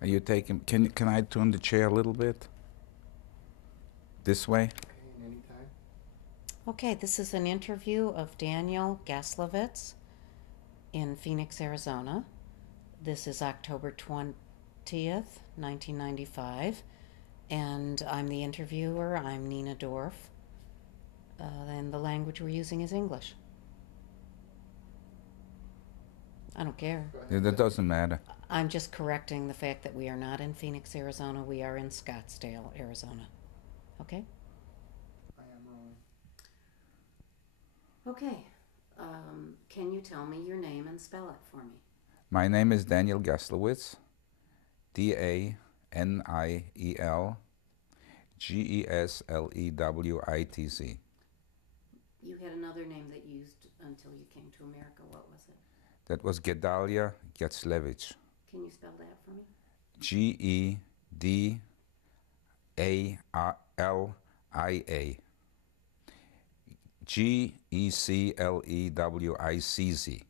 Are you taking? Can I turn the chair a little bit? This way. Okay, anytime. Okay, this is an interview of Daniel Gaslowitz in Phoenix, Arizona. This is October 20th, 1995, and I'm the interviewer. I'm Nina Dorf, and the language we're using is English. I don't care. Go Yeah, ahead. that doesn't matter. I'm just correcting the fact that we are not in Phoenix, Arizona. We are in Scottsdale, Arizona. Okay? I am rolling. Okay. Can you tell me your name and spell it for me? My name is Daniel Gaslowitz. Daniel Gaslewitz. You had another name that you used until you came to America. What was it? That was Gedalia Gaclevich. Can you spell that for me? Gedalia. Geclewicz.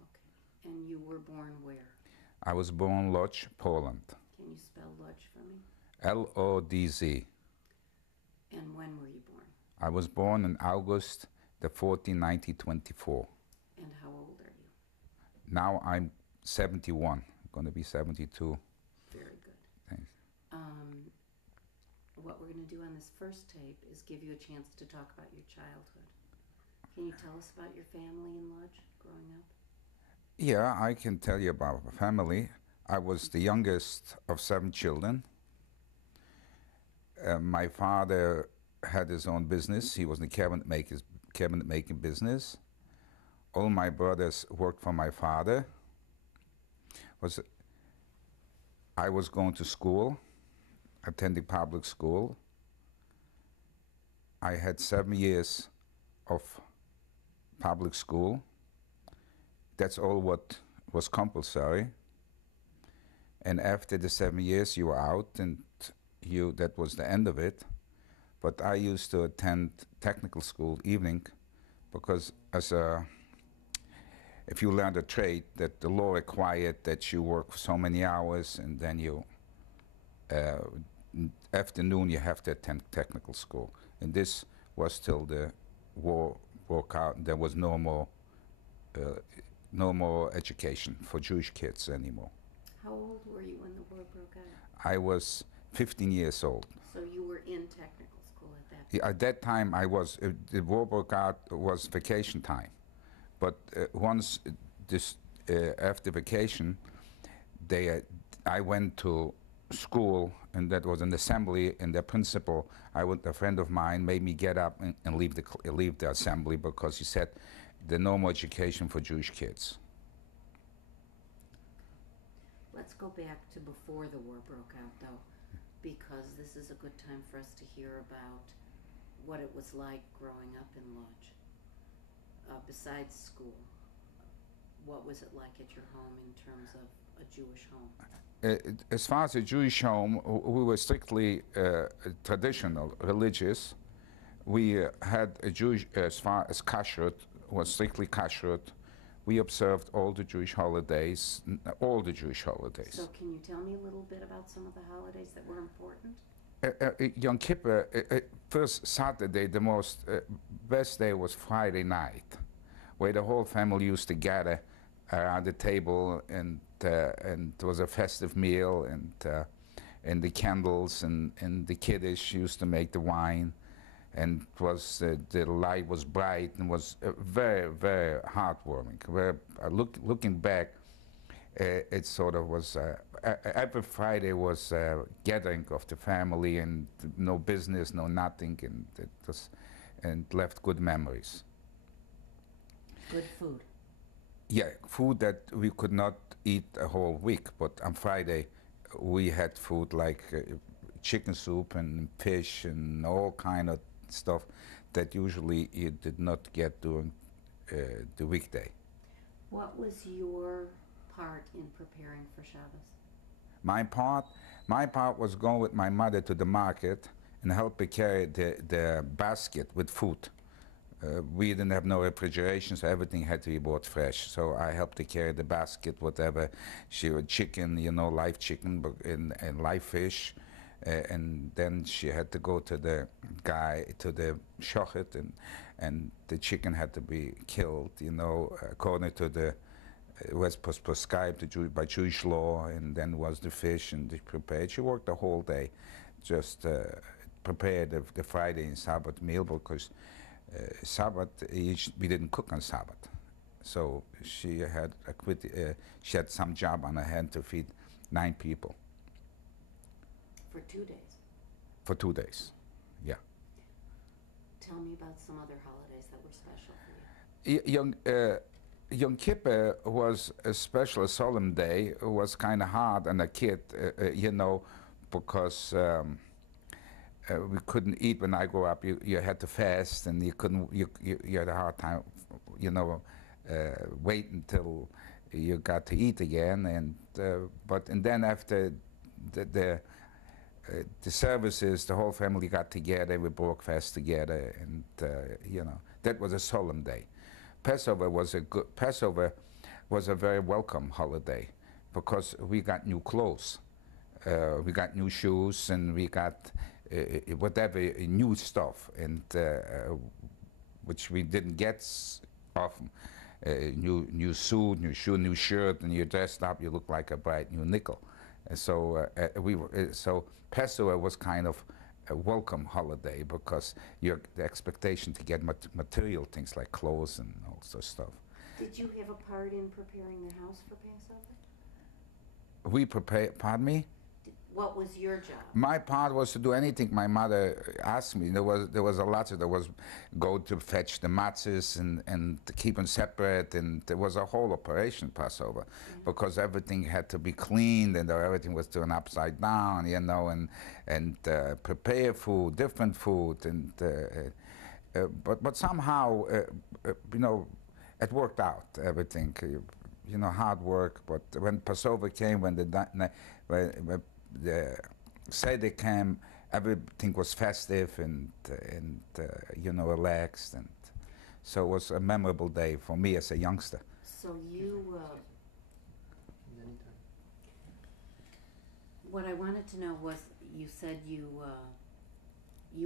Okay. And you were born where? I was born Lodz, Poland. Can you spell Lodz for me? Lodz. And when were you born? I was born in August the 14th, 1924. And how old are you? Now I'm 71. I'm going to be 72. Very good. Thanks. What we're going to do on this first tape is give you a chance to talk about your childhood. Can you tell us about your family in Lodz growing up? Yeah, I can tell you about my family. I was the youngest of 7 children. My father had his own business. He was in the cabinet making business. All my brothers worked for my father. I was going to school, attending public school. I had 7 years of public school. That's all what was compulsory. And after the 7 years, you were out, and that was the end of it. But I used to attend technical school evening, because if you learned a trade, that the law required that you work so many hours, and then afternoon you have to attend technical school. And this was till the war broke out, and there was no more education for Jewish kids anymore. How old were you when the war broke out? I was 15 years old. So you were in technical school at that point? At that time, the war broke out, was vacation time. But once after vacation, I went to school, and that was an assembly, and the principal, a friend of mine, made me get up and leave the assembly, because he said there's no more education for Jewish kids. Let's go back to before the war broke out, though, because this is a good time for us to hear about what it was like growing up in Lodz. Besides school, what was it like at your home in terms of a Jewish home? As far as a Jewish home, we were strictly traditional, religious. We had a Jewish, as far as kashrut, was strictly kashrut. We observed all the Jewish holidays, So can you tell me a little bit about some of the holidays that were important? Yom Kippur, first Saturday, the best day was Friday night, where the whole family used to gather around the table, and it was a festive meal, and the candles, and the kiddush used to make the wine, and the light was bright, and was very, very heartwarming. Looking back, it sort of was, every Friday was a gathering of the family, and no business, no nothing, and left good memories. Good food. Yeah, food that we could not eat a whole week, but on Friday we had food like chicken soup and fish and all kind of stuff that usually you did not get during the weekday. What was your part in preparing for Shabbos? My part was going with my mother to the market and help her carry the basket with food. We didn't have no refrigeration, so everything had to be bought fresh. So I helped to carry the basket, whatever. She would chicken, live chicken and live fish. And then she had to go to the guy, to the shochet, and the chicken had to be killed, according to the was prescribed by Jewish law, and then was the fish and the prepared. She worked the whole day, just prepared the Friday and Sabbath meal because Sabbath we didn't cook on Sabbath, so she had she had some job on her hand to feed 9 people For 2 days. for 2 days. Yeah. Tell me about some other holidays that were special for you. Yom Kippur was a special, a solemn day. It was kind of hard on a kid, because we couldn't eat when I grew up. You had to fast, and you couldn't. You had a hard time, wait until you got to eat again. And then after the services, the whole family got together. We broke fast together, and that was a solemn day. Passover was a very welcome holiday because we got new clothes, we got new shoes, and we got whatever new stuff, and which we didn't get often. New suit, new shoe, new shirt, and you're dressed up. You look like a bright new nickel. So Passover was kind of a welcome holiday because the expectation to get material things like clothes and all sorts of stuff. Did you have a part in preparing the house for Passover? We prepared, pardon me? What was your job? My part was to do anything my mother asked me. There was a lot. There was go to fetch the matzahs and to keep them separate, and there was a whole operation Passover, because everything had to be cleaned and everything was turned upside down, and prepare food, different food, and but somehow it worked out, everything. Hard work. But when Passover came, when the Seder came, everything was festive and relaxed, and so it was a memorable day for me as a youngster. So you, Anytime. what I wanted to know was, you said you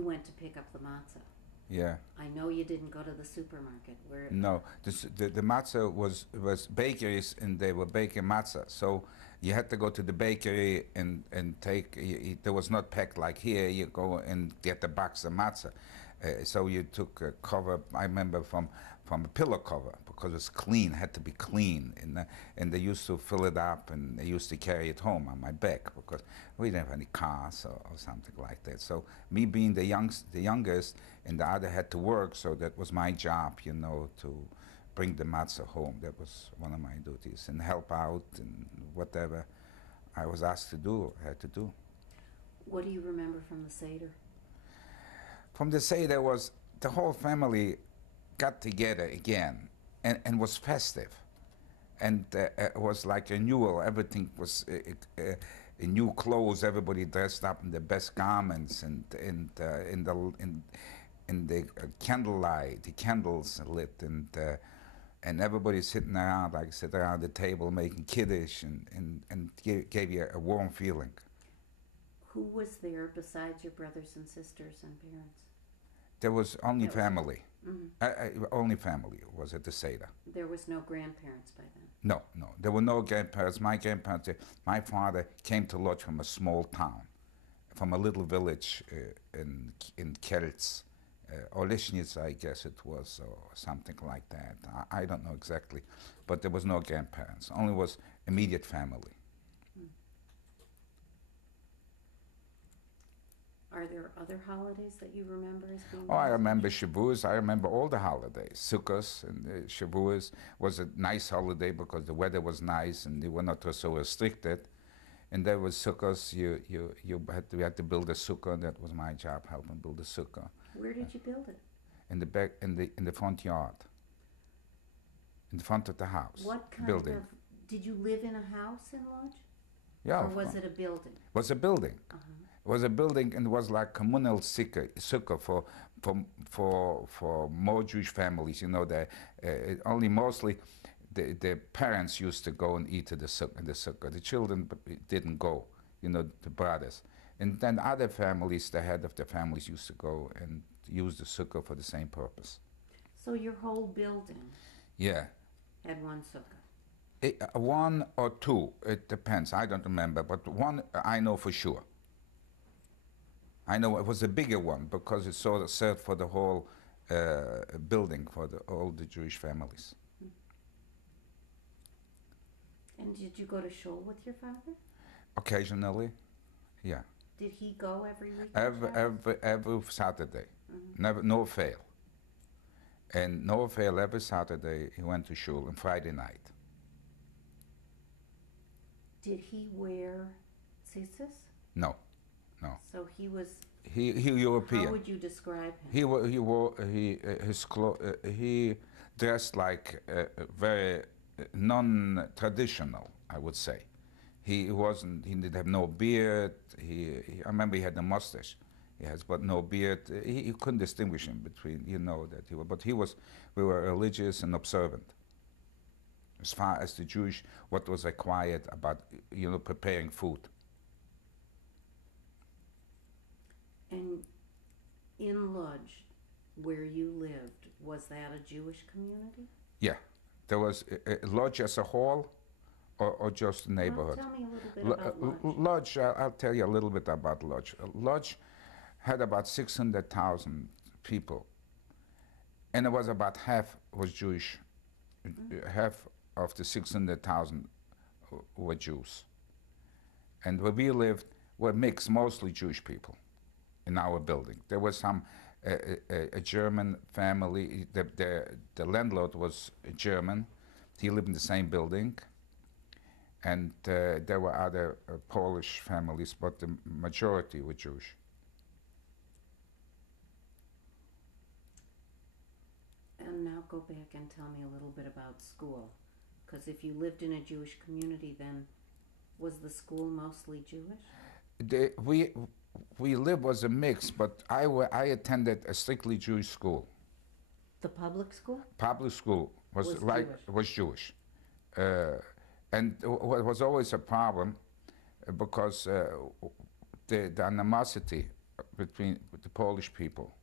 went to pick up the matzah. Yeah. I know you didn't go to the supermarket. Where? No, the matzah was bakeries, and they were baking matzah. So you had to go to the bakery and take. There was not packed like here. You go and get the box of matzah. So you took a cover. I remember from a pillow cover, because it's clean. Had to be clean, and they used to fill it up, and they used to carry it home on my back because we didn't have any cars or something like that. So me being the youngest, and the other had to work, so that was my job, to bring the matzah home. That was one of my duties, and help out and whatever I was asked to do, I had to do. What do you remember from the Seder? From the Seder was the whole family got together again, and was festive, and it was like renewal. Everything was in new clothes. Everybody dressed up in the best garments, and in the candlelight, the candles lit, and everybody sitting around, like I said, around the table making kiddush, and gave you a warm feeling. Who was there besides your brothers and sisters and parents? There was only That was- family. Mhm. Only family was at the Seder. There was no grandparents by then. No, there were no grandparents. My grandparents, my father came to Lodz from a small town, from a little village in Kielce, Oleshnitz, I guess it was, or something like that. I don't know exactly, but there was no grandparents. Only was immediate family. Are there other holidays that you remember as being? Oh, I remember Shavuos. I remember all the holidays. Sukkot and Shavuos was a nice holiday because the weather was nice and they were not so restricted. And there was Sukkot. We had to build a sukkah. That was my job, helping build a sukkah Where did you build it? in the back, in the front yard, in the front of the house. What kind building. of? Did you live in a house in Lodz? Yeah, Or of was course. it a building? Was a building. It was a building and it was like communal sukkah for more Jewish families. You know, only mostly the parents used to go and eat at the sukkah. The children didn't go. You know, the brothers. And then other families, the head of the families, used to go and use the sukkah for the same purpose. So your whole building Yeah. had one sukkah. One or two, it depends. I don't remember, but one I know for sure. I know it was a bigger one because it sort of served for the whole building for all the Jewish families. And did you go to shul with your father? Occasionally, yeah. Did he go every week? Every Saturday, never no fail. And no fail every Saturday he went to shul on Friday night. Did he wear tzitzis? No, So he was. he European. How would you describe him? He dressed like very non-traditional, I would say. He didn't have no beard. I remember he had a mustache. He has, but no beard. He couldn't distinguish him between, that he was. But we were religious and observant. As far as the Jewish, what was required about, preparing food. And in Lodz, where you lived, was that a Jewish community? Yeah, there was Lodz as a whole, or just the neighborhood. Well, tell me a little bit about Lodz. Lodz, I'll tell you a little bit about Lodz. Lodz had about 600,000 people, and it was about half was Jewish. Half of the 600,000 were Jews. And where we lived were mixed, mostly Jewish people in our building. There was some a German family. The landlord was German. He lived in the same building. And there were other Polish families, but the majority were Jewish. And now go back and tell me a little bit about school. Because if you lived in a Jewish community, then was the school mostly Jewish? We lived was a mix, but I attended a strictly Jewish school. The public school? Public school was Jewish. And what was always a problem because the animosity between the Polish people,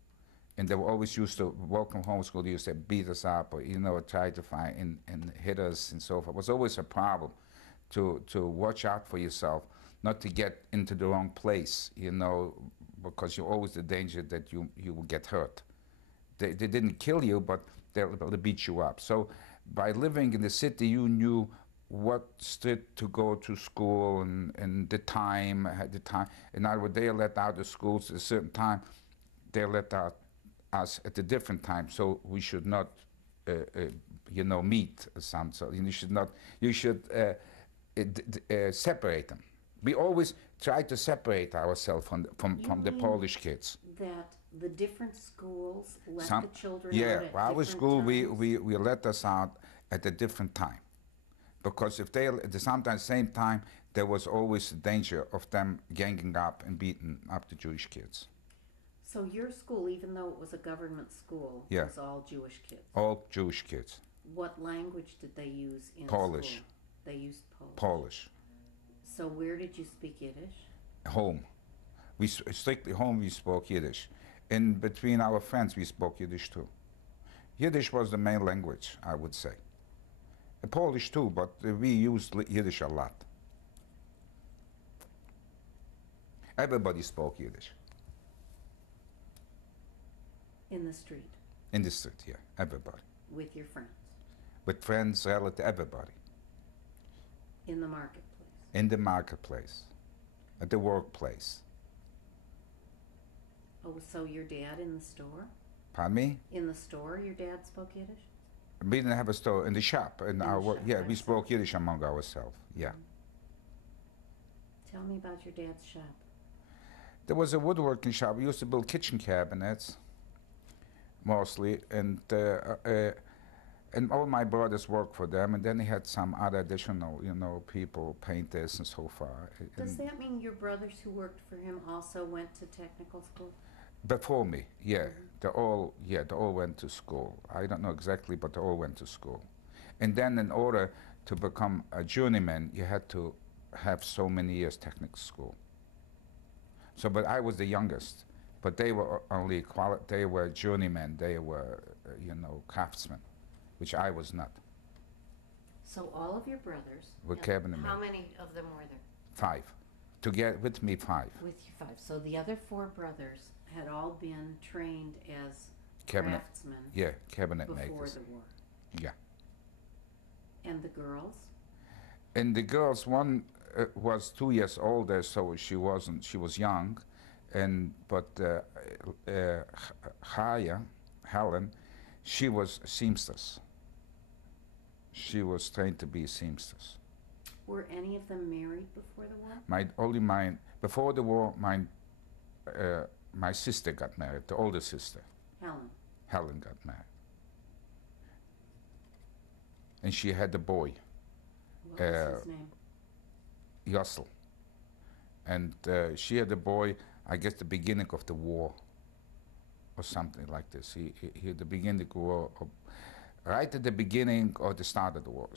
and they were always used to welcome home school. They used to beat us up, or try to find and hit us and so forth. It was always a problem to watch out for yourself, not to get into the wrong place, because you're always the danger that you will get hurt. They didn't kill you, but they'll beat you up. So by living in the city, you knew what street to go to school and the time. In other words, they let out the schools at a certain time. They let out us at a different time, so we should not, meet some. So you should separate them. We always try to separate ourselves from the Polish kids. That the different schools let Some, the children yeah, out at our different school times? we let us out at a different time, because if they at the sometimes same time, there was always the danger of them ganging up and beating up the Jewish kids. So your school, even though it was a government school, Yeah. was all Jewish kids. All Jewish kids. What language did they use in Polish. school? They used Polish. Polish. So where did you speak Yiddish? Home. Strictly home we spoke Yiddish. In between our friends we spoke Yiddish too. Yiddish was the main language, I would say. Polish too, but we used Yiddish a lot. Everybody spoke Yiddish. In the street In the street, yeah, everybody. with your friends? With friends, relatives, everybody. In the marketplace? In the marketplace, at the workplace. Oh, so your dad in the store? Pardon me? In the store, your dad spoke Yiddish? We didn't have a store in the shop. In the our shop, yeah, we I'm spoke sorry. Yiddish among ourselves. Yeah. Tell me about your dad's shop. There was a woodworking shop. We used to build kitchen cabinets, mostly, and and all my brothers worked for them, and then he had some other additional, people, painters and so far. Does And that mean your brothers who worked for him also went to technical school? before me, yeah, Mhm. they all went to school. I don't know exactly, but they all went to school. And then in order to become a journeyman, you had to have so many years technical school. So, but I was the youngest, but they were only they were journeymen. They were, craftsmen, which I was not. So all of your brothers, Were and cabinet how men. many of them were there? 5, to get with me 5 With you 5. So the other 4 brothers had all been trained as cabinet. craftsmen Yeah, cabinet before makers. the war. Yeah. And the girls? And the girls, one was 2 years older, so she wasn't. She was young, but Chaya, Helen, she was seamstress. She was trained to be a seamstress. Were any of them married before the war? Before the war, my sister got married. The older sister, Helen. Helen, got married, and she had a boy, What was his name? Yossel, and she had a boy. I guess the beginning of the war, or something like this. He the beginning of the war, right at the beginning or the start of the war.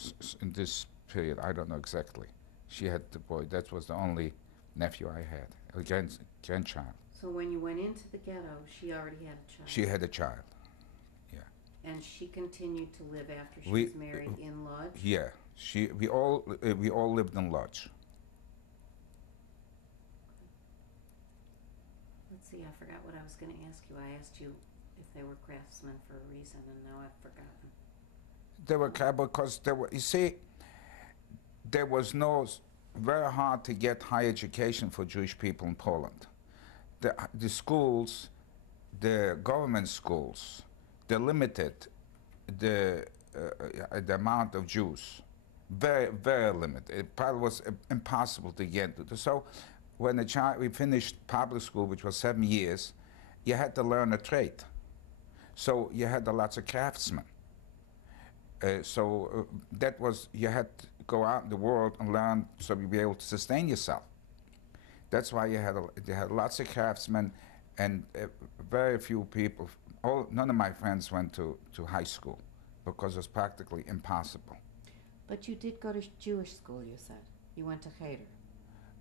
In this period, I don't know exactly. She had the boy. That was the only nephew I had, a grandchild. So when you went into the ghetto, she already had a child. She had a child. And she continued to live after she We- was married in Lodge? Yeah, we all lived in Lodge. Let's see, I forgot what I was going to ask you. I asked you if they were craftsmen for a reason, and now I've forgotten. They were because there were. You see, there was very hard to get high education for Jewish people in Poland. The schools, the government schools, they limited the amount of Jews. Very, very limited. It probably was impossible to get to. So when we finished public school, which was 7 years, you had to learn a trade. So you had lots of craftsmen. That was, you had to go out in the world and learn so you'd be able to sustain yourself. That's why you had lots of craftsmen and very few people. None of my friends went to high school because it was practically impossible. But you did go to Jewish school, you said. You went to Cheder.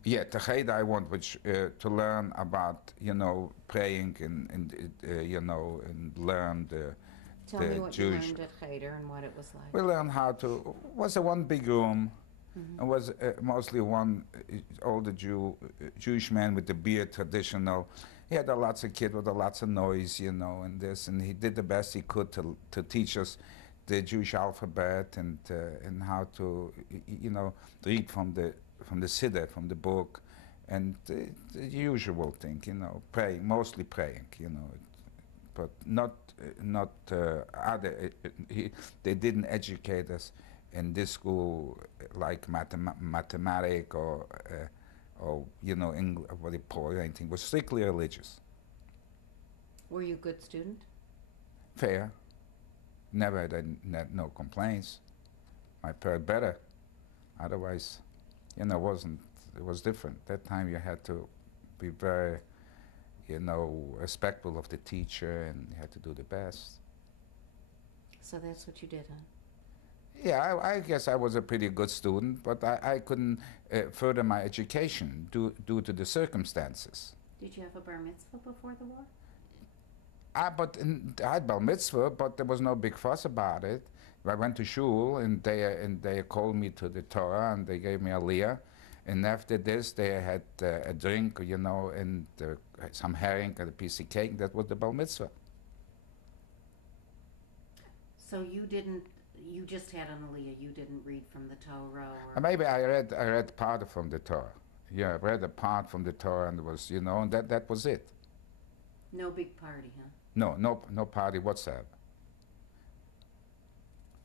Yeah, to Cheder I went, which to learn about praying and learn the. Tell me what you learned at Cheder and what it was like. We learned how to. It was a one big room. Mhm. It was mostly one older Jewish man with the beard, traditional. He had lots of kids with lots of noise, and this, and he did the best he could to teach us the Jewish alphabet and how to, read from the Siddur, from the book, and the usual thing, praying, mostly praying, but not other. They didn't educate us in this school like mathematics or what they call or anything. It was strictly religious. Were you a good student? Fair. Never had no complaints. My parents better. Otherwise, it was different. That time you had to be very, respectful of the teacher and you had to do the best. So that's what you did, huh? Yeah, I guess I was a pretty good student, but I couldn't further my education due to the circumstances. Did you have a bar mitzvah before the war? I had bar mitzvah, but there was no big fuss about it. I went to shul and they called me to the Torah and they gave me a aliyah. And after this, they had a drink, and some herring and a piece of cake. That was the bar mitzvah. So you just had an aliyah. You didn't read from the Torah or... Maybe I read part from the Torah. Yeah, I read a part from the Torah and it was, and that was it. No big party, huh? No party whatsoever.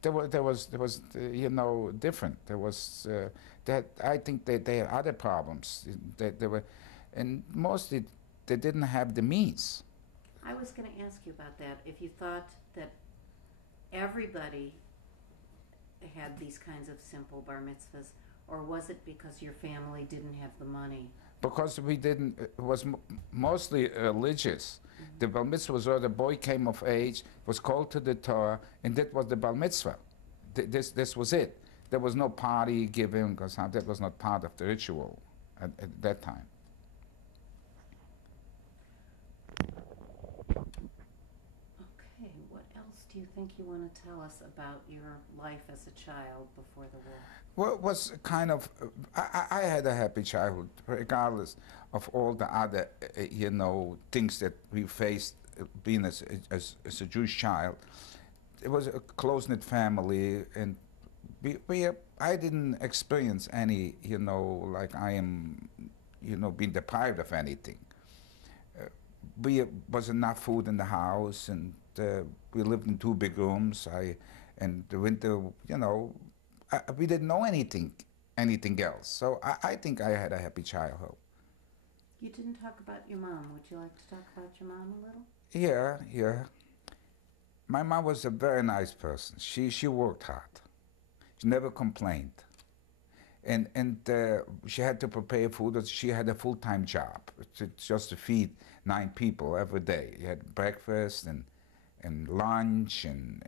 There was different. There was that I think they had other problems. They were, and mostly they didn't have the means. I was going to ask you about that. If you thought that everybody had these kinds of simple bar mitzvahs, or was it because your family didn't have the money? Because we didn't, it was mostly religious. The bar mitzvah was where the boy came of age, was called to the Torah, and that was the bar mitzvah. This was it. There was no party giving, because that was not part of the ritual at that time. Okay, what else do you think you want to tell us about your life as a child before the war? Well, it was kind of, I had a happy childhood, regardless of all the other, things that we faced being as a Jewish child. It was a close-knit family, and I didn't experience any, like I am, being deprived of anything. We was enough food in the house, and we lived in 2 big rooms. And the winter, we didn't know anything else. So I think I had a happy childhood. You didn't talk about your mom. Would you like to talk about your mom a little? Yeah. My mom was a very nice person. She worked hard. She never complained. And she had to prepare food. She had a full-time job just to feed 9 people every day. You had breakfast and lunch and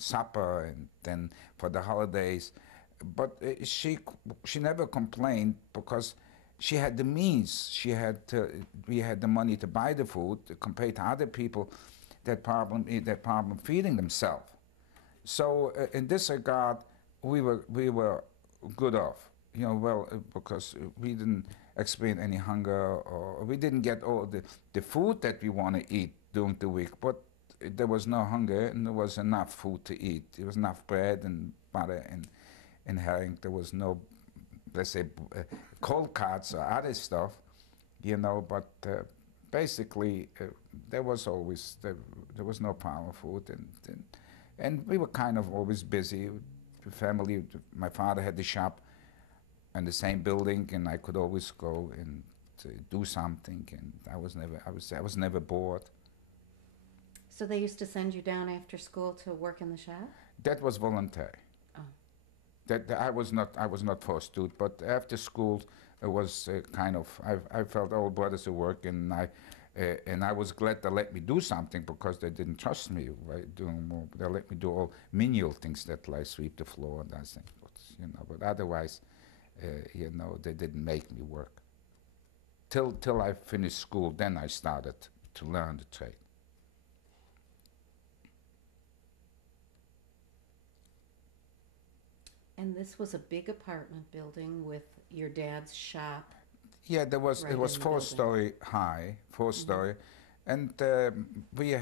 supper, and then for the holidays. But she never complained because she had the means. We had the money to buy the food compared to other people that problem feeding themselves. So in this regard, we were good off, because we didn't experience any hunger, or we didn't get all the food that we want to eat during the week, but there was no hunger, and there was enough food to eat. There was enough bread and butter and herring. There was no, let's say, cold cuts or other stuff, but basically there was always, there was no problem with food, and we were kind of always busy. The family, my father had the shop in the same building, and I could always go and do something, and I was never bored. So they used to send you down after school to work in the shop? That was voluntary. Oh. That I was not forced to, but after school it was kind of, I felt old brothers at work, and I was glad they let me do something, because they didn't trust me doing more. They let me do all menial things, that like sweep the floor and that thing. But otherwise, they didn't make me work. Till I finished school, then I started to learn the trade. And this was a big apartment building with your dad's shop. Yeah, it was Right in the 4-story high, 4-story, and we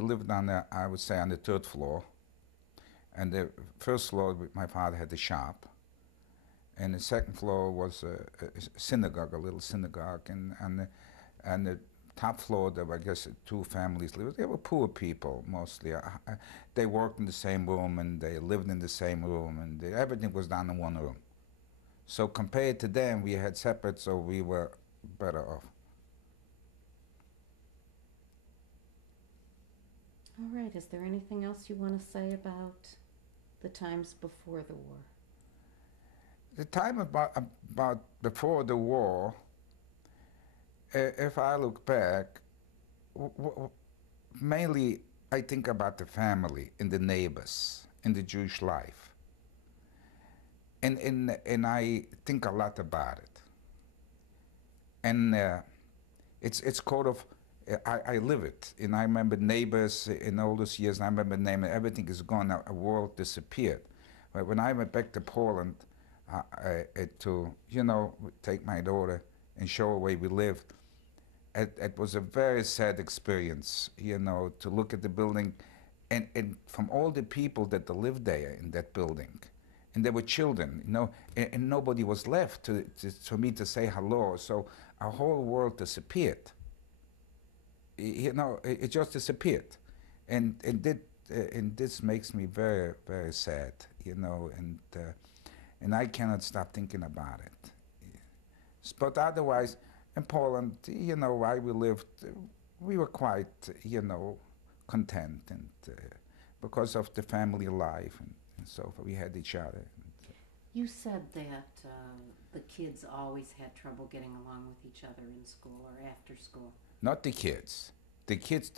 lived on I would say on the 3rd floor, and the 1st floor my father had the shop, and the 2nd floor was a synagogue, a little synagogue, and the top floor there were, I guess, 2 families lived. They were poor people mostly. They worked in the same room, and they lived in the same room, and everything was done in one room. So compared to them, we had separate, so we were better off. All right, is there anything else you want to say about the times before the war? The time about before the war, if I look back, mainly I think about the family and the neighbors and the Jewish life. And I think a lot about it. And it's kind of, I live it. And I remember neighbors in all those years, and I remember naming everything is gone, a world disappeared. But when I went back to Poland to, take my daughter and show her where we lived, it was a very sad experience, to look at the building, and from all the people that lived there in that building. And there were children, and nobody was left for me to say hello. So our whole world disappeared. It just disappeared, and this makes me very, very sad, and I cannot stop thinking about it. But otherwise, in Poland, while we lived, we were quite, content, and because of the family life and so forth. We had each other. You said that the kids always had trouble getting along with each other in school or after school. Not the kids. The kids,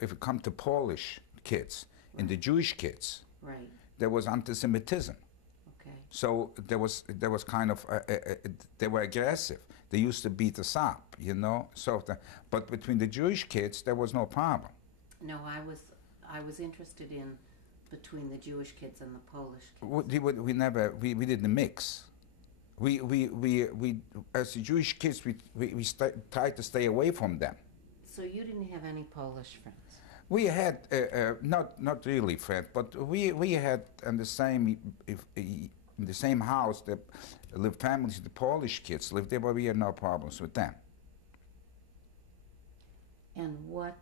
if it come to Polish kids and the Right. Jewish kids, Right. there was anti-Semitism. Okay. So there was kind of they were aggressive. They used to beat us up, you know. But between the Jewish kids, there was no problem. No, I was interested in between the Jewish kids and the Polish kids. We didn't mix. We as the Jewish kids, we tried to stay away from them. So you didn't have any Polish friends? We had not really friends, but we had in the same house that lived families. The Polish kids lived there, but we had no problems with them. And what,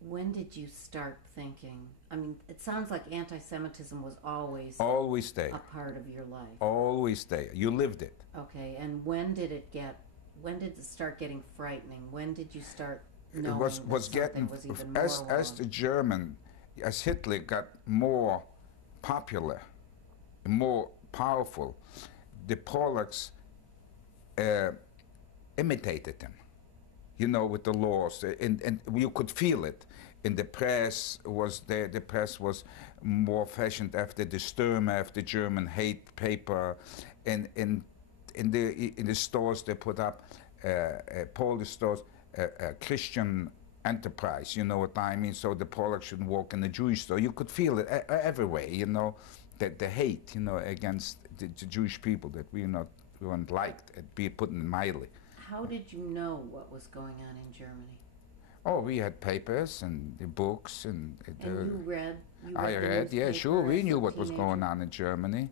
when did you start thinking, I mean, it sounds like anti-Semitism was always Always there, a part of your life. always there. You lived it. Okay, and when did it start getting frightening? When did you start knowing Was that something getting was even more as wrong? the German, as Hitler got more popular, more powerful, the Polacks imitated him, you know, with the laws, and you could feel it. And the press was there. The press was more fashioned after the Stürmer, after German hate paper, and in the stores they put up Polish stores, Christian enterprise. You know what I mean? So the Polacks shouldn't walk in the Jewish store. You could feel it everywhere. You know, that the hate, you know, against the Jewish people that we weren't liked, be put in mildly. How did you know what was going on in Germany? Oh, we had papers and the books and. And you read? I the read, yeah, sure. newspaper We as knew a what was teenager? going on in Germany.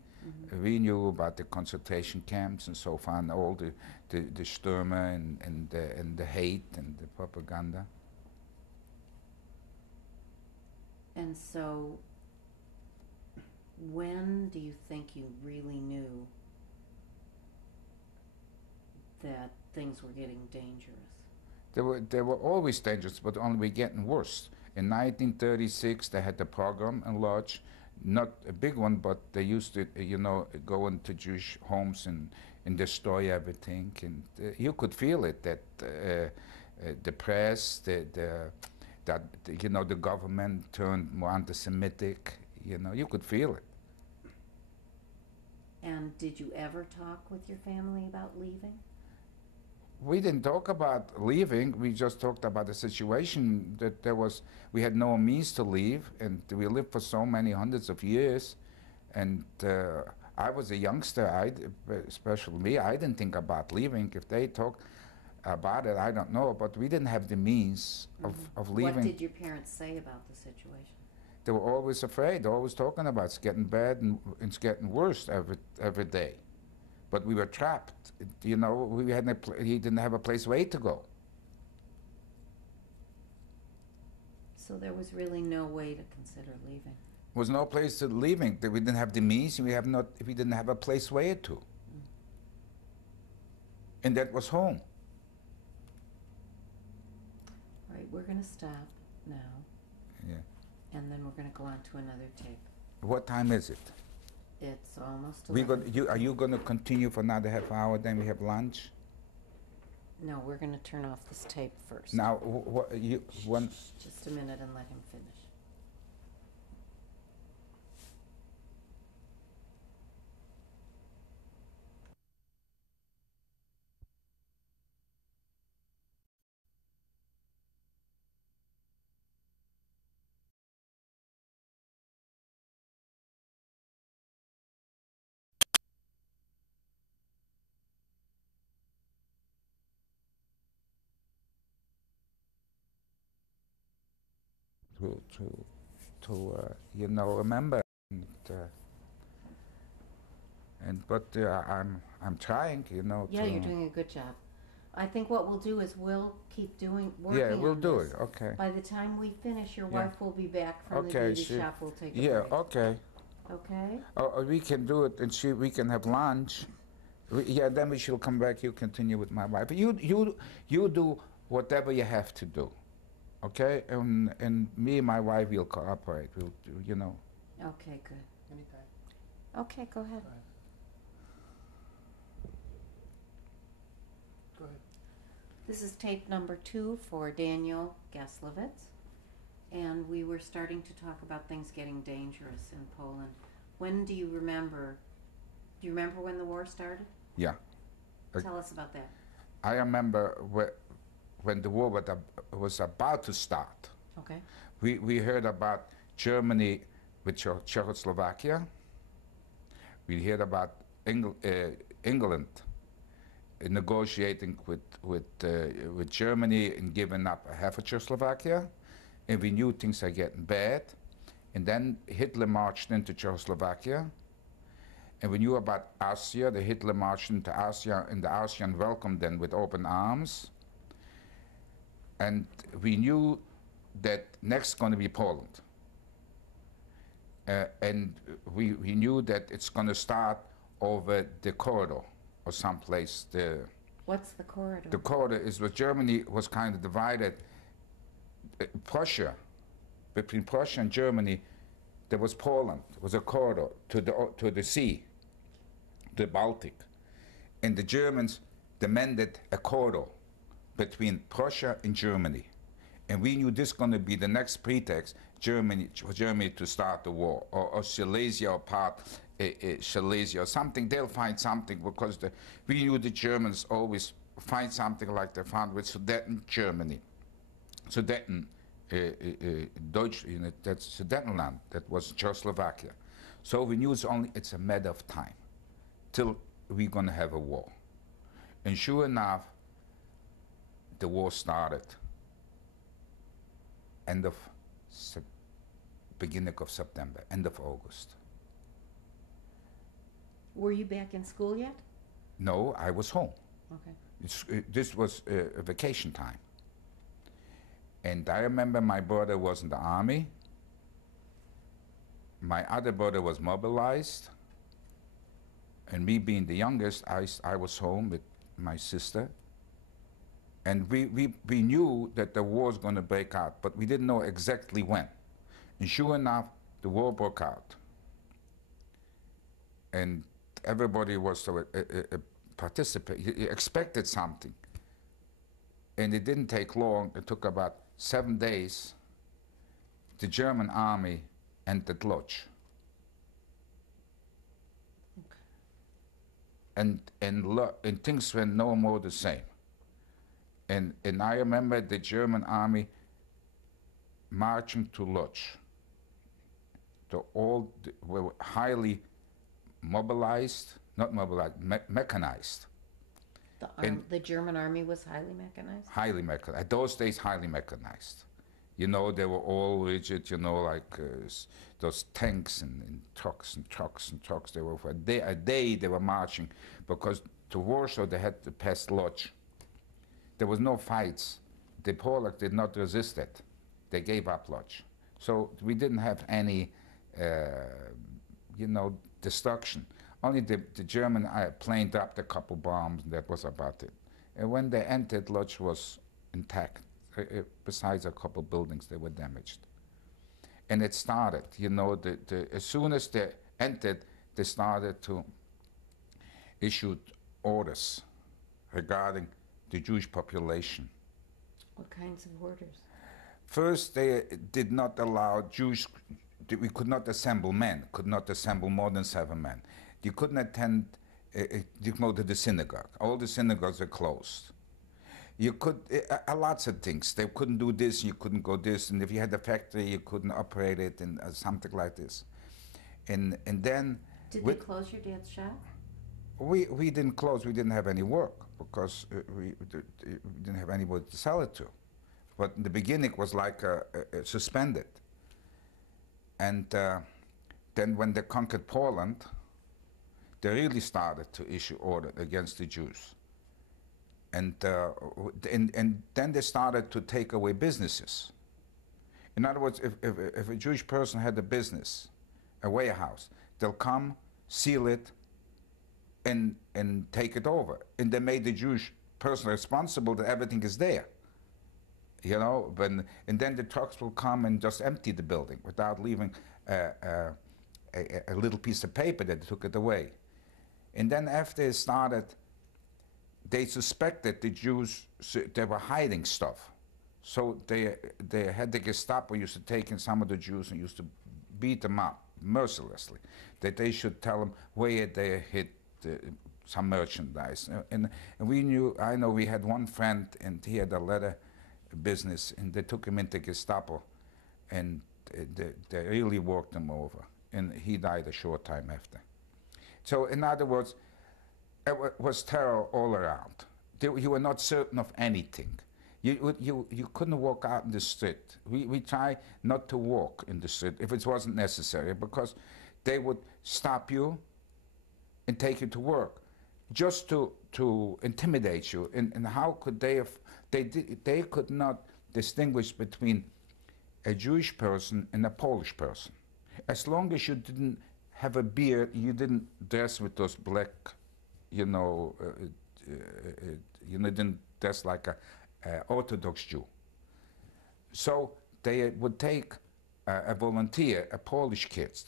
We knew about the concentration camps and so on, all the Stürmer and the hate and the propaganda. And so, when do you think you really knew that things were getting dangerous? They were always dangerous, but only getting worse. In 1936, they had the pogrom in Lodz, not a big one, but they used to, you know, go into Jewish homes and destroy everything. And you could feel it that the press, you know, the government turned more anti-Semitic. You know, you could feel it. And did you ever talk with your family about leaving? We didn't talk about leaving. We just talked about the situation that we had no means to leave, and we lived for so many hundreds of years. And I was a youngster, especially me, I didn't think about leaving. If they talk about it, I don't know, but we didn't have the means of leaving. What did your parents say about the situation? They were always afraid, always talking about it's getting bad and it's getting worse every day. But we were trapped. You know, he didn't have a place way to go. So there was really no way to consider leaving. There was no place to leaving. We didn't have the means. We didn't have a place way to. And that was home. All right, we're going to stop now, Yeah. and then we're going to go on to another tape. What time is it? It's almost 11. Are you going to continue for another half hour? Then we have lunch. No, we're going to turn off this tape first. Now, Just a minute and let him finish. you know, remember. But I'm trying, you know. Yeah, you're doing a good job. I think what we'll do is we'll keep working Yeah, we'll on do this. it. Okay. By the time we finish, your Yeah. wife will be back from Okay, the beauty shop. We'll take a Yeah. break. Okay. Okay? We can do it, and we can have lunch. Then we shall come back. You continue with my wife. You do whatever you have to do. Okay, and me and my wife will cooperate. We'll, you know. Okay, good. Anytime. Okay, go ahead. Go ahead. Go ahead. This is tape number 2 for Daniel Gaslovitz. And we were starting to talk about things getting dangerous in Poland. When do you remember? Do you remember when the war started? Yeah. Tell us about that. I remember when the war was about to start. Okay. We heard about Germany with Czechoslovakia. We heard about England negotiating with Germany and giving up half of Czechoslovakia, and we knew things are getting bad. And then Hitler marched into Czechoslovakia, and we knew about Austria. The Hitler marched into Austria, and the Austrians welcomed them with open arms. And we knew that next going to be Poland. And we knew that it's going to start over the corridor or someplace. What's the corridor? The corridor is where Germany was kind of divided. Prussia, between Prussia and Germany, there was Poland. It was a corridor to the sea, the Baltic. And the Germans demanded a corridor between Prussia and Germany. And we knew this going to be the next pretext for Germany to start the war, or Silesia, or part Silesia, or something. They'll find something, because we knew the Germans always find something like they found with Sudeten, Germany. Sudeten, Deutsch, that's Sudetenland, that was Czechoslovakia. So we knew it's a matter of time till we're going to have a war. And sure enough, the war started beginning of September, end of August. Were you back in school yet? No, I was home. Okay. This was a vacation time. And I remember my brother was in the army. My other brother was mobilized. And me being the youngest, I was home with my sister. And we knew that the war was going to break out, but we didn't know exactly when. And sure enough, the war broke out. And everybody was expected something. And it didn't take long. It took about 7 days. The German army entered Lodz. Okay. And things were no more the same. And I remember the German army marching to Lodz. Were highly mobilized, not mobilized, mechanized. The German army was highly mechanized? Highly mechanized. Those days, highly mechanized. You know, they were all rigid, you know, like those tanks and trucks and trucks and trucks. They were for a day they were marching, because to Warsaw they had to pass Lodz. There was no fights. The Polacks did not resist it. They gave up Lodz. So we didn't have any, destruction. Only the German plane dropped a couple bombs, and that was about it. And when they entered, Lodz was intact. Besides a couple buildings, they were damaged. And it started, as soon as they entered, they started to issue orders regarding the Jewish population. What kinds of orders? First, they did not allow we could not assemble men, could not assemble more than 7 men. You couldn't attend, you go to the synagogue. All the synagogues are closed. You could, lots of things. They couldn't do this, you couldn't go this, and if you had a factory, you couldn't operate it, and something like this. And then... Did they close your dad's shop? We didn't close, we didn't have any work, because we didn't have anybody to sell it to. But in the beginning, it was like suspended. And then when they conquered Poland, they really started to issue orders against the Jews. And then they started to take away businesses. In other words, if a Jewish person had a business, a warehouse, they'll come, seal it, and take it over. And they made the Jewish person responsible that everything is there. you know, and then the trucks will come and just empty the building without leaving a little piece of paper that took it away. And then after it started, they suspected the Jews, they were hiding stuff. So they had the Gestapo used to take in some of the Jews and used to beat them up mercilessly, that they should tell them where they hid some merchandise. And I know we had one friend, and he had a leather business, and they took him into Gestapo, and they really worked him over, and he died a short time after. So in other words, it was terror all around. You were not certain of anything. You couldn't walk out in the street. We tried not to walk in the street if it wasn't necessary, because they would stop you and take you to work just to intimidate you. And how could they have, they could not distinguish between a Jewish person and a Polish person. As long as you didn't have a beard, you didn't dress with those black, didn't dress like a Orthodox Jew. So they would take a volunteer, a Polish kid,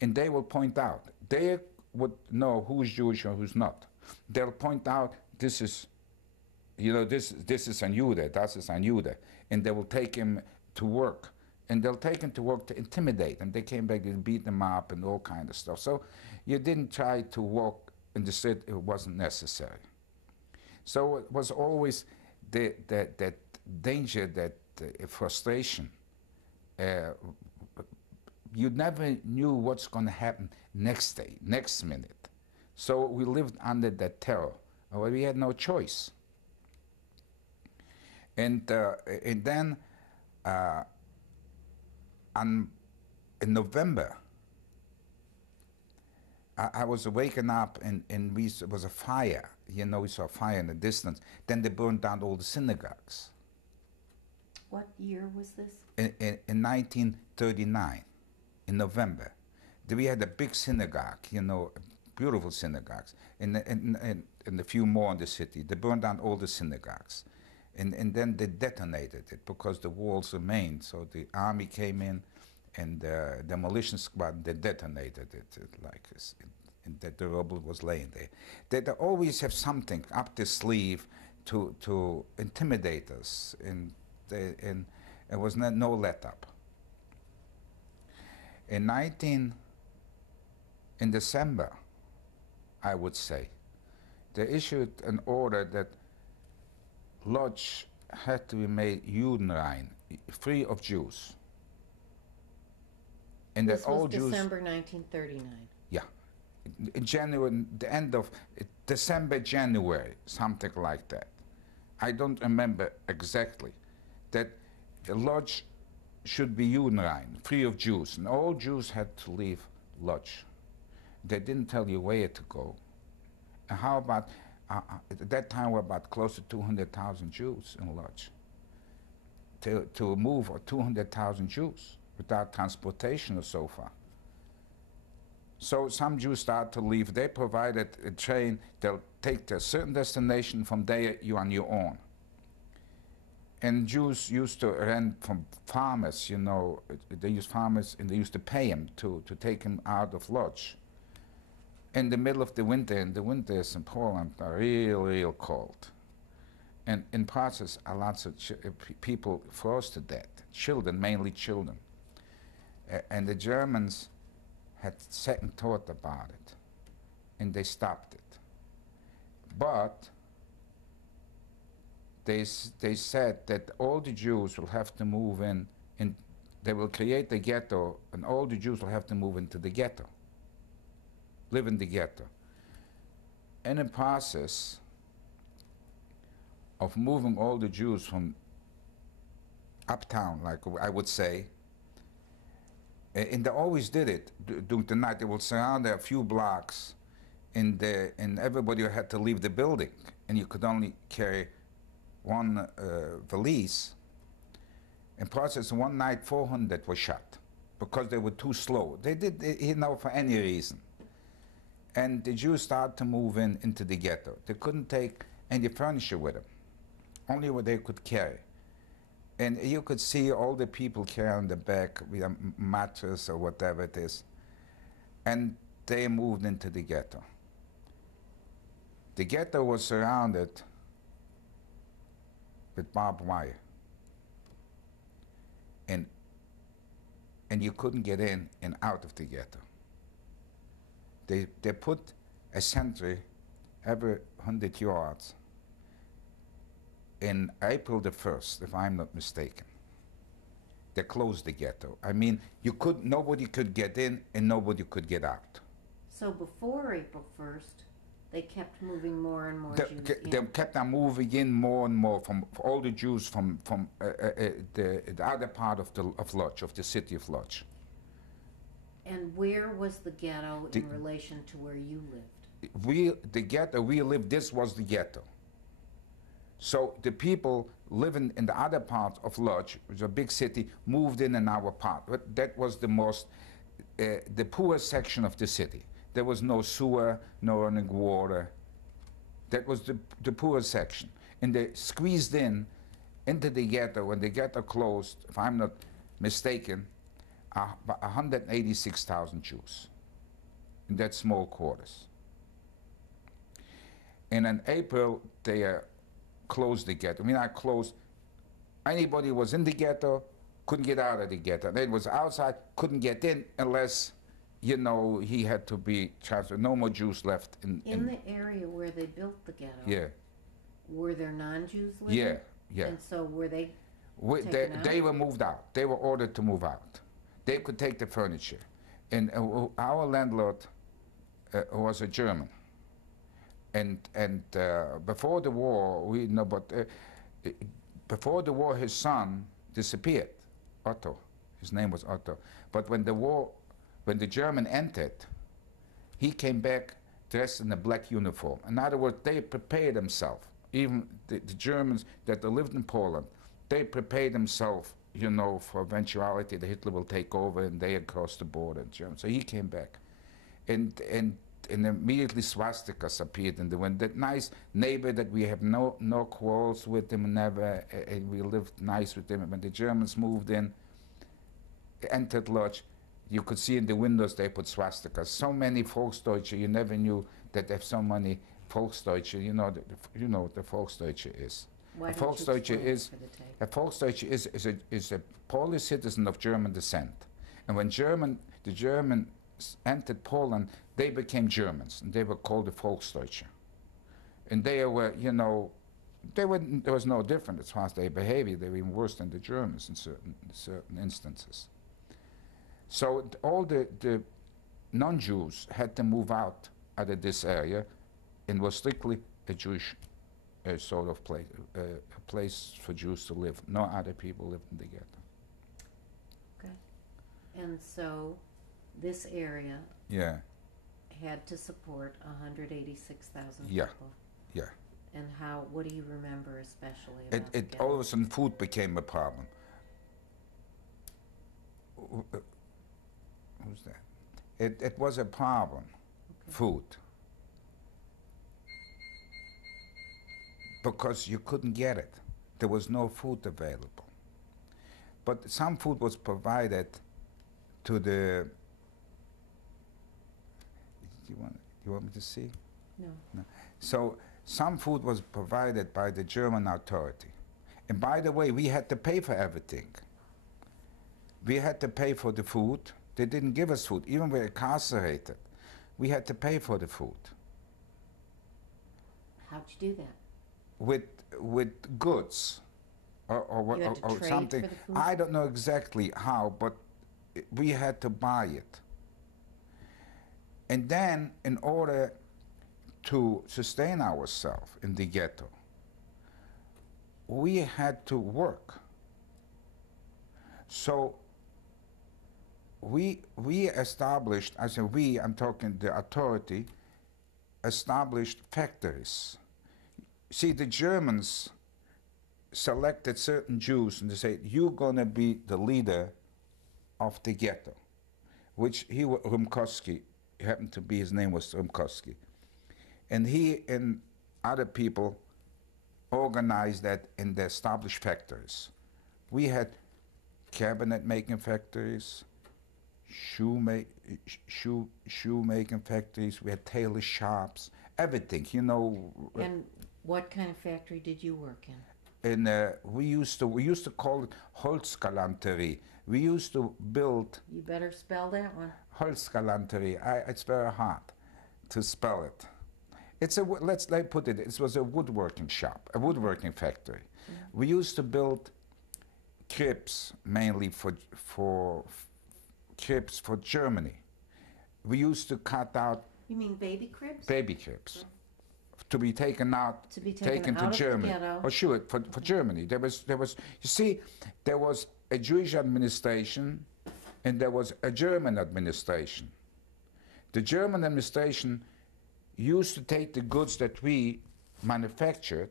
and they will point out. They would know who's Jewish or who's not. They'll point out, this is a Jude, das ist ein Jude, and they will take him to work. And they'll take him to work to intimidate him. They came back and beat them up and all kind of stuff. So you didn't try to walk in the street, it wasn't necessary. So it was always that danger, that frustration. You never knew what's going to happen next day, next minute. So we lived under that terror. We had no choice. And then in November, I was waking up and it was a fire. We saw a fire in the distance. Then they burned down all the synagogues. What year was this? In 1939, in November. We had a big synagogue, beautiful synagogues, and a few more in the city. They burned down all the synagogues. And then they detonated it because the walls remained. So the army came in, and the demolition squad, they detonated it like this, and the rubble was laying there. They always have something up their sleeve to intimidate us, and it was no let up. In December, I would say, they issued an order that Lodz had to be made Judenrein, free of Jews. And This that all was Jews, December 1939. yeah, in January, the end of December, January, something like that. I don't remember exactly. That the Lodz should be Judenrein, free of Jews, and all Jews had to leave Lodz. They didn't tell you where to go. And how about, at that time, we were about close to 200,000 Jews in Lodz. To move 200,000 Jews without transportation or so far. So some Jews start to leave. They provided a train. They'll take to a certain destination. From there, you're on your own. And Jews used to rent from farmers, they used farmers, and they used to pay them to take them out of Lodz. In the middle of the winter, and the winters in Poland are real cold. And in process, lots of people froze to death, children, mainly children. And the Germans had second thought about it, and they stopped it. But they said that all the Jews will have to move in, and they will create the ghetto, and all the Jews will have to move into the ghetto, live in the ghetto. And in process of moving all the Jews from uptown, like I would say, and they always did it during the night. They would surround a few blocks, and everybody had to leave the building, and you could only carry one valise. In process, one night 400 were shot because they were too slow. They did, for any reason. And the Jews started to move into the ghetto. They couldn't take any furniture with them, only what they could carry. And you could see all the people carrying the back with a mattress or whatever it is. And they moved into the ghetto. The ghetto was surrounded with barbed wire. And you couldn't get in and out of the ghetto. They put a sentry every 100 yards in April the 1st, if I'm not mistaken. They closed the ghetto. I mean, nobody could get in and nobody could get out. So before April 1st, they kept moving more and more Jews They in. kept on moving in more and more from all the Jews from the other part of Lodz, of the city of Lodz. And where was the ghetto in relation to where you lived? The ghetto we lived, this was the ghetto. So the people living in the other part of Lodz, which is a big city, moved in our part. But that was the most, the poorest section of the city. There was no sewer, no running water. That was the poorest section. And they squeezed in into the ghetto. When the ghetto closed, if I'm not mistaken, 186,000 Jews in that small quarters. And in April, they closed the ghetto. I mean, I closed. Anybody who was in the ghetto couldn't get out of the ghetto. They was outside, couldn't get in unless, you know, he had to be transferred. No more Jews left in the area where they built the ghetto, yeah, were there non-Jews living? yeah, yeah. And so were they They taken were moved out. They were ordered to move out. They could take the furniture. And our landlord was a German. And before the war, before the war, his son disappeared, Otto. His name was Otto. But when the German entered, he came back dressed in a black uniform. In other words, they prepared themselves. Even the Germans that lived in Poland, they prepared themselves, you know, for eventuality that Hitler will take over and they across the border in Germany. So he came back. And immediately swastikas appeared in the window. That nice neighbor that we have no quarrels with him, never, and we lived nice with him. When the Germans moved in, entered Lodz, you could see in the windows they put swastikas. So many Volksdeutsche, you never knew that there's so many Volksdeutsche. You know what the Volksdeutsche is. Why A don't you Volksdeutsche explain it is for the tape? a Volksdeutsche is a Polish citizen of German descent. And when the Germans entered Poland, they became Germans, and they were called the Volksdeutsche. And they were, you know, there was no difference as far as their behavior. They were even worse than the Germans in certain instances. So all the non-Jews had to move out of this area, and was strictly a Jewish sort of place, a place for Jews to live. No other people lived in the ghetto. Okay. And so this area Yeah, had to support 186,000 Yeah. people. yeah. And what do you remember especially about the All ghetto? of a sudden, food became a problem. Who's that? It was a problem, Okay. food. Because you couldn't get it. There was no food available. But some food was provided to the... You want me to see? No. So some food was provided by the German authority. And by the way, we had to pay for everything. We had to pay for the food. They didn't give us food. Even we were incarcerated. We had to pay for the food. How'd you do that? With goods or You had to trade something. for the food? I don't know exactly how, but we had to buy it. And then, in order to sustain ourselves in the ghetto, we had to work. So we established, I say we, I'm talking the authority, established factories. See, the Germans selected certain Jews and they said, you're going to be the leader of the ghetto, which Rumkowski happened to be, his name was Rumkowski. And he and other people organized that and they established factories. We had cabinet making factories, shoe making factories. We had tailor shops, everything. You know. And what kind of factory did you work in? And we used to call it Holzgalanterie. We used to build You better spell that one. Holzgalanterie. It's very hard to spell it. It's a let's put it. It was a woodworking shop, a woodworking factory. Mm-hmm. We used to build cribs mainly for cribs for Germany. We used to cut out. You mean baby cribs? Baby cribs. Mm-hmm. To be taken out, to be taken to out Germany. Of the ghetto. Oh, sure, for Germany. There was. You see, there was a Jewish administration, and there was a German administration. The German administration used to take the goods that we manufactured,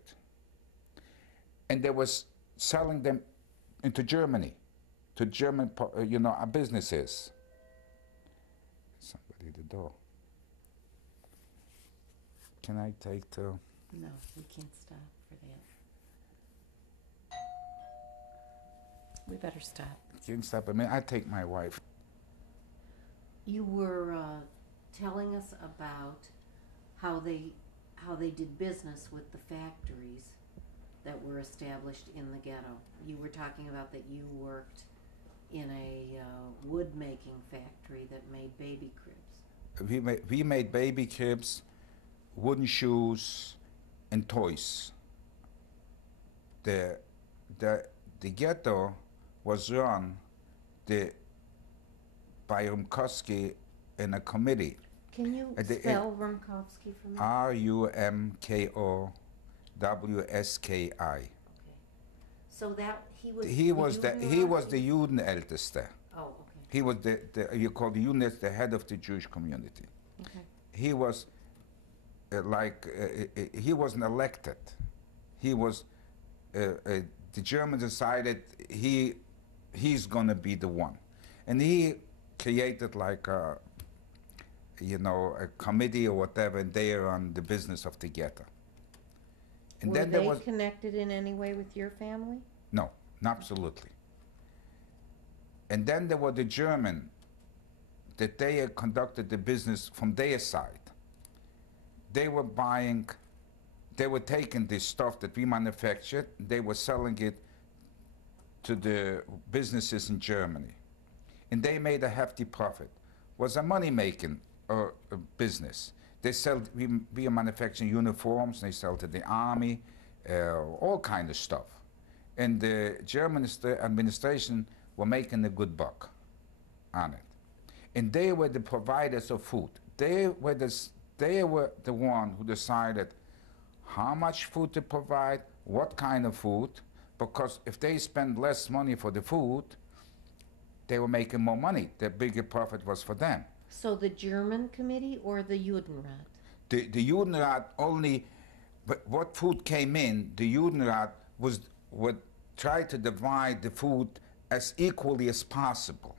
and they was selling them into Germany, to German, businesses. Somebody at the door. Can I take the... No, we can't stop for that. We better stop. Can't stop. I mean, I take my wife. You were telling us about how they did business with the factories that were established in the ghetto. You were talking about that you worked in a wood making factory that made baby cribs. We made baby cribs, wooden shoes, and toys. The ghetto was run by Rumkowski in a committee. Can you spell Rumkowski for me? Rumkowski. Okay. So that he was the Judenälteste. Oh, okay. He was you call the Juden the head of the Jewish community. Okay. He was he wasn't elected. He was the Germans decided he's gonna be the one, and he created like a committee or whatever, and they are on the business of the ghetto. And were then they there was connected in any way with your family? no, absolutely. And then there were the German that they conducted the business from their side. They were taking this stuff that we manufactured, they were selling it to the businesses in Germany. And they made a hefty profit. Was a money-making business. They sell, we are manufacturing uniforms, they sell to the army, all kind of stuff. And the German administration were making a good buck on it. And they were the providers of food. They were the one who decided how much food to provide, what kind of food, because if they spend less money for the food, they were making more money. The bigger profit was for them. So the German committee or the Judenrat? The Judenrat only, but what food came in, the Judenrat would try to divide the food as equally as possible.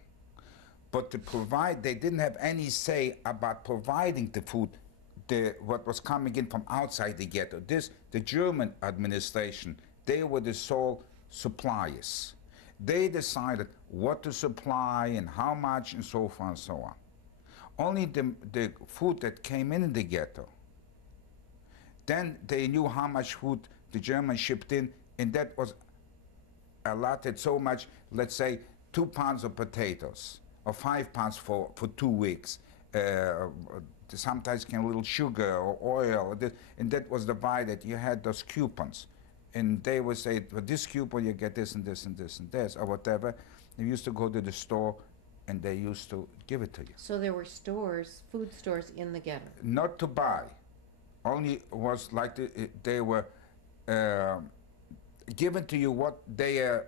But to provide, they didn't have any say about providing the food, what was coming in from outside the ghetto. The German administration, they were the sole suppliers. They decided what to supply and how much and so forth and so on. Only the food that came in the ghetto, then they knew how much food the Germans shipped in, and that was allotted so much, let's say 2 pounds of potatoes, or 5 pounds for 2 weeks. Sometimes came a little sugar or oil, and that was divided. You had those coupons, and they would say, for this coupon you get this and this and this and this, or whatever. You used to go to the store, and they used to give it to you. So there were stores, food stores in the ghetto? Not to buy, only was like they were given to you what they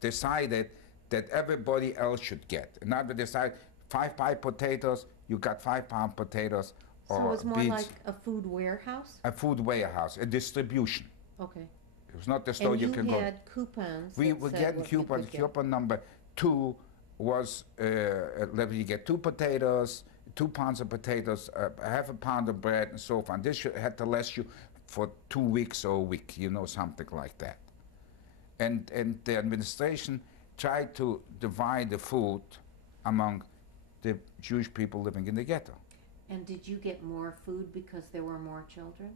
decided that everybody else should get. And now they decide 5 pound potatoes, you got 5 pound potatoes, or so it was more beans. like a food warehouse? A food warehouse, a distribution. Okay. It was not the store and you can go. And you had coupons. We that were said getting what you coupons. could get. Coupon number 2 was you get 2 potatoes, 2 pounds of potatoes, half a pound of bread, and so on. This had to last you for 2 weeks or a week, something like that. and the administration tried to divide the food among the Jewish people living in the ghetto. And did you get more food because there were more children?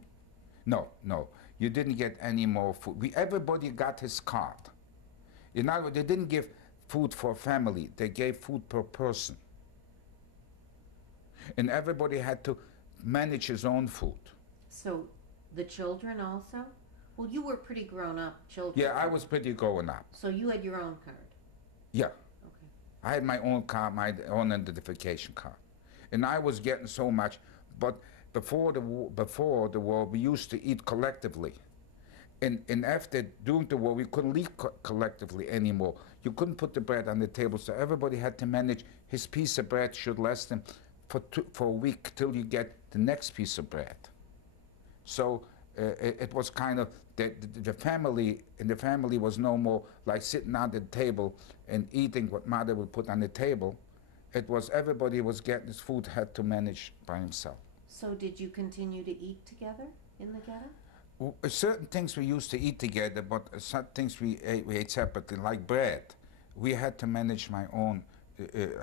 No, no, you didn't get any more food. Everybody got his card. In other words, they didn't give food for a family, they gave food per person. And everybody had to manage his own food. So the children also? Well, you were pretty grown up children. Yeah, I was pretty growing up. So you had your own card? Yeah, Okay. I had my own card, my own identification card. And I was getting so much, but before the war, we used to eat collectively. And after, during the war, we couldn't eat collectively anymore. You couldn't put the bread on the table, so everybody had to manage his piece of bread should last him for a week till you get the next piece of bread. So it was kind of, the family, and the family was no more like sitting at the table and eating what mother would put on the table. It was everybody was getting his food, had to manage by himself. So did you continue to eat together in the ghetto? Certain things we used to eat together, but some things we ate separately, like bread. We had to manage my own,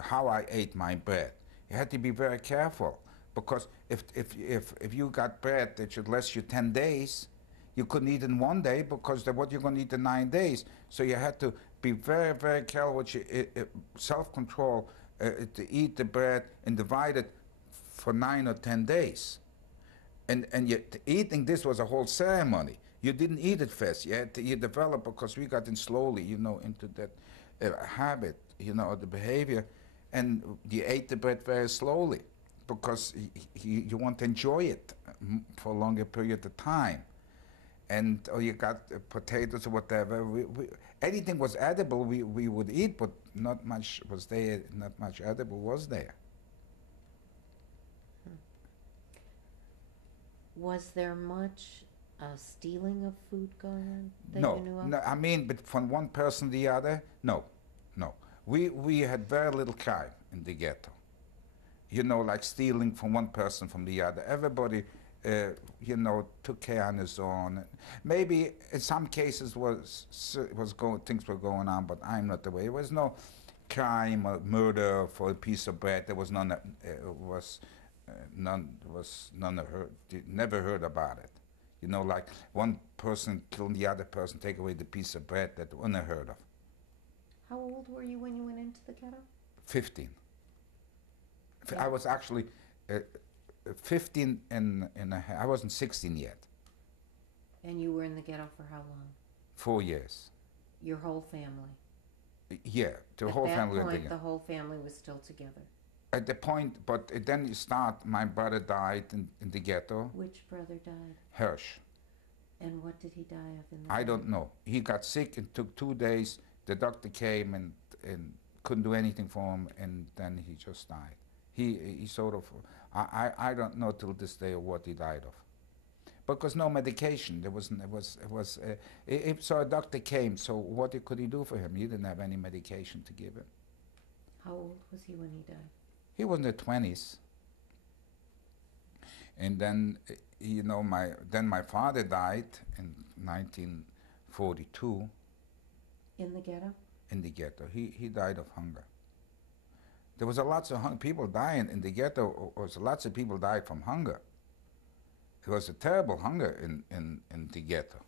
how I ate my bread. You had to be very careful, because if you got bread that should last you 10 days, you couldn't eat in one day, because what you're going to eat in 9 days. So you had to be very, very careful with your self-control to eat the bread and divide it for 9 or 10 days. And yet eating this was a whole ceremony. You didn't eat it fast. You developed, because we got in slowly, into that habit, the behavior, and you ate the bread very slowly, because you want to enjoy it for a longer period of time. And or you got potatoes or whatever. Anything was edible, we would eat, but not much was there. Not much edible was there. Was there much stealing of food going on that No, you knew of? no. I mean, but from one person to the other, no, no. We had very little crime in the ghetto. Like stealing from one person from the other. Everybody, took care on his own. Maybe in some cases things were going on, but I'm not the way. There was no crime or murder for a piece of bread. There was none. Never heard about it. Like one person killing the other person, take away the piece of bread, that unheard of. How old were you when you went into the ghetto? 15. Yeah. I was actually 15 and a half. I wasn't 16 yet. And you were in the ghetto for how long? 4 years. Your whole family? Yeah, the whole family. At that point, the whole family was still together? At the point, but then you start, my brother died in the ghetto. Which brother died? Hirsch. And what did he die of in the I ghetto? don't know. He got sick. It took 2 days. The doctor came and couldn't do anything for him, and then he just died. He sort of, I don't know till this day what he died of. Because no medication. So a doctor came, so what could he do for him? He didn't have any medication to give him. How old was he when he died? He was in the 20s. And then, my father died in 1942. In the ghetto? In the ghetto. He died of hunger. There was lots of people dying in the ghetto. Lots of people died from hunger. There was a terrible hunger in the ghetto.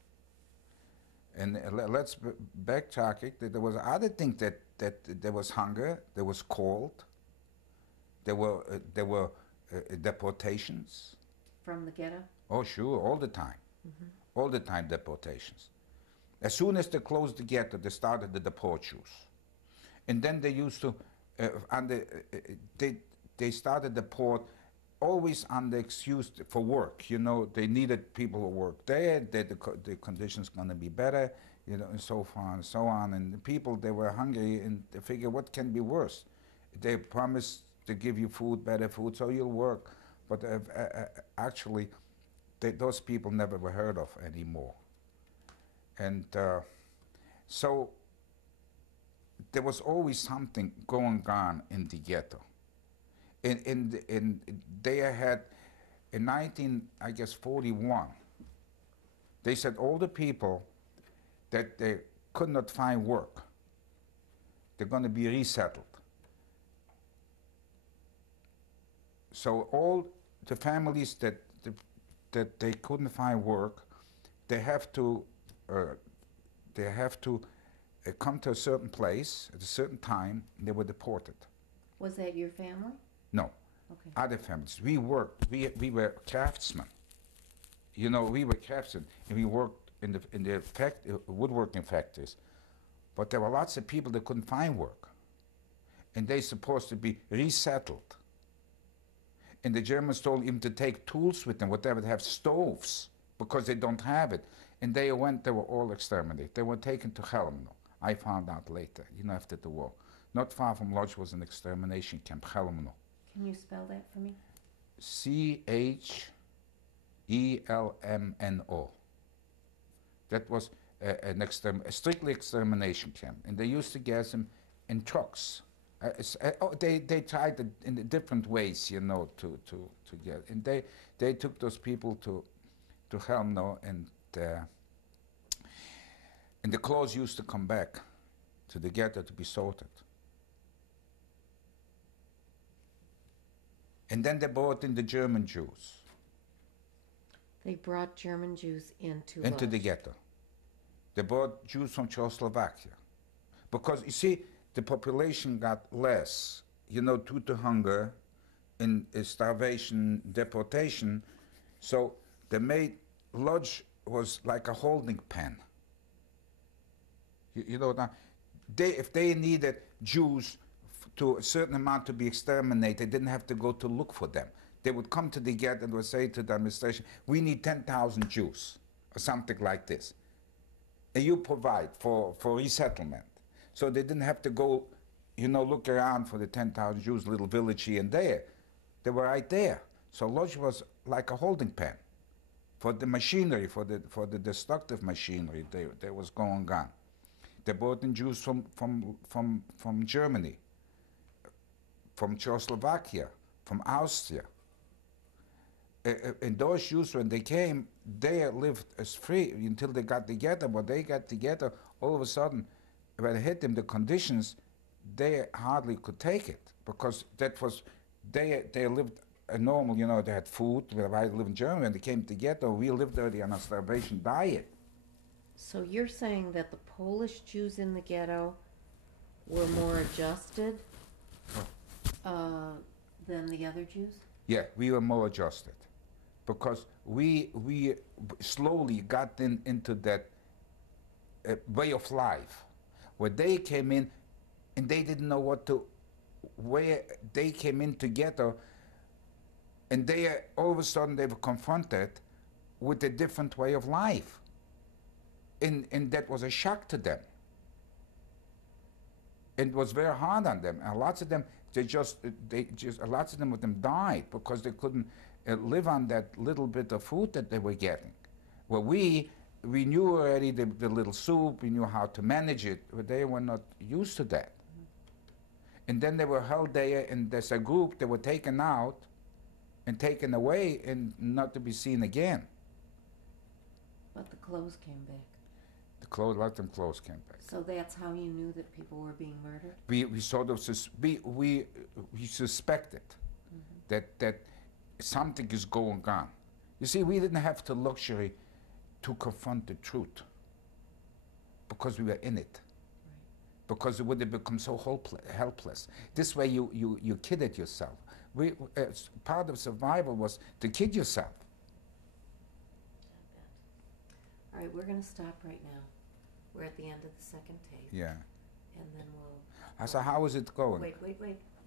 And let's backtrack it. There was other things that there was hunger, there was cold, there were deportations. From the ghetto? Oh, sure, all the time. All the time deportations. As soon as they closed the ghetto, they started to deport Jews. And then they used to, they started to deport always on the excuse for work. They needed people who work there, the conditions going to be better, and so far and so on. And the people, they were hungry, and they figured, what can be worse? They promised to give you food, better food, so you'll work. But actually, those people never were heard of anymore. And so there was always something going on in the ghetto. In they had, in 1941, they said all the people that they could not find work. They're going to be resettled. So all the families that they couldn't find work, they have to come to a certain place at a certain time. And they were deported. Was that your family? No, Okay. other families. We worked. We were craftsmen. You know, we were craftsmen, and we worked in the woodworking factories. But there were lots of people that couldn't find work, and they supposed to be resettled. And the Germans told him to take tools with them, whatever, to have stoves, because they don't have it. And they were all exterminated. They were taken to Helmno. I found out later, after the war. Not far from Lodz was an extermination camp, Helmno. Can you spell that for me? Chelmno. That was a strictly extermination camp. And they used to gas them in trucks. They tried it in different ways, to get. And they took those people to Helmno, and the clothes used to come back to the ghetto to be sorted. And then they brought in the German Jews. They brought German Jews into the Lodz. ghetto. They brought Jews from Czechoslovakia. Because, you see, the population got less, due to hunger and starvation, deportation. So they made Lodz was like a holding pen. Now, if they needed Jews to a certain amount to be exterminated, they didn't have to go to look for them. They would come to the ghetto and would say to the administration, we need 10,000 Jews, or something like this. And you provide for resettlement. So they didn't have to go, look around for the 10,000 Jews, little village here and there. They were right there. So Lodz was like a holding pen for the machinery, for the destructive machinery that was going on. They brought in Jews from Germany, from Czechoslovakia, from Austria. And those Jews, when they came, they lived as free until they got together. But they got together, all of a sudden, when it hit them, the conditions, they hardly could take it, because that was, they lived a normal, they had food. I lived in Germany, when they came together, we lived already on a starvation diet. So you're saying that the Polish Jews in the ghetto were more adjusted than the other Jews? Yeah, we were more adjusted, because we slowly got into that way of life, where they came in and they didn't know where they came in together, and all of a sudden they were confronted with a different way of life. And that was a shock to them. It was very hard on them, and lots of them, lots of them died because they couldn't live on that little bit of food that they were getting. Well, we knew already the little soup, we knew how to manage it, but they were not used to that. And then they were held there, and as a group, they were taken out and taken away and not to be seen again. But the clothes came back. Lots of them clothes came back. So that's how you knew that people were being murdered? We sort of we suspected that something is going on. You see, we didn't have the luxury to confront the truth because we were in it. Right. Because it would have become so helpless. This way you kidded yourself. Part of survival was to kid yourself. All right, we're going to stop right now. We're at the end of the second tape. Yeah. And then we'll... I said, how is it going? Wait.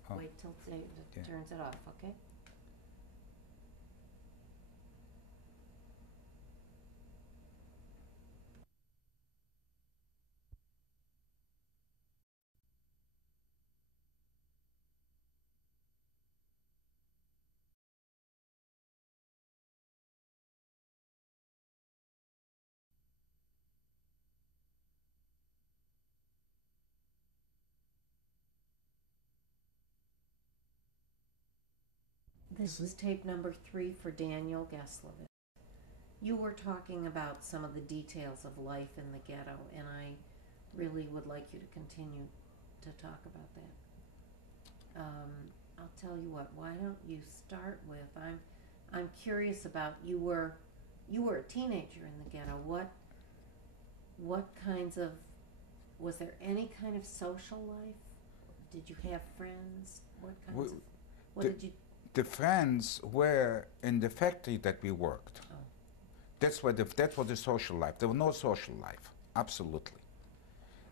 Oh. Wait till Dave turns it off, okay? This is tape number 3 for Daniel Gaslovitz. You were talking about some of the details of life in the ghetto, and I really would like you to continue to talk about that. I'll tell you what. Why don't you start with? I'm curious about you were a teenager in the ghetto. What kinds of, was there any kind of social life? Did you have friends? What kinds of, what the- did you? The friends were in the factory that we worked. Oh. That was the social life. There was no social life, absolutely.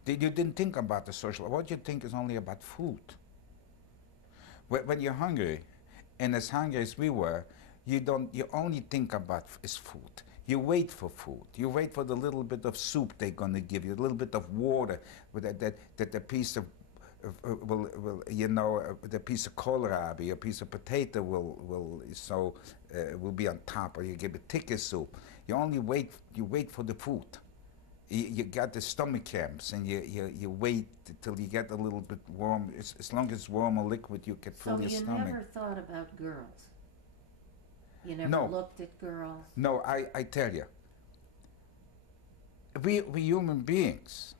You didn't think about the social. What you think is only about food. When you're hungry, and as hungry as we were, you only think about is food. You wait for food. You wait for the little bit of soup they're gonna give you, a little bit of water, with that the piece of the piece of kohlrabi, a piece of potato will be on top, or you give a tikka soup. You only wait. You wait for the food. You got the stomach cramps, and you wait till you get a little bit warm. As long as it's warm or liquid, you can fill So your you stomach. never thought about girls. You never No. looked at girls. No, I tell you, we human beings,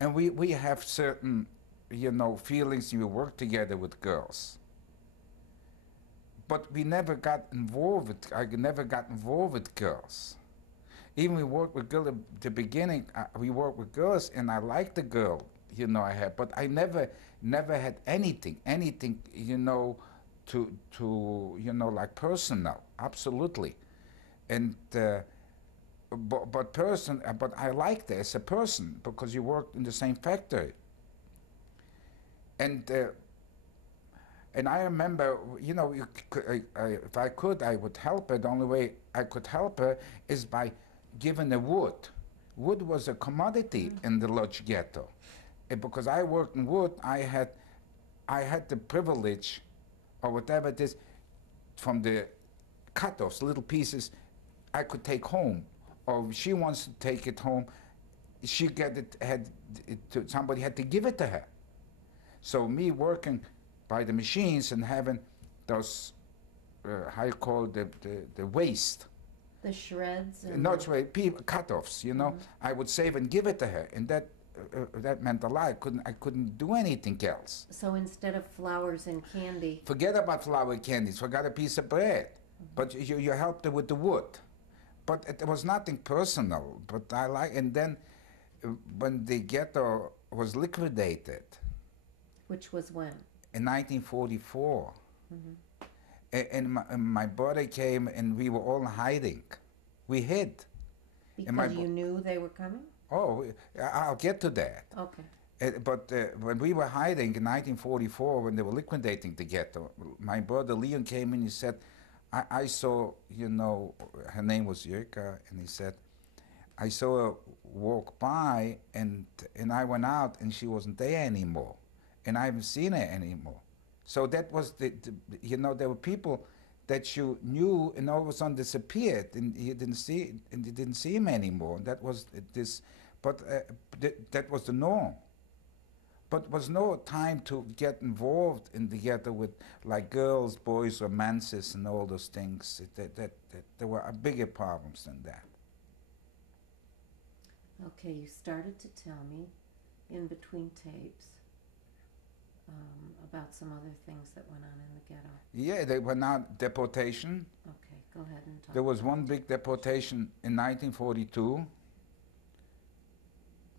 and we have certain, feelings. We work together with girls, but we never got involved with. I never got involved with girls. Even we worked with girls at the beginning. We worked with girls, and I liked the girl, I had, but I never had anything, to like personal, absolutely, and. But I liked her as a person because you worked in the same factory. And I remember, if I could, I would help her. The only way I could help her is by giving her wood. Wood was a commodity in the Lodz ghetto. And because I worked in wood, I had the privilege, or whatever it is, from the cut-offs, little pieces, I could take home. Or if she wants to take it home, somebody had to give it to her. So me working by the machines and having those, how you call the waste. The shreds. And No, it's right, cut-offs, I would save and give it to her, and that meant a lot. I couldn't do anything else. So instead of flowers and candy. Forget about flour candies, forget a piece of bread. But you helped her with the wood. But it was nothing personal, but and then when the ghetto was liquidated. Which was when? In 1944. And my brother came, and we were all hiding. We hid. Because you knew they were coming? Oh, I'll get to that. Okay. But when we were hiding in 1944, when they were liquidating the ghetto, my brother Leon came in, he said, I saw, her name was Jirka, and he said, I saw her walk by, and I went out, and she wasn't there anymore, and I haven't seen her anymore. So that was there were people that you knew, and all of a sudden disappeared, and you didn't see him anymore. And that was this, but that was the norm. But was no time to get involved in the ghetto with like girls, boys, romances, and all those things. That there were bigger problems than that. Okay, you started to tell me in between tapes about some other things that went on in the ghetto. Yeah, they went out deportation. Okay, go ahead and talk. There was one big deportation in 1942.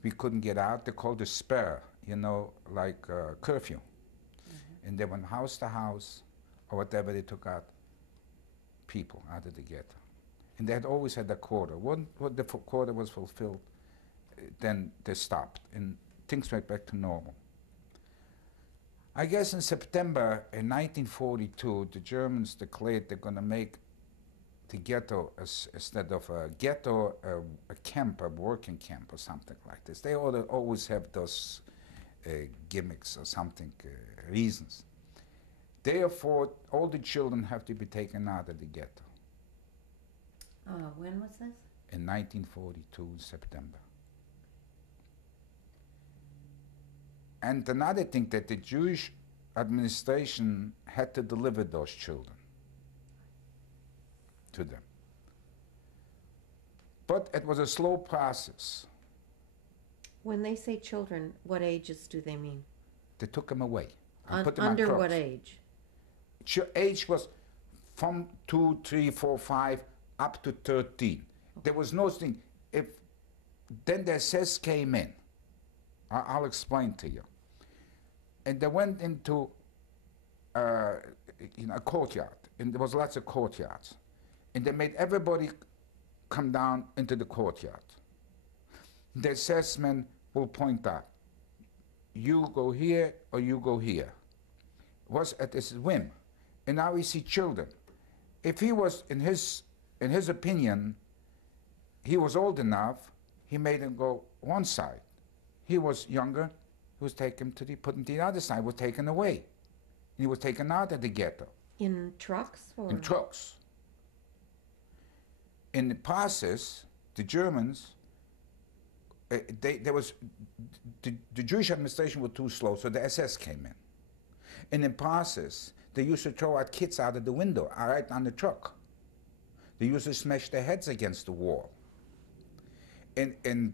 We couldn't get out. They called it sperr, like curfew. And they went house to house, or whatever, they took out people out of the ghetto. And they had always had a quota. When the quota was fulfilled, then they stopped, and things went back to normal. I guess in September in 1942, the Germans declared they're going to make the ghetto, instead of a ghetto, a camp, a working camp or something like this. They always have those gimmicks or something, reasons. Therefore, all the children have to be taken out of the ghetto. When was this? In 1942, September. And another thing, that the Jewish administration had to deliver those children to them. But it was a slow process. When they say children, what ages do they mean? They took them away. And put them on Under what trucks. age? Age was from 2, 3, 4, 5 up to 13. There was no thing. If then the SS came in, I'll explain to you. And they went into a courtyard, and there was lots of courtyards, and they made everybody come down into the courtyard. The assessment will point out, you go here or you go here. It was at his whim. And now we see children. If he was, in his opinion, he was old enough, he made him go one side. He was younger, he was taken to put on the other side, was taken away. He was taken out of the ghetto. In trucks or? In trucks. In the process, the Germans, the Jewish administration was too slow, so the SS came in. And in the process, they used to throw out kids out of the window, right on the truck. They used to smash their heads against the wall. And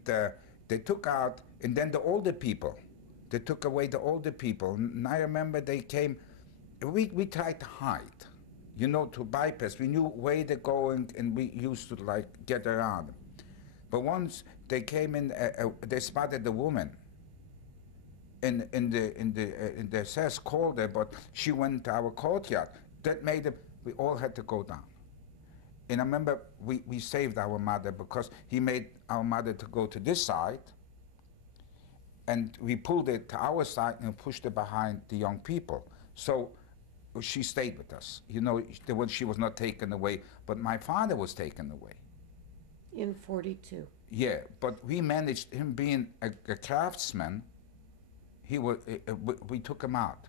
they took out, and then the older people, they took away the older people. And I remember they came, we tried to hide, to bypass. We knew where they're going, and we used to get around them. But once they came in, they spotted the woman. In the SS called her, but she went to our courtyard. That made them, we all had to go down. And I remember we saved our mother because he made our mother to go to this side, and we pulled it to our side and pushed it behind the young people. So she stayed with us. When she was not taken away, but my father was taken away. In 42. Yeah, but we managed, him being a craftsman, we took him out.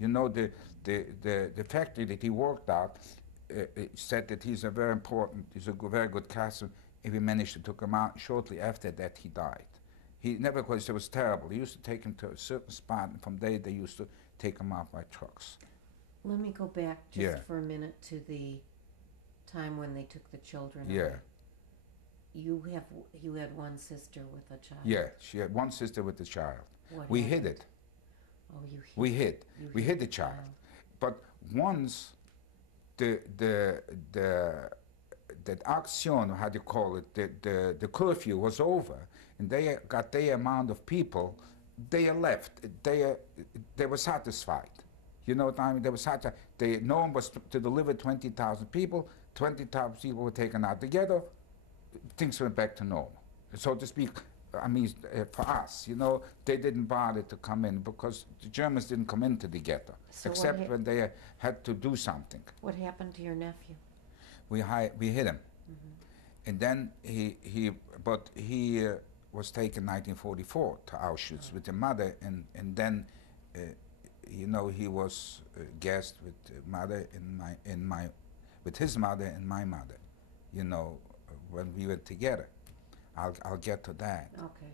The factory that he worked at said that he's a very very good craftsman, and we managed to take him out. Shortly after that, he died. He never, because it was terrible. He used to take him to a certain spot, and from there they used to take him out by trucks. Let me go back just Yeah. for a minute to the time when they took the children Yeah, away. You had one sister with a child. yeah. She had one sister with a child. What We happened? hid it. Oh, you hid. We hid the child. But once that action, how do you call it, the curfew was over, and they got their amount of people, they left. They were satisfied. You know what I mean? They were satisfied. The norm was to deliver 20,000 people. 20,000 people were taken out together. Things went back to normal, so to speak. I mean, for us, they didn't bother to come in because the Germans didn't come into the ghetto, So except when they had to do something. What happened to your nephew? We hid him, and then he was taken 1944 to Auschwitz with the mother, and then he was gassed with mother with his mother and my mother, when we were together. I'll get to that. Okay.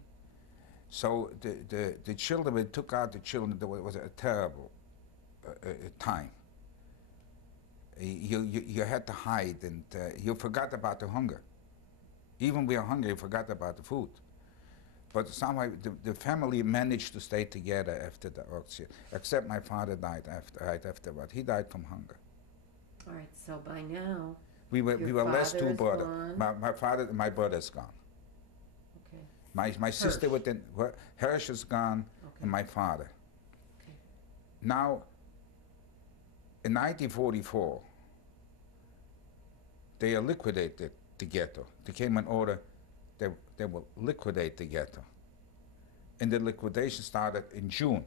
So the children, we took out the children. It was a terrible time. You had to hide, and you forgot about the hunger. Even we were hungry, you forgot about the food. But somehow the family managed to stay together after the occupation. Except my father died right afterward. He died from hunger. All right. So by now, We were less father two is brothers. gone. My father, my brother's gone. okay. My sister Hirsch is gone, Okay. and my father. Okay. Now, in 1944, they liquidated the ghetto. There came an order that they will liquidate the ghetto. And the liquidation started in June.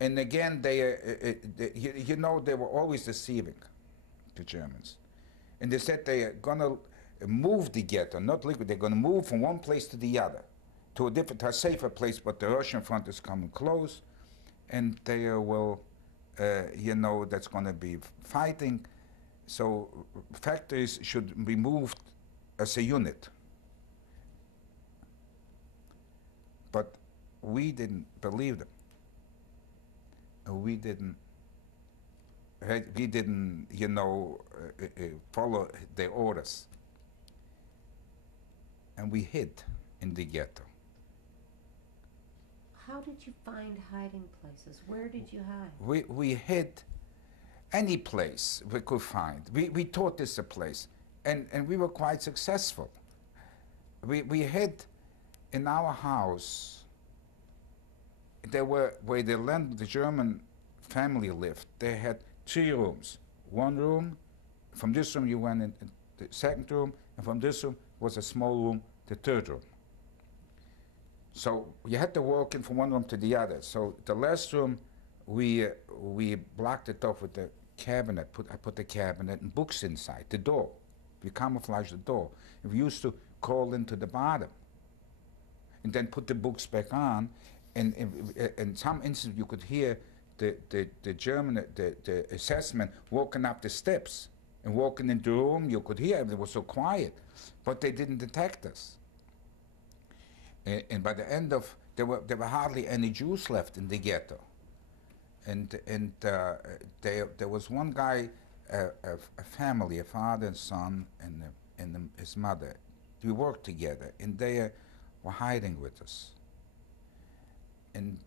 And again, they were always deceiving the Germans. And they said they are going to move the ghetto, not liquidate. They're going to move from one place to the other, to a safer place, but the Russian front is coming close, and they will, that's going to be fighting. So factories should be moved as a unit. But we didn't believe them. We didn't, follow their orders. And we hid in the ghetto. How did you find hiding places? Where did you hide? We hid any place we could find. We thought this a place, and we were quite successful. We hid in our house. There were where the German family lived. They had 3 rooms. One room, from this room you went in the second room, and from this room was a small room, the third room. So you had to walk in from one room to the other. So the last room, we blocked it off with a cabinet. I put the cabinet and books inside the door. We camouflaged the door. And we used to crawl into the bottom, and then put the books back on. And in some instances, you could hear the German the assessment walking up the steps and walking into the room. You could hear it. It was so quiet, but they didn't detect us. And by the end of, there were hardly any Jews left in the ghetto. And there was one guy, a family, a father and son, and his mother. We worked together, and they were hiding with us. And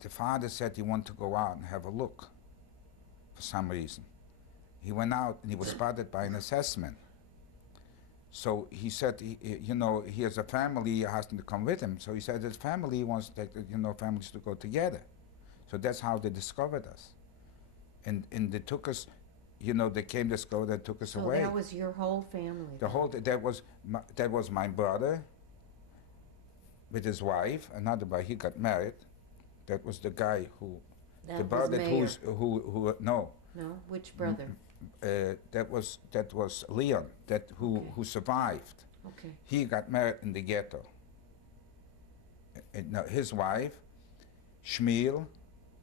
the father said he wanted to go out and have a look for some reason. He went out and he was spotted by an assessment. So he said, he has a family, he has to come with him. So he said his family wants to take, families to go together. So that's how they discovered us. And they took us, they came to school, they took us away. So that was your whole family? That was my brother with his wife, another guy, he got married. That was the guy who, That the was brother Mayer. no. No? Which brother? That was Leon, who survived. Okay. He got married in the ghetto. And now his wife, Schmiel,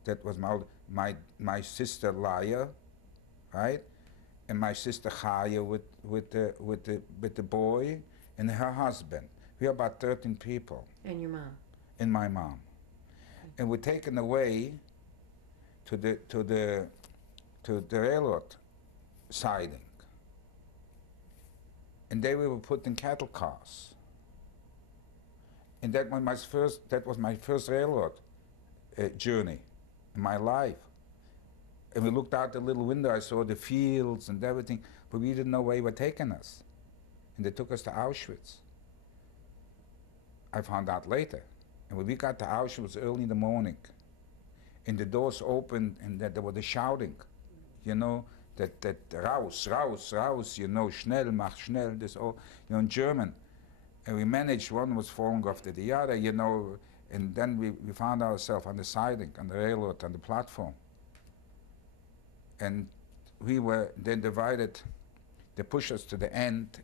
that was my sister Laya, right, and my sister Chaya with the boy and her husband. We are about 13 people. And your mom? And my mom, and we're taken away to the railroad siding. And they were put in cattle cars. And that was my first railroad journey in my life. And we looked out the little window, I saw the fields and everything, but we didn't know where they were taking us. And they took us to Auschwitz. I found out later. And when we got to Auschwitz, it was early in the morning. And the doors opened, and there was the shouting, that raus, raus, raus, schnell, mach schnell, this all, in German. And we managed, one was falling after the other, and then we found ourselves on the siding, on the railroad, on the platform. And we were then divided, they pushed us to the end,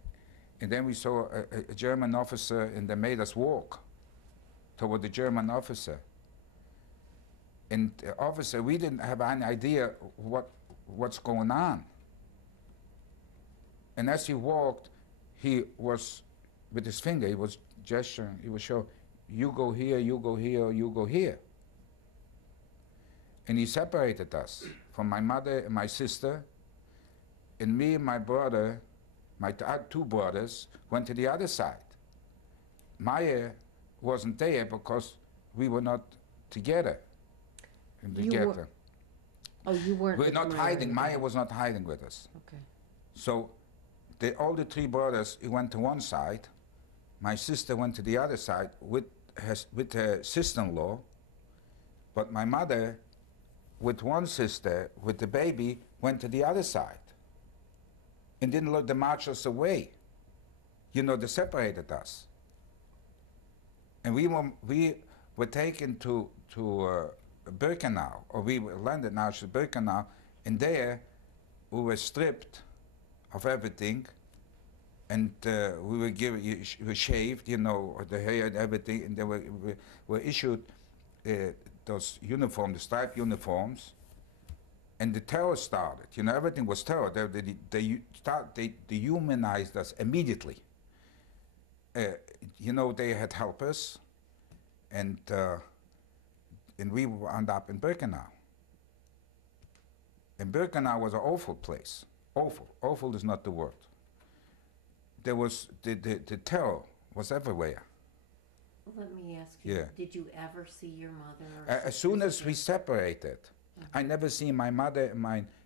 and then we saw a German officer, and they made us walk toward the German officer. And the officer, we didn't have any idea what's going on. And as he walked, he was, with his finger, he was gesturing, he was showing, you go here, you go here, you go here. And he separated us from my mother and my sister, and me and my brother, my 2 brothers, went to the other side. Meyer wasn't there because we were not together in the ghetto. Oh, you weren't. We're with not Meyer hiding. in the Meyer ghetto. was not hiding with us. Okay. So all the 3 brothers, he went to one side. My sister went to the other side with her sister-in-law. But my mother, with one sister, with the baby, went to the other side. And didn't let them march us away. They separated us. And we were taken to Birkenau, or we landed now to Birkenau, and there we were stripped of everything, and we were shaved, the hair and everything, and they were issued those uniforms, the striped uniforms, and the terror started. Everything was terror. They dehumanized us immediately. They had helpers, and we wound up in Birkenau. And Birkenau was an awful place. Awful. Awful is not the word. There was the terror was everywhere. Let me ask you, Yeah. did you ever see your mother or As soon sisters as we again? separated, I never see my mother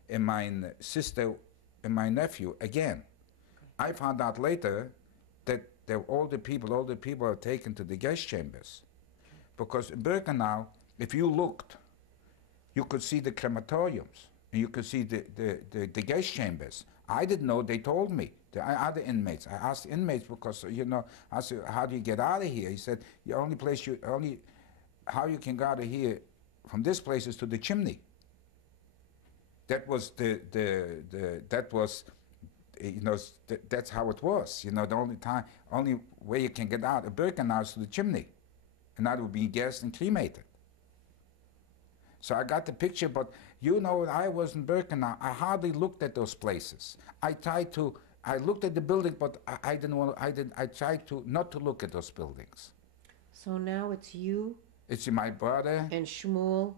and my sister and my nephew again. I found out later that all the people are taken to the gas chambers. Because in Birkenau, if you looked, you could see the crematoriums and you could see the gas chambers. I didn't know, they told me, the other inmates. I asked inmates because, you know, I said, how do you get out of here? He said, the only place how you can get out of here from this place is to the chimney. That was that was, you know, that's how it was. You know, the only way you can get out of Birkenau is to the chimney. And that would be gassed and cremated. So I got the picture, but you know, I was in Birkenau. I hardly looked at those places. I looked at the building, but I tried to not to look at those buildings. So now it's you It's my brother and Shmuel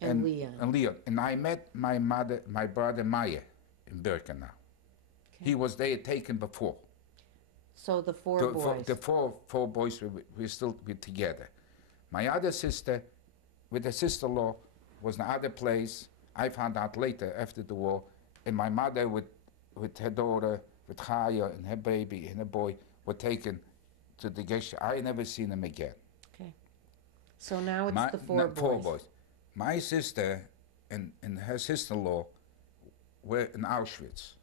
and Leon. and Leon. And I met my brother Maya in Birkenau. Okay. He was there taken before. So the four boys. The four boys were still together. My other sister, with her sister-in-law, was in another place. I found out later after the war. And my mother with her daughter, with Chaya and her baby and her boy, were taken to the Gesh. I never seen them again. Okay. So now it's the four boys. Four boys. My sister and her sister-in-law were in Auschwitz,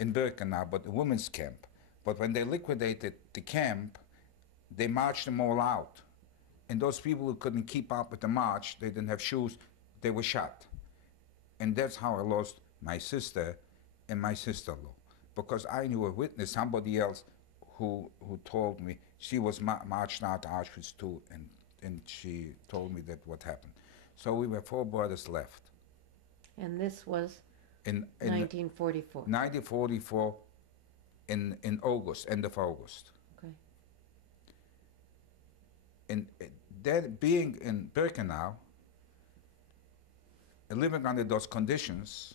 in Birkenau, but a women's camp. But when they liquidated the camp, they marched them all out. And those people who couldn't keep up with the march, they didn't have shoes, they were shot. And that's how I lost my sister and my sister-in-law. Because I knew a witness, somebody else who told me, she was marched out to Auschwitz too, and she told me that what happened. So we were four brothers left. And this was In 1944. 1944, in August, end of August. Okay. And that being in Birkenau, and living under those conditions,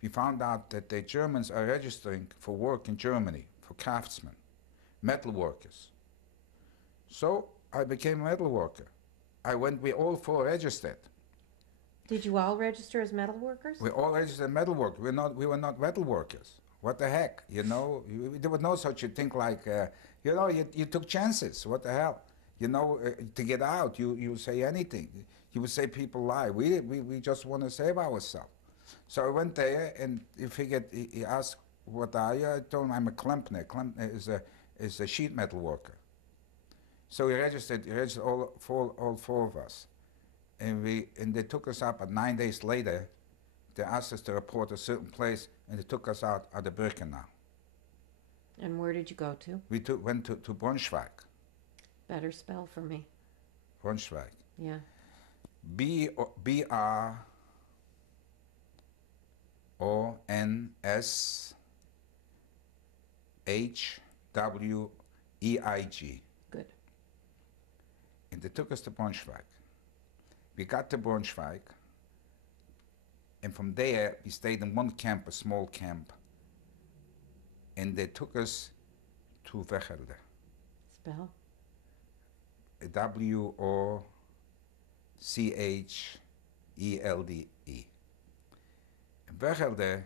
we found out that the Germans are registering for work in Germany, for craftsmen, metal workers. So I became a metal worker. We all four registered. Did you all register as metal workers? We all registered metal workers. We were not metal workers. What the heck, you know? There was no such a thing like, you know, you took chances. What the hell? You know, to get out, you say anything. You would say people lie. We just want to save ourselves. So I went there, and he asked, what are you? I told him I'm a Klempner. Klempner is a sheet metal worker. So he registered all four of us. And they took us up, and 9 days later, they asked us to report a certain place, and they took us out of the Birkenau. And where did you go to? We went to Braunschweig. Better spell for me. Braunschweig. Yeah. Braunschweig. Good. And they took us to Braunschweig. We got to Braunschweig, and from there we stayed in one camp, a small camp, and they took us to Wechelde. Spell? Wchelde. And Wechelde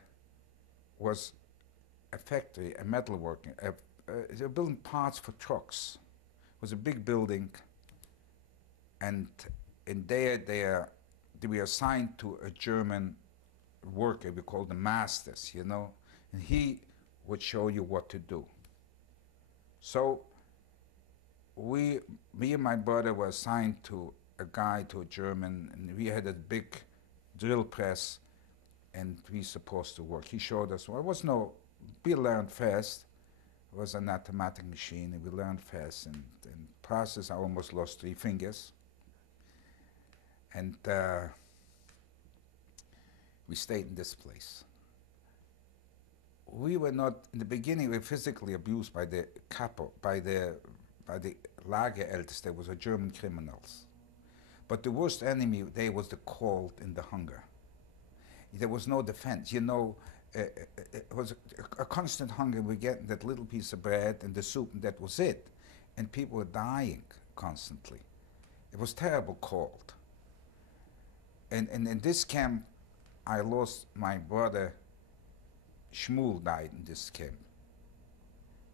was a factory, a metalworking. They were building parts for trucks. It was a big building, and in there they were assigned to a German worker. We called them masters, you know, and he would show you what to do. So me and my brother were assigned to a German, and we had a big drill press, and we supposed to work. He showed us. Well, we learned fast. It was an automatic machine, and we learned fast. And in process, I almost lost 3 fingers. And we stayed in this place. We were not, in the beginning, we were physically abused by the capo, by the Lagerälteste. There was a German criminals. But the worst enemy there was the cold and the hunger. There was no defense. You know, it was a constant hunger. We get that little piece of bread and the soup, and that was it. and people were dying constantly. It was terrible cold. And in this camp, I lost my brother. Shmuel died in this camp.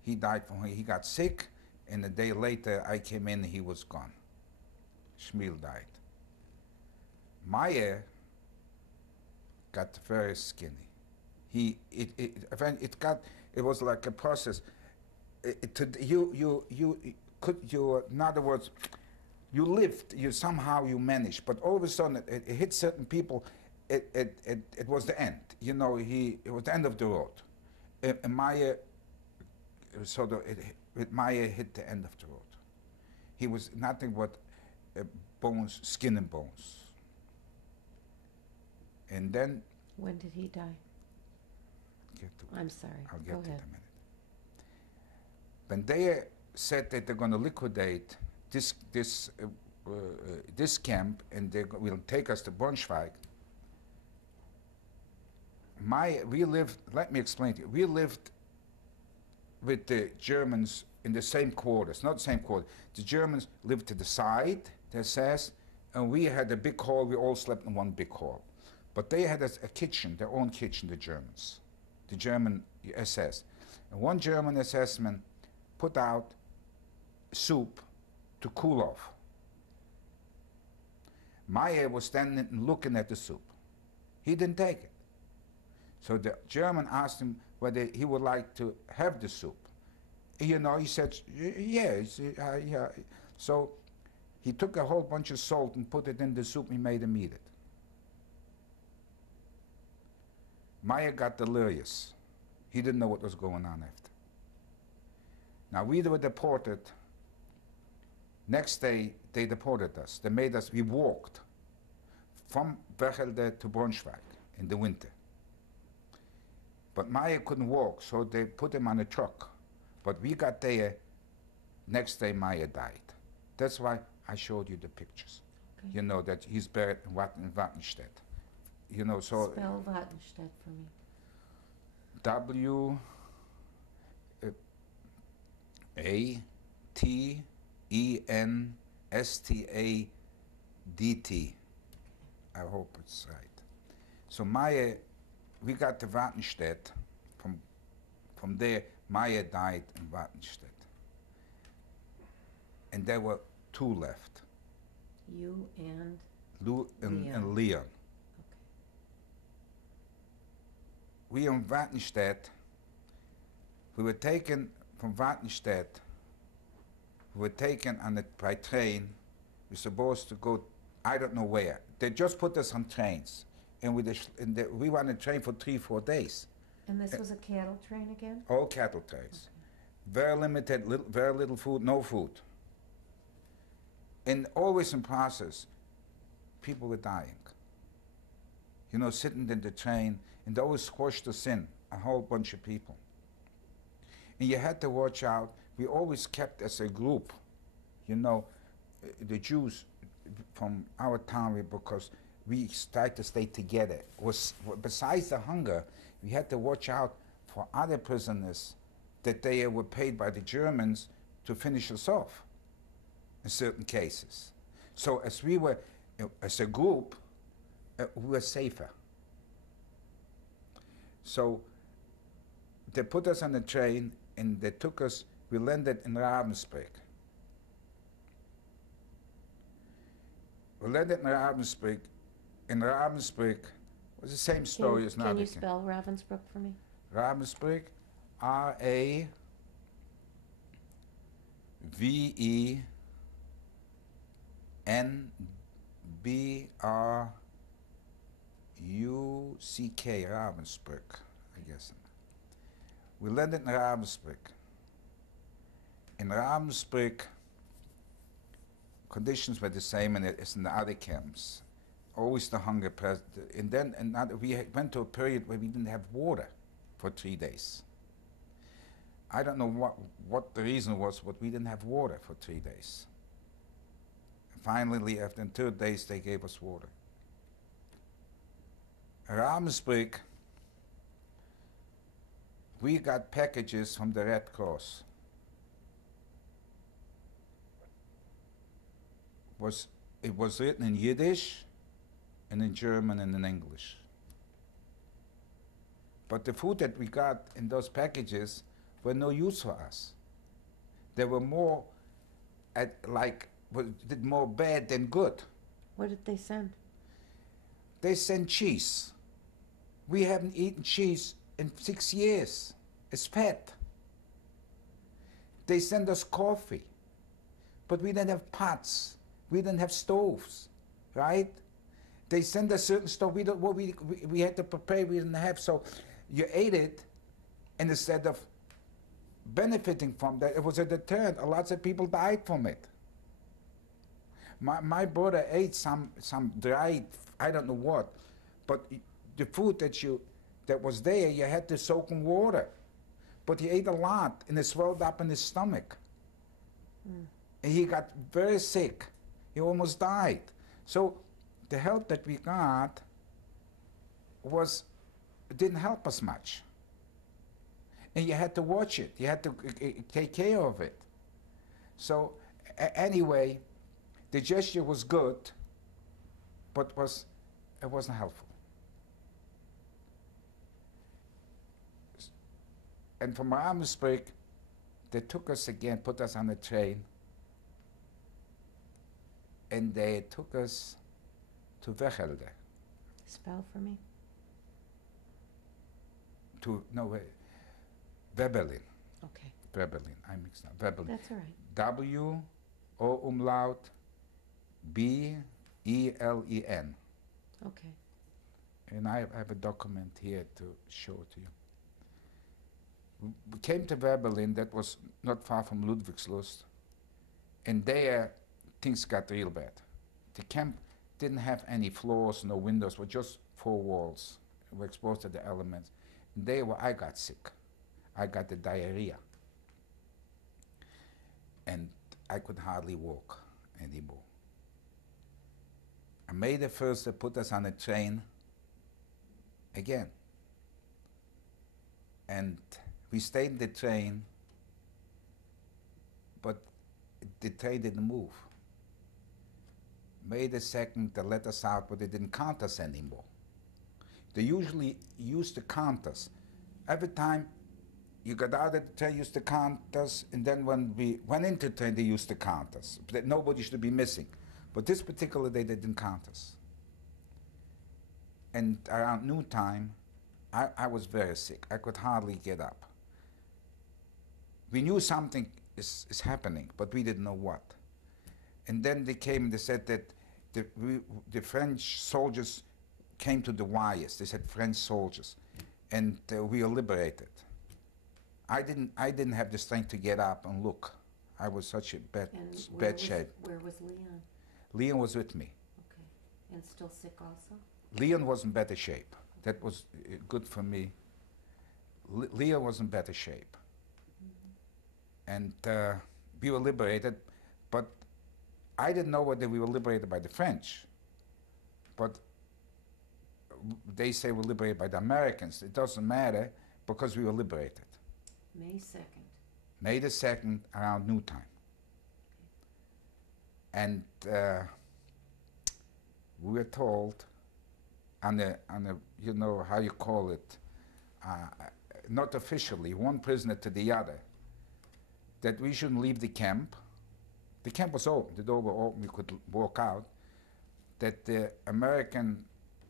He died he got sick, and a day later I came in, he was gone. Shmuel died. Meyer got very skinny. It was like a process. In other words, you lived, somehow you managed, but all of a sudden it hit certain people. It was the end. It was the end of the road. And Meyer, Meyer hit the end of the road. He was nothing but bones, skin and bones. And then. When did he die? I'm sorry. I'll get Go to it ahead. in a minute. When they said that they're going to liquidate this camp and they will take us to Braunschweig, let me explain to you. We lived with the Germans in the same quarters, not the same quarter. The Germans lived to the side, the SS, and we had a big hall. We all slept in one big hall. But they had a kitchen, their own kitchen, the Germans, the German SS. And one German SS man put out soup to cool off. Meyer was standing and looking at the soup. He didn't take it. So the German asked him whether he would like to have the soup. He said, yes. Yeah. So he took a whole bunch of salt and put it in the soup. He made him eat it. Meyer got delirious. He didn't know what was going on after. Now we were deported. Next day, they deported us. They made us, we walked from Wechelde to Braunschweig in the winter. But Meyer couldn't walk, so they put him on a truck. But we got there, next day Meyer died. That's why I showed you the pictures. Okay. That he's buried in Wattenstedt. So. Spell Wattenstedt for me. Wattenstadt. I hope it's right. So Meyer, we got to Wattenstedt. From there, Meyer died in Wattenstedt. And there were two left. You and? Lou and Leon. Okay. We in Wattenstedt, we were taken from Wattenstedt, we were taken by train. We were supposed to go, I don't know where. They just put us on trains. And we were on a train for 3-4 days. And this was a cattle train again? All cattle trains. Okay. Very limited, very little food, no food. And always in process, people were dying. Sitting in the train, and they always squashed us in, a whole bunch of people. And you had to watch out. We always kept as a group, the Jews from our town, because we tried to stay together. Besides the hunger, we had to watch out for other prisoners that they were paid by the Germans to finish us off in certain cases. So as we were, as a group, we were safer. So they put us on a train and they took us, we landed in Ravensbrück. We landed in Ravensbrück. In Ravensbrück, it was the same story as now. Can you spell Ravensbrück for me? Ravensbrück, Ravenbruck, Ravensbrück, I guess. We landed in Ravensbrück. In Ravensbrück, conditions were the same as in the other camps. Always the hunger present. And then we went to a period where we didn't have water for 3 days. I don't know what the reason was, but we didn't have water for 3 days. Finally, after the 3rd days, they gave us water. Ravensbrück, we got packages from the Red Cross. was it was written in Yiddish and in German and in English. But the food that we got in those packages were no use for us. They were more did more bad than good. What did they send? They sent cheese. We haven't eaten cheese in 6 years. It's fat. They send us coffee, but we didn't have pots. We didn't have stoves, right? They send us certain stuff we had to prepare. We didn't have, so you ate it, and instead of benefiting from that, it was a deterrent. Lots of people died from it. My brother ate some dried, I don't know what, but the food that was there, you had to soak in water. But he ate a lot, and it swelled up in his stomach. And he got very sick. He almost died. So the help that we got didn't help us much. And you had to watch it. You had to take care of it. So anyway, the gesture was good, but it wasn't helpful. And from Ravensbrück, they took us again, put us on a train, and they took us to Wechelde. Spell for me. Webberlin. Okay. Webberlin, I mixed up. Webberlin. That's all right. W-O-B-E-L-E-N. Okay. And I have a document here to show to you. We came to Webberlin, that was not far from Ludwigslust, and there things got real bad. The camp didn't have any floors, no windows, were just 4 walls. We were exposed to the elements. And there where I got sick. I got the diarrhea. And I could hardly walk anymore. On May the 1st, they put us on a train again. And we stayed in the train, but the train didn't move. May the 2nd, they let us out, but they didn't count us anymore. They usually used to count us. Every time you got out of the train, used to count us, and then when we went into the train, they used to count us. That nobody should be missing. But this particular day, they didn't count us. And around noontime, I was very sick. I could hardly get up. We knew something is happening, but we didn't know what. And then they came and they said that the French soldiers came to the wires. They said French soldiers, and we were liberated. I didn't have the strength to get up and look. I was such a bad shape. Where was Leon? Leon was with me. Okay. And still sick also? Leon was in better shape. That was good for me. Leon was in better shape. And we were liberated, but I didn't know whether we were liberated by the French. But they say we're liberated by the Americans. It doesn't matter because we were liberated. May 2nd. May the 2nd around noontime. And we were told on a you know how you call it, not officially, one prisoner to the other, that we shouldn't leave the camp. The camp was open, the door was open, we could walk out. That the American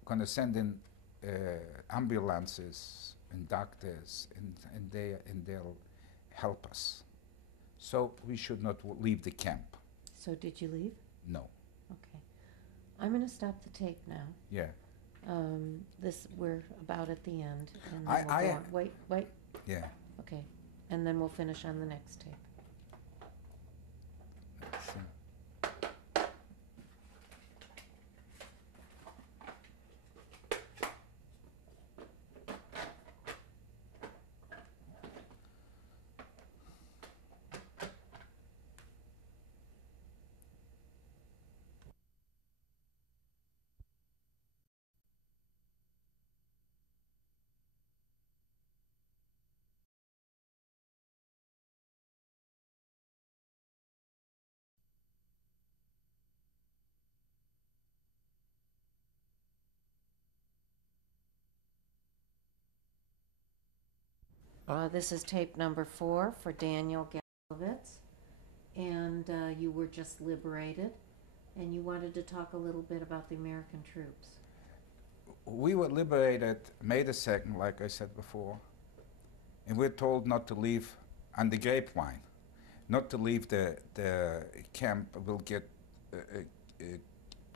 gonna send in ambulances and doctors, and they'll help us. So we should not leave the camp. So did you leave? No. Okay. I'm going to stop the tape now. Yeah. We're about at the end. And then I- we'll go on. Wait. Yeah. Okay. And then we'll finish on the next tape. This is tape number 4 for Daniel Gaslovitz. And you were just liberated, and you wanted to talk a little bit about the American troops. We were liberated May the 2nd, like I said before, and we're told not to leave on the grapevine, not to leave the camp. Will get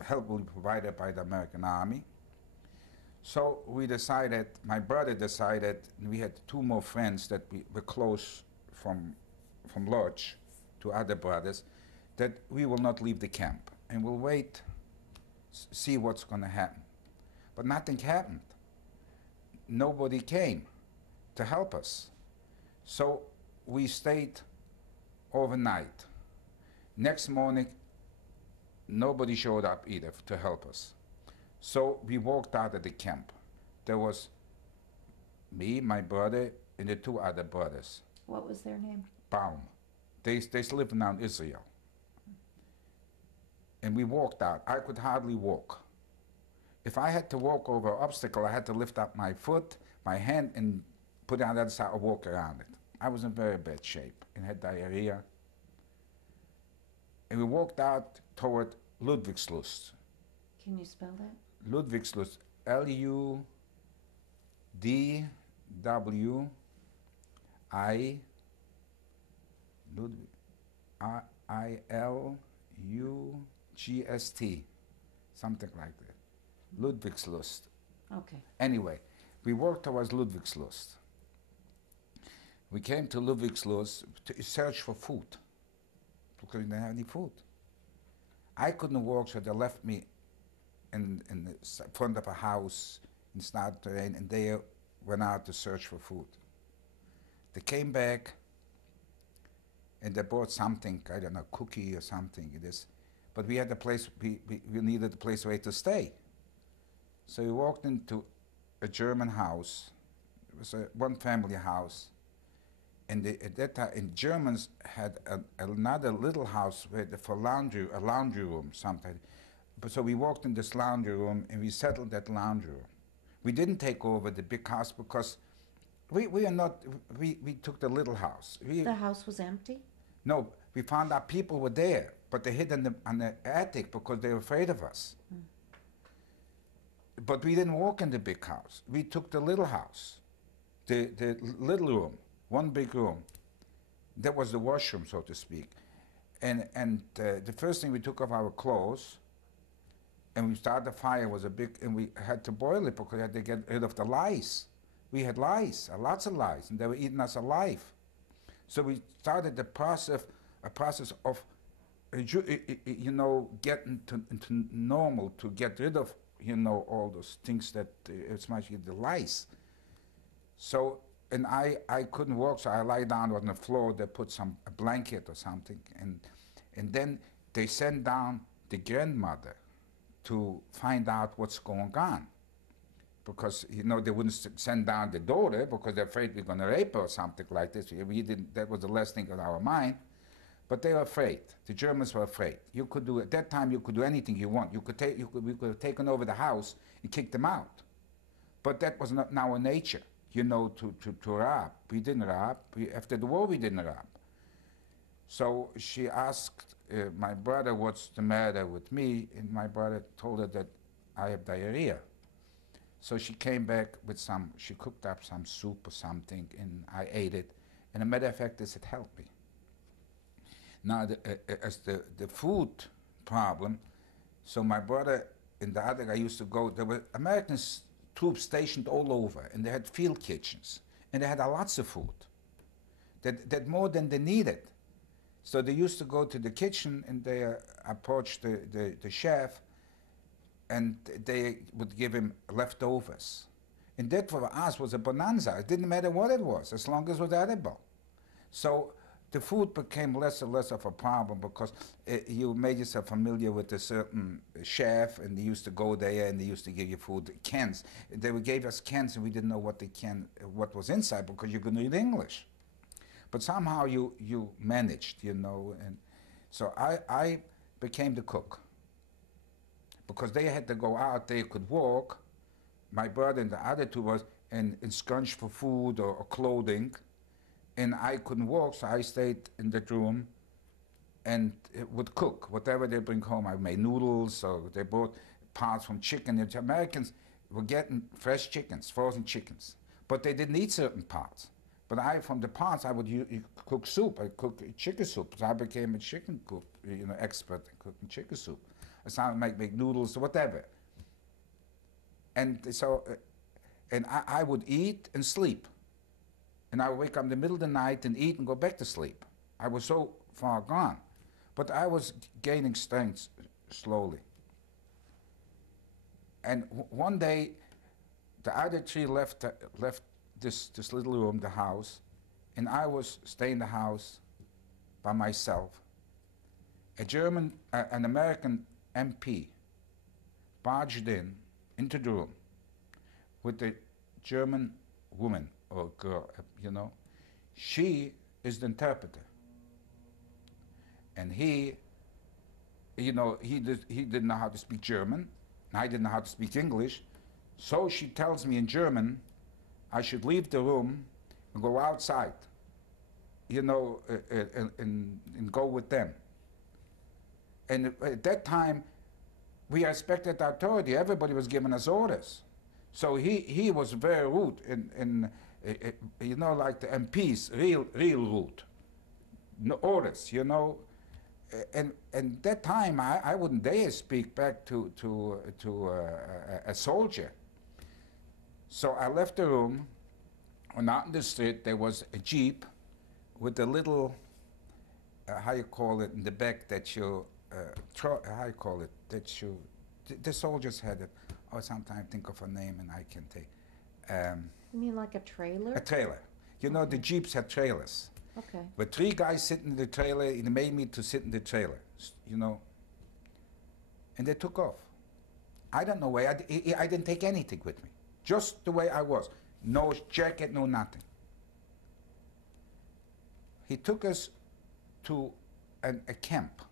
help will be provided by the American Army. So we decided, my brother decided, and we had 2 more friends that we were close from Lodge to other brothers, that we will not leave the camp and we'll wait, see what's going to happen. But nothing happened. Nobody came to help us. So we stayed overnight. Next morning, nobody showed up either to help us. So we walked out of the camp. There was me, my brother, and the 2 other brothers. What was their name? Baum. They live now in Israel. And we walked out. I could hardly walk. If I had to walk over an obstacle, I had to lift up my foot, my hand, and put it on the other side or walk around it. I was in very bad shape and had diarrhea. And we walked out toward Ludwigslust. Can you spell that? Ludwigslust, L-U-D-W-I, I-L-U-G-S-T, something like that. Ludwigslust. Okay. Anyway, we walked towards Ludwigslust. We came to Ludwigslust to search for food because we didn't have any food. I couldn't walk, so they left me in the front of a house in started to rain, and they went out to search for food. They came back and they brought something, I don't know, cookie or something it is. But we had a place, we needed a place where to stay. So we walked into a German house. It was a one-family house. And at that time, Germans had another little house where for laundry, a laundry room sometimes. But so we walked in this laundry room and we settled that laundry room. We didn't take over the big house because we took the little house. The house was empty? No, we found out people were there, but they hid in the attic because they were afraid of us. But we didn't walk in the big house. We took the little house, the little room, one big room. That was the washroom, so to speak. And the first thing we took off our clothes, and we started the fire, was and we had to boil it because we had to get rid of the lice. We had lice, lots of lice, and they were eating us alive. So we started the process of, getting into normal, to get rid of, all those things that especially the lice. So, and I couldn't walk, so I lie down on the floor. They put a blanket or something, and then they sent down the grandmother to find out what's going on. Because, they wouldn't send down the daughter because they're afraid we're going to rape her or something like this. That was the last thing on our mind. But they were afraid. The Germans were afraid. At that time, you could do anything you want. We could have taken over the house and kicked them out. But that was not in our nature, to rob. We didn't rob. After the war, we didn't rob. So she asked my brother what's the matter with me, and my brother told her that I have diarrhea. So she came back with she cooked up some soup or something, and I ate it. And a matter of fact, it helped me. Now, as the food problem, so my brother and the other guy used to go, there were American troops stationed all over, and they had field kitchens, and they had lots of food, that more than they needed. So they used to go to the kitchen, and they approached the chef, and they would give him leftovers. And that for us was a bonanza. It didn't matter what it was, as long as it was edible. So the food became less and less of a problem because you made yourself familiar with a certain chef, and they used to go there and they used to give you food, cans. They gave us cans, and we didn't know what was inside because you couldn't read English. But somehow you managed, and so I became the cook. Because they had to go out, they could walk. My brother and the other 2 was, and scrunch for food or clothing, and I couldn't walk, so I stayed in that room and would cook whatever they bring home. I made noodles, or they brought parts from chicken. The Americans were getting fresh chickens, frozen chickens, but they didn't eat certain parts. But I, from the parts, I would cook soup. I cook chicken soup. So I became a chicken cook, expert in cooking chicken soup. I started to make noodles, whatever. And so, and I would eat and sleep. And I would wake up in the middle of the night and eat and go back to sleep. I was so far gone. But I was gaining strength slowly. And one day, the other three left this little room, the house, and I was staying in the house by myself. An American MP barged into the room with a German woman or girl, She is the interpreter. And he didn't know how to speak German, and I didn't know how to speak English, so she tells me in German I should leave the room and go outside, and go with them. And at that time, we respected authority. Everybody was giving us orders. So he was very rude, like the MPs, real rude. No orders, And that time, I wouldn't dare speak back to a soldier. So I left the room, and out in the street there was a Jeep with a little, how you call it, in the back that you, how you call it, that you, the soldiers had it. Oh, sometimes think of a name and I can take. You mean like a trailer? A trailer. The Jeeps had trailers. Okay. But three guys sitting in the trailer, it made me to sit in the trailer, And they took off. I don't know why, I didn't take anything with me. Just the way I was. No jacket, no nothing. He took us to a camp.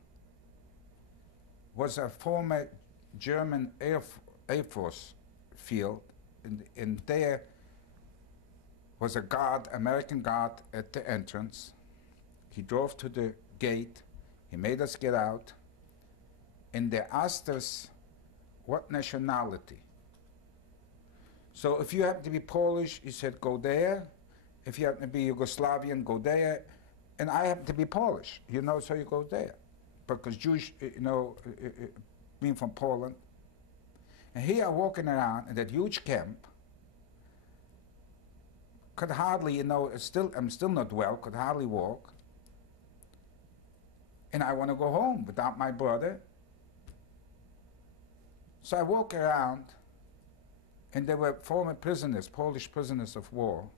Was a former German Air Force field, and there was a guard, American guard, at the entrance. He drove to the gate. He made us get out. And they asked us what nationality. So if you happen to be Polish, he said, go there. If you happen to be Yugoslavian, go there. And I happen to be Polish, so you go there. Because Jewish, being from Poland. And here I'm walking around in that huge camp. Could hardly, I'm still not well, could hardly walk. And I want to go home without my brother. So I walk around, and there were former prisoners, Polish prisoners of war,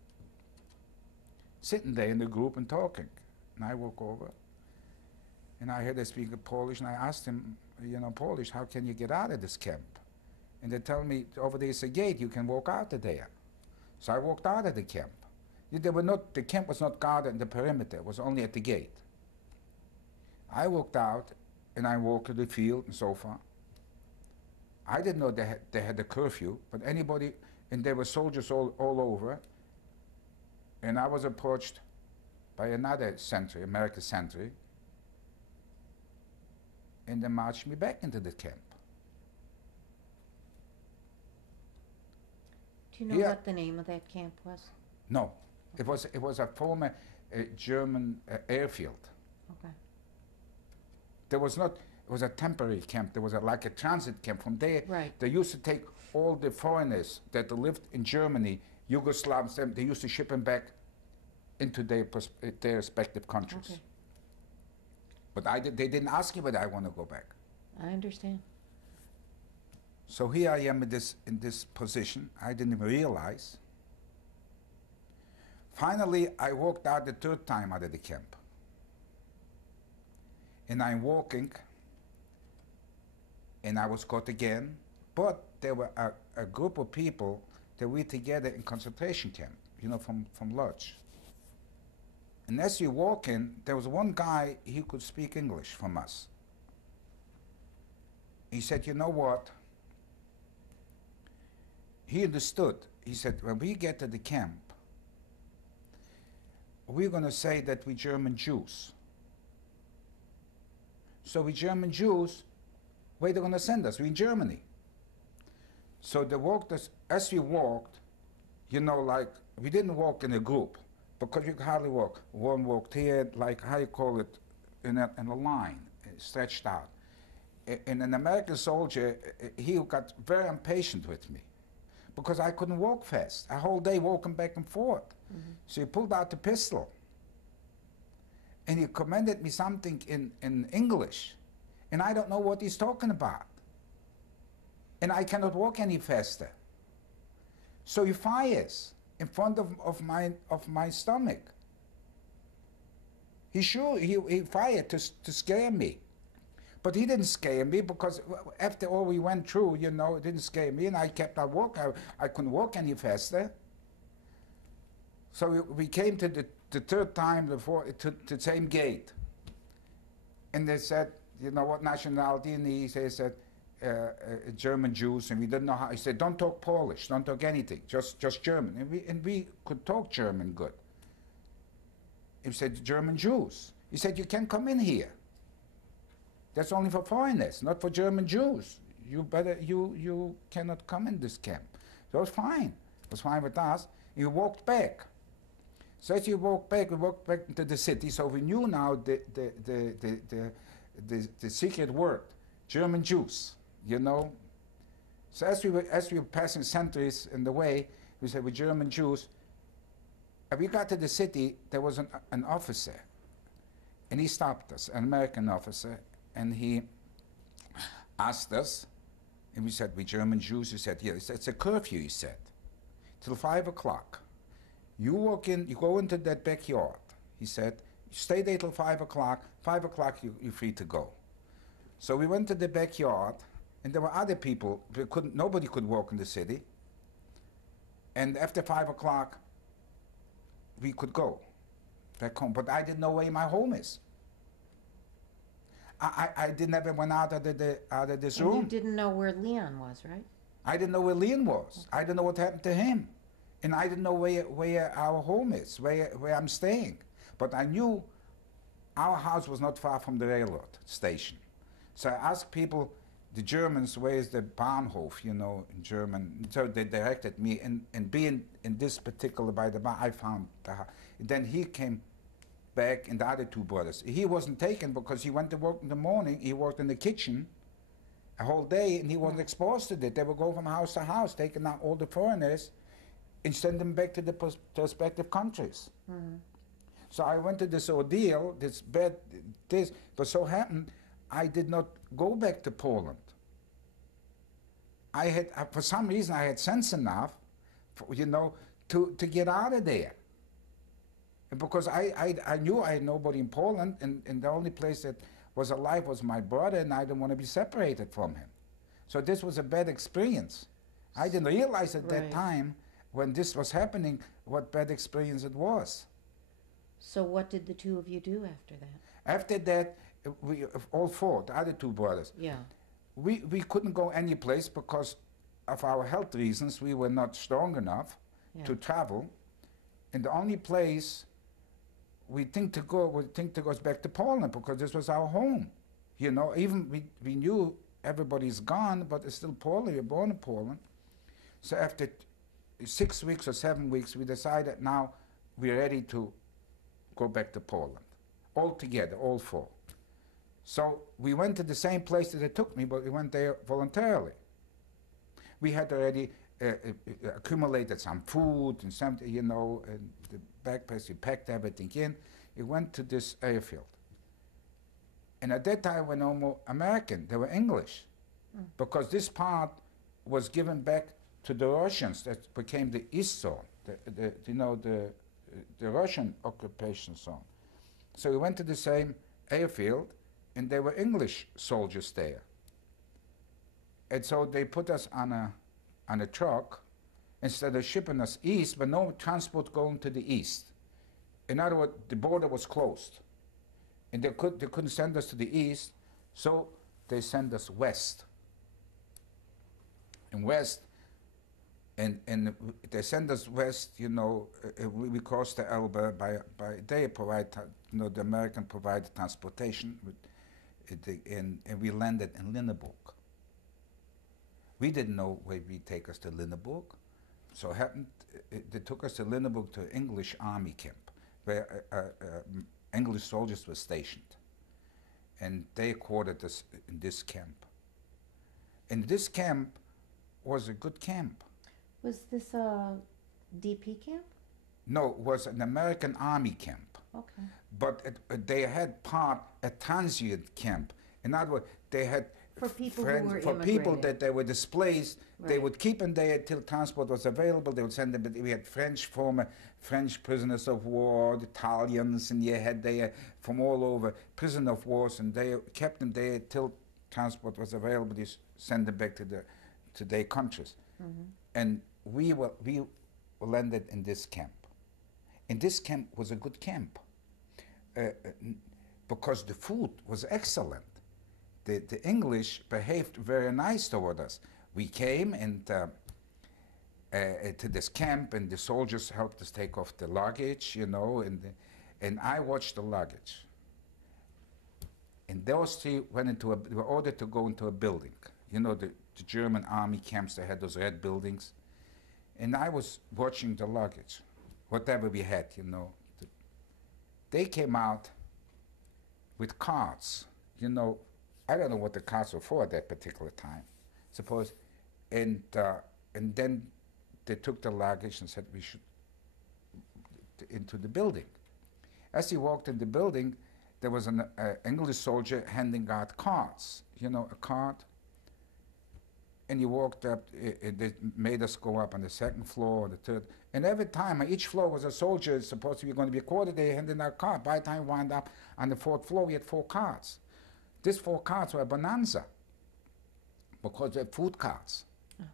sitting there in the group and talking. And I walk over, and I heard they speak Polish, and I asked him, Polish, how can you get out of this camp? And they tell me, over there's a gate, you can walk out of there. So I walked out of the camp. The camp was not guarded in the perimeter, it was only at the gate. I walked out, and I walked to the field and so far. I didn't know they had a curfew, but anybody, and there were soldiers all over, and I was approached by another sentry, American sentry, and they marched me back into the camp. Do you know what the name of that camp was? No, it was a former German airfield. Okay. There was not. It was a temporary camp. There was like a transit camp. From there, Right. They used to take all the foreigners that lived in Germany, Yugoslavs. They used to ship them back into their respective countries. Okay. But they didn't ask me whether I want to go back. I understand. So here I am in this position. I didn't even realize. Finally, I walked out the third time out of the camp. And I'm walking, and I was caught again. But there were a group of people that were together in concentration camp, from Lodz. And as you walk in, there was one guy, he could speak English from us. He said, you know what? He understood he said, when we get to the camp, we're going to say that we German Jews. So we German Jews, where they going to send us? We in Germany. So they walked us, as we walked, you know, like, we didn't walk in a group, because you could hardly walk. One walked here, like, how you call it, in a line, stretched out. And an American soldier, he got very impatient with me, because I couldn't walk fast. A whole day walking back and forth. So he pulled out the pistol, and he commanded me something in English, and I don't know what he's talking about. And I cannot walk any faster. So he fires in front of my stomach. He fired to scare me. But he didn't scare me, because after all we went through, you know, it didn't scare me, and I kept on walking. I couldn't walk any faster. So we came to the third time to the same gate. And they said, you know, what nationality? And he said, German Jews, and we didn't know how. He said, don't talk Polish, don't talk anything, just German. And we could talk German good. He said, German Jews. He said, you can't come in here. That's only for foreigners, not for German Jews. You cannot come in this camp. So it was fine. It was fine with us. And we walked back. So as we walked back into the city. So we knew now the secret word, German Jews, you know. So as we were passing sentries in the way, we said, we're German Jews. And we got to the city, there was an officer, and he stopped us, an American officer, and he asked us, and we said, we German Jews. He said, yeah, it's a curfew, he said, till 5 o'clock. You walk in, you go into that backyard, he said, stay there till 5 o'clock. 5 o'clock, you're free to go. So we went to the backyard, and there were other people. Nobody could walk in the city. And after 5 o'clock, we could go back home. But I didn't know where my home is. I never went out of this And room. you didn't know where Leon was, right? I didn't know where Leon was. I didn't know what happened to him. And I didn't know where our home is, where I'm staying. But I knew our house was not far from the railroad station. So I asked people, the Germans, where is the Bahnhof, you know, in German. So they directed me, and being in this particular, by the bar, I found the house. Then he came back, and the other two brothers. He wasn't taken because he went to work in the morning. He worked in the kitchen a whole day, and he wasn't exposed to it. They would go from house to house, taking out all the foreigners, and send them back to the respective countries. So I went to this ordeal, but so happened, I did not go back to Poland. I had, for some reason, I had sense enough, you know, to get out of there. And because I knew I had nobody in Poland, and the only place that was alive was my brother, and I didn't want to be separated from him. So this was a bad experience. I didn't realize at that time, when this was happening, what bad experience it was. So what did the two of you do after that? After that, we all four, the other two brothers, Yeah. we couldn't go any place because of our health reasons. We were not strong enough to travel. And the only place we think to go is back to Poland, because this was our home. You know, even we knew everybody's gone, but it's still Poland. We were born in Poland. So after 6 weeks or 7 weeks, we decided now we're ready to go back to Poland. All together, all four. So we went to the same place that they took me, but we went there voluntarily. We had already accumulated some food and something, you know, and the backpacks, we packed everything in. We went to this airfield. And at that time, we were no more American, they were English. Because this part was given back to the Russians that became the East Zone, the Russian occupation zone. So we went to the same airfield, and there were English soldiers there. And so they put us on a truck instead of shipping us east, but no transport going to the east. In other words, the border was closed. And they couldn't send us to the east, so they sent us west. And west, and they send us west. You know, we crossed the Elbe by they provide the American provided transportation, and we landed in Lüneburg. We didn't know where we take us to Lüneburg, so happened they took us to Lüneburg to an English army camp where English soldiers were stationed, and they quartered us in this camp. And this camp was a good camp. Was this a DP camp? No, it was an American army camp. Okay. But they had a transient camp. In other words, they had For people who were for people immigrating. that they were displaced. They Right. would keep them there till transport was available. They would send them. We had former French prisoners of war, the Italians, and you had there from all over prisoner of wars, and they kept them there till transport was available. They send them back to their countries. And we landed in this camp. And this camp was a good camp because the food was excellent. The English behaved very nice toward us. We came and to this camp, and the soldiers helped us take off the luggage, you know, and I watched the luggage. And those three we were ordered to go into a building. You know, the German army camps, they had those red buildings. And I was watching the luggage, whatever we had, you know. They came out with cards, you know. I don't know what the cards were for at that particular time, suppose. And then they took the luggage and said we should into the building. As he walked in the building, there was an English soldier handing out cards, you know, a card. And he walked up, they made us go up on the second floor, the third. And every time, on each floor was a soldier supposed to be going to be quartered, they handed out a card. By the time we wound up on the fourth floor, we had 4 cards. These 4 cards were a bonanza because they're food cards. Oh.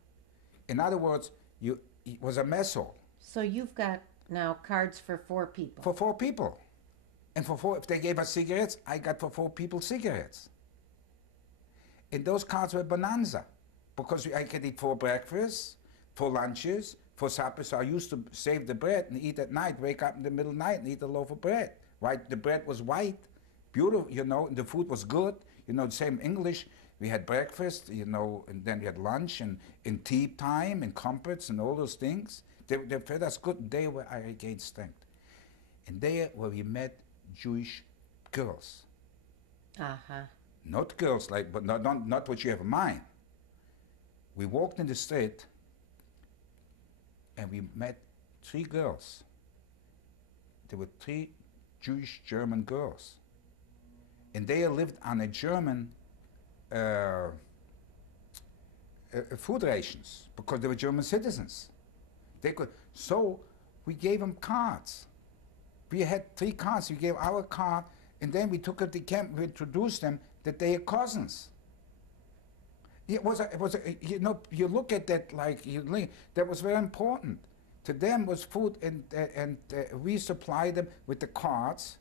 In other words, it was a mess hall. So you've got now cards for 4 people. For 4 people. And for 4, if they gave us cigarettes, I got for 4 people cigarettes. And those cards were bonanza because I could eat 4 breakfasts, 4 lunches, 4 suppers. So I used to save the bread and eat at night, wake up in the middle of the night and eat a loaf of bread. Right? The bread was white, beautiful, you know, and the food was good. You know, the same English. We had breakfast, you know, and then we had lunch and in tea time and comforts and all those things. They fed us good. And they were I regained strength. And there where we met Jewish girls. Uh-huh. Not girls like, but not what you have in mind. We walked in the street and we met 3 girls. There were 3 Jewish German girls. And they lived on a German food rations because they were German citizens. So we gave them cards. We had 3 cards. We gave our card, and then we took them to camp. We introduced them that they are cousins. It was you know, you look at that like that was very important. To them was food, and we supplied them with the cards,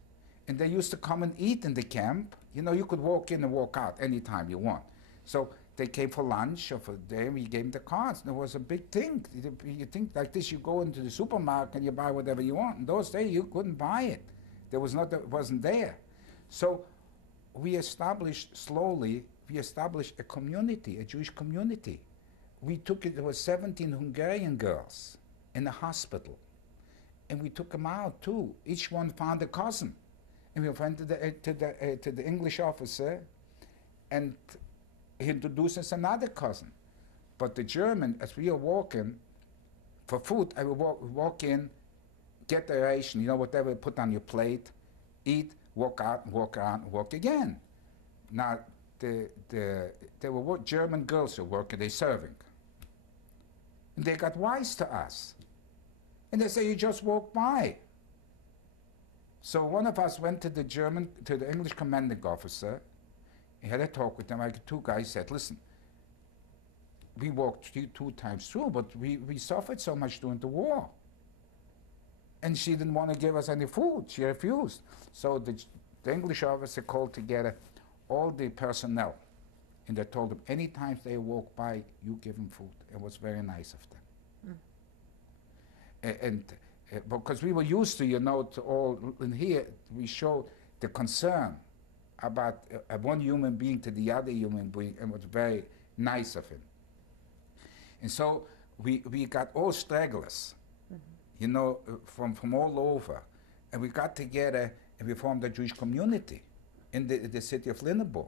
and they used to come and eat in the camp. You know, you could walk in and walk out anytime you want. So they came for lunch or for day, we gave them the cards. And it was a big thing. You think like this, you go into the supermarket and you buy whatever you want. In those days, you couldn't buy it. It wasn't there. So we established a community, a Jewish community. There were 17 Hungarian girls in the hospital. And we took them out too. Each one found a cousin. And we went to the English officer, and he introduced us another cousin. But the German, as we were walking for food, I would walk in, get the ration, you know, whatever you put on your plate, eat, walk out, walk around, walk again. Now, there were German girls who were working, they serving. And they got wise to us. And they say, you just walk by. So one of us went to the English commanding officer. He had a talk with them. Like 2 guys said, listen, we walked 2 times through, but we suffered so much during the war. And she didn't want to give us any food. She refused. So the English officer called together all the personnel. And they told them, any time they walk by, you give them food. It was very nice of them. And because we were used to, you know, to all in here, we showed the concern about one human being to the other human being, and it was very nice of him. And so we got all stragglers, you know, from all over, and we got together and we formed a Jewish community in the city of Lindenburg.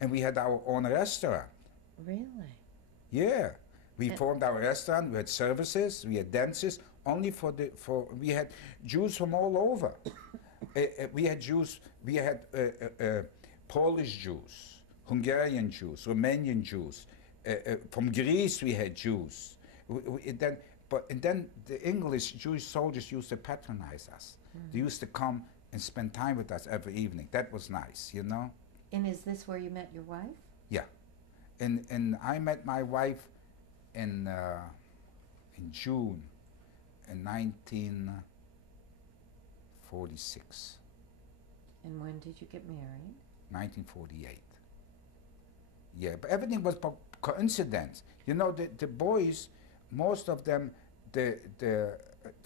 And we had our own restaurant. Really? Yeah, we And- formed our restaurant. We had services. We had dances. Only we had Jews from all over. We had Jews. We had Polish Jews, Hungarian Jews, Romanian Jews. From Greece we had Jews. Then the English Jewish soldiers used to patronize us. They used to come and spend time with us every evening. That was nice, you know. And is this where you met your wife? Yeah, and I met my wife in June in 1946, And when did you get married? 1948. Yeah, but everything was coincidence. You know, the boys, most of them, the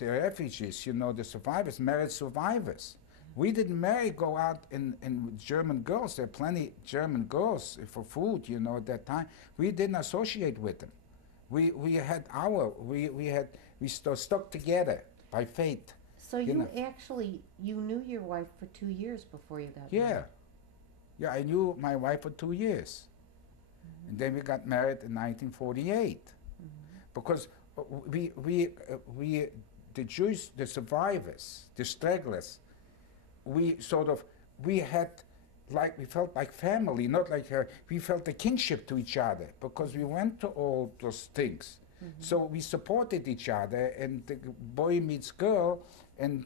refugees, you know, the survivors, married survivors. We didn't go out in with German girls. There are plenty German girls for food, you know, at that time. We didn't associate with them. We stuck together by fate. So You you know. actually, you knew your wife for 2 years before you got Yeah. married. Yeah, I knew my wife for 2 years. And then we got married in 1948. Because the Jews, the survivors, the stragglers, we felt like family, not like we felt a kinship to each other because we went to all those things. So we supported each other, and the boy meets girl, and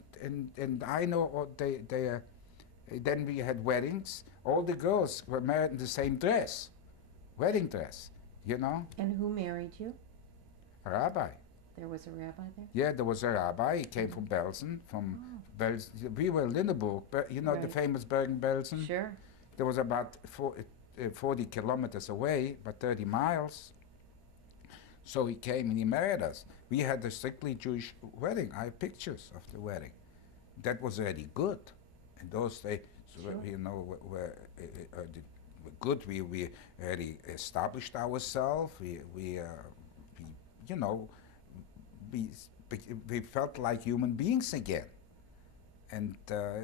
I know then we had weddings. All the girls were married in the same dress, wedding dress, you know, And who married you? a rabbi. There was a rabbi there? Yeah, there was a rabbi. He came from Belsen, Belsen. We were in Lindenburg, you know, the Right. famous Bergen-Belsen. Sure. There was about 40 kilometers away, about 30 miles. So he came and he married us. We had a strictly Jewish wedding. I have pictures of the wedding. That was already good. In those days, Sure. you know, were good. We already established ourselves. You know, we felt like human beings again. And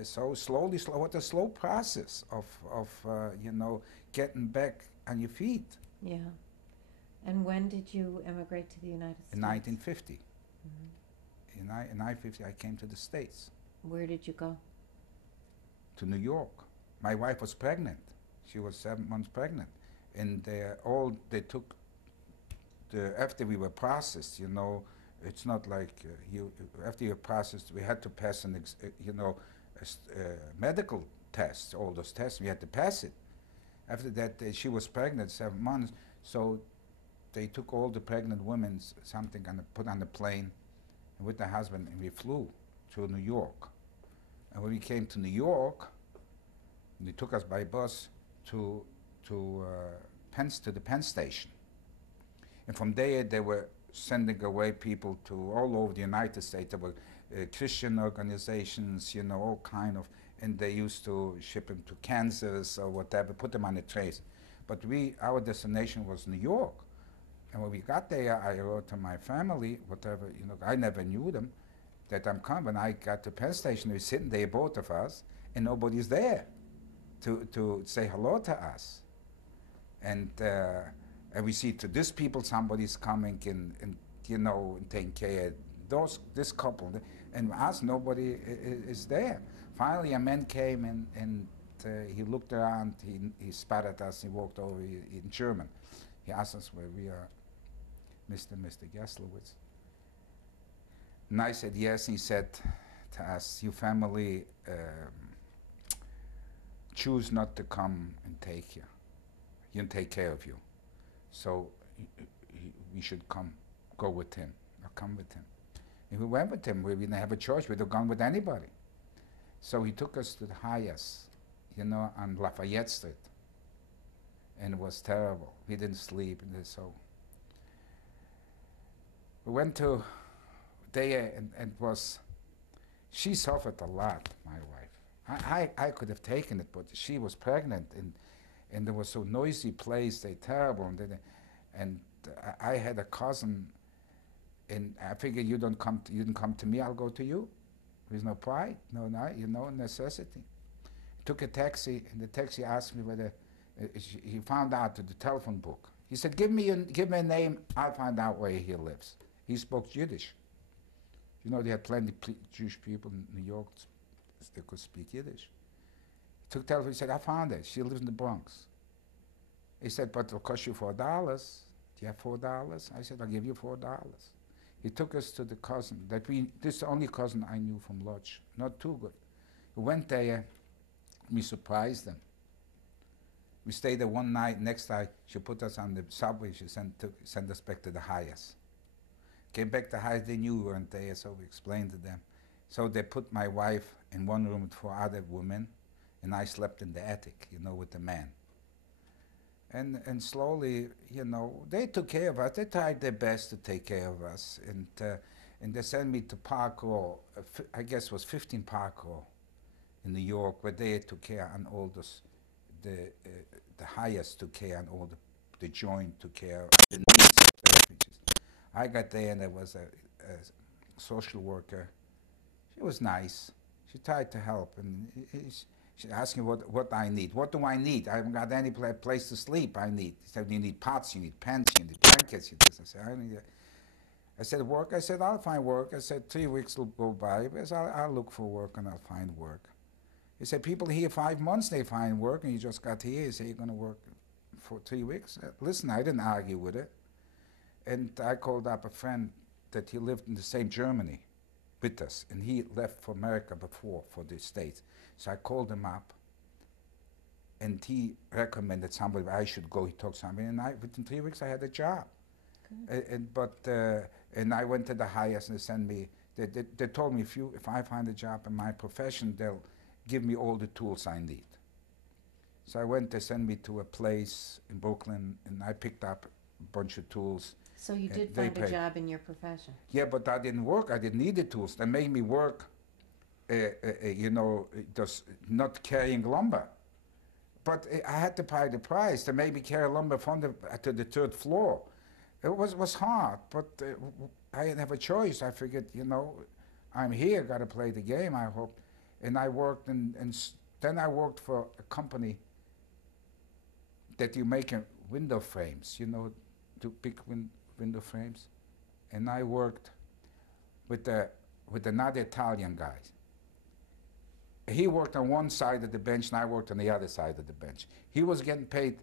so slowly, what a slow process of you know, getting back on your feet Yeah. And when did you immigrate to the United States? in 1950. In 1950, I came to the States, Where did you go? to New York. My wife was pregnant. She was 7 months pregnant. And they took, after we were processed, you know, it's not like after you're processed, we had to pass medical tests, all those tests, we had to pass it. After that, she was pregnant 7 months, so they took all the pregnant women, put on the plane with the husband, and we flew to New York. And when we came to New York, they took us by bus to the Penn Station. And from there, they were sending away people to all over the United States. There were Christian organizations, you know, all kind of, and they used to ship them to Kansas or whatever, put them on the trains. But our destination was New York. And when we got there, I wrote to my family, whatever, you know, I never knew them, that I'm coming. When I got to Penn Station, we're sitting there, both of us, and nobody's there to say hello to us. And we see to this people, somebody's coming and you know, and taking care of this couple, and us, nobody is there. Finally, a man came and he looked around, he spat at us, he walked over in German. He asked us where we are, Mr. Gaslowitz. And I said yes, and he said to us, your family choose not to come and take you, and take care of you. So we should go with him, or come with him. And we went with him. We didn't have a choice. We'd have gone with anybody. So he took us to the Hayas, you know, on Lafayette Street. And it was terrible. We didn't sleep. And so we went to there, and was, she suffered a lot, my wife. I could have taken it, but she was pregnant, and there was so noisy place, they terrible, and I had a cousin, and I figured you didn't come to me, I'll go to you. There's no pride, no, necessity. Took a taxi, and the taxi asked me whether he found out to the telephone book. He said, give me a name, I'll find out where he lives. He spoke Yiddish. You know, they had plenty Jewish people in New York, they could speak Yiddish. He took telephone, he said, I found her, she lives in the Bronx. He said, but it'll cost you $4. Do you have $4? I said, I'll give you $4. He took us to the cousin, this is the only cousin I knew from Lodz, not too good. We went there, we surprised them. We stayed there one night, next night she put us on the subway, she sent us back to the Hayas. Came back to Hayas, they knew we weren't there, so we explained to them. So they put my wife in one room with 4 other women, and I slept in the attic, you know, with the man. And slowly, you know, they took care of us. They tried their best to take care of us. And they sent me to Park Row, I guess it was 15 Park Row in New York, where they took care on all the highest took care and all the joint took care of the needs. I got there and there was a social worker. She was nice. She tried to help, and she asked me what I need. What do I need? I haven't got any place to sleep. I need. She said, you need pots, you need pants, you need blankets. I said, work? I said, I'll find work. I said, 3 weeks will go by. I said, I'll look for work and I'll find work. He said, people here 5 months, they find work, and you just got here. He said, you're going to work for 3 weeks? Listen, I didn't argue with it. And I called up a friend that he lived in the same Germany with us, and he left for America before, for the States. So I called him up, and he recommended somebody I should go. He talked to somebody, and within 3 weeks I had a job. And I went to the highest, and they sent me. They told me if I find a job in my profession, they'll give me all the tools I need. So I went. They sent me to a place in Brooklyn, and I picked up a bunch of tools. So you did find a job in your profession? Yeah, but I didn't work. I didn't need the tools. They made me work, you know, just not carrying lumber. But I had to pay the price. They made me carry lumber from to the 3rd floor. It was hard, but I didn't have a choice. I figured, you know, I'm here, got to play the game, I hope. And I worked, and then I worked for a company that you make window frames, you know, to big window frames. And I worked with another Italian guy. He worked on one side of the bench, and I worked on the other side of the bench. He was getting paid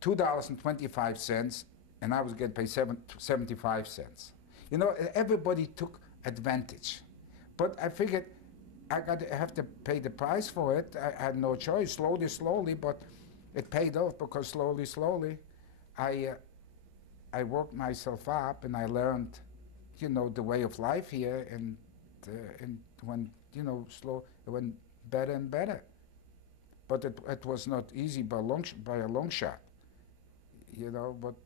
$2.25, and I was getting paid 75 cents. You know, everybody took advantage. But I figured I have to pay the price for it. I had no choice, slowly, but it paid off, because slowly, I worked myself up, and I learned, you know, the way of life here, and when, you know, it went better and better. But it was not easy by a long shot, you know, but...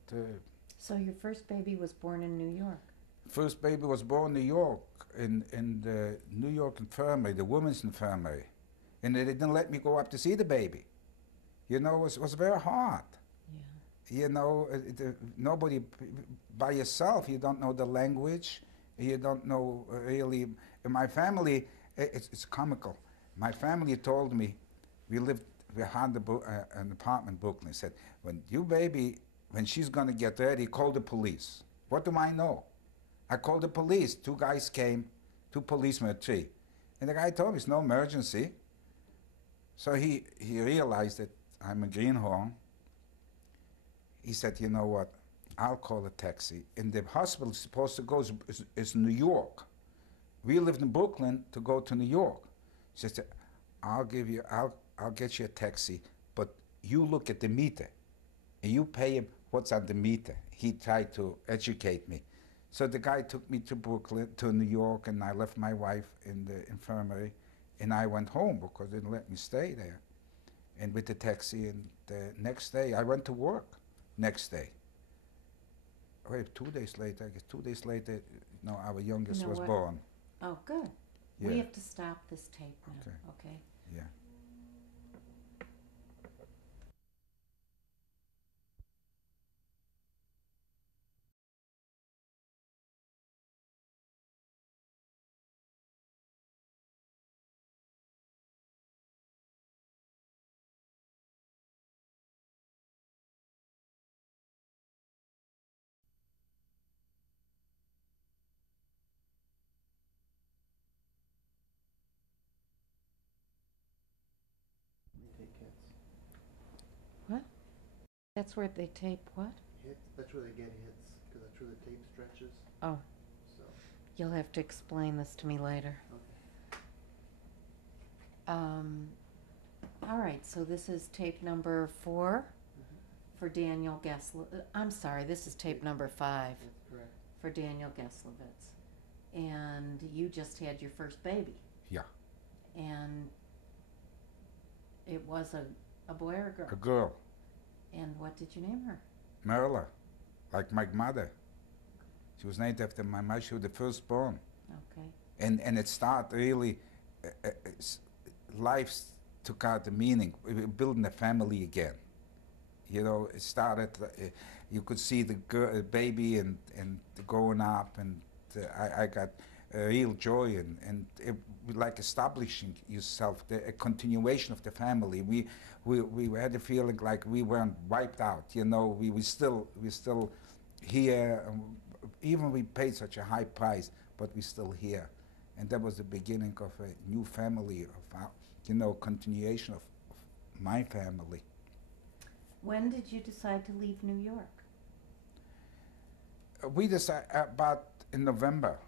So your first baby was born in New York? First baby was born in New York, in the New York infirmary, the women's infirmary. And they didn't let me go up to see the baby. You know, it was very hard. Yeah. You know, nobody, by yourself, you don't know the language, you don't know really. In my family, it's comical. My family told me, we had an apartment in Brooklyn, said, when she's going to get ready, call the police. What do I know? I called the police. 2 guys came, 2 policemen, 3. And the guy told me, it's no emergency. So he realized that I'm a greenhorn. He said, you know what, I'll call a taxi. And the hospital is supposed to go is New York. We lived in Brooklyn to go to New York. She said, I'll get you a taxi, but you look at the meter, and you pay him what's on the meter. He tried to educate me. So the guy took me to Brooklyn, to New York, and I left my wife in the infirmary, and I went home because they didn't let me stay there. And with the taxi, and the next day, I went to work next day. wait, 2 days later, I guess 2 days later, our youngest know was what? born. Oh, good. Yeah, We have to stop this tape now, Okay. okay? yeah. Retake hits. That's where they tape what? Hits, that's where they get hits, because that's where the tape stretches. Oh. So, You'll have to explain this to me later. okay. All right, so this is tape number 4 Mhm. for Daniel I'm sorry, this is tape number 5 That's correct. for Daniel Geslovitz. And you just had your first baby. Yeah. And it was a boy or a girl? A girl, And what did you name her? Merla, like my mother. She was named after my mother. She was the firstborn. Okay. And it started really, life took out the meaning. We were building a family again. It started, you could see the baby and growing up, and I got a real joy, and it, like establishing yourself, a continuation of the family. We had the feeling like we weren't wiped out. We still here. Even we paid such a high price, but we're still here, and that was the beginning of a new family, of continuation of my family. When did you decide to leave New York? We decided about in November.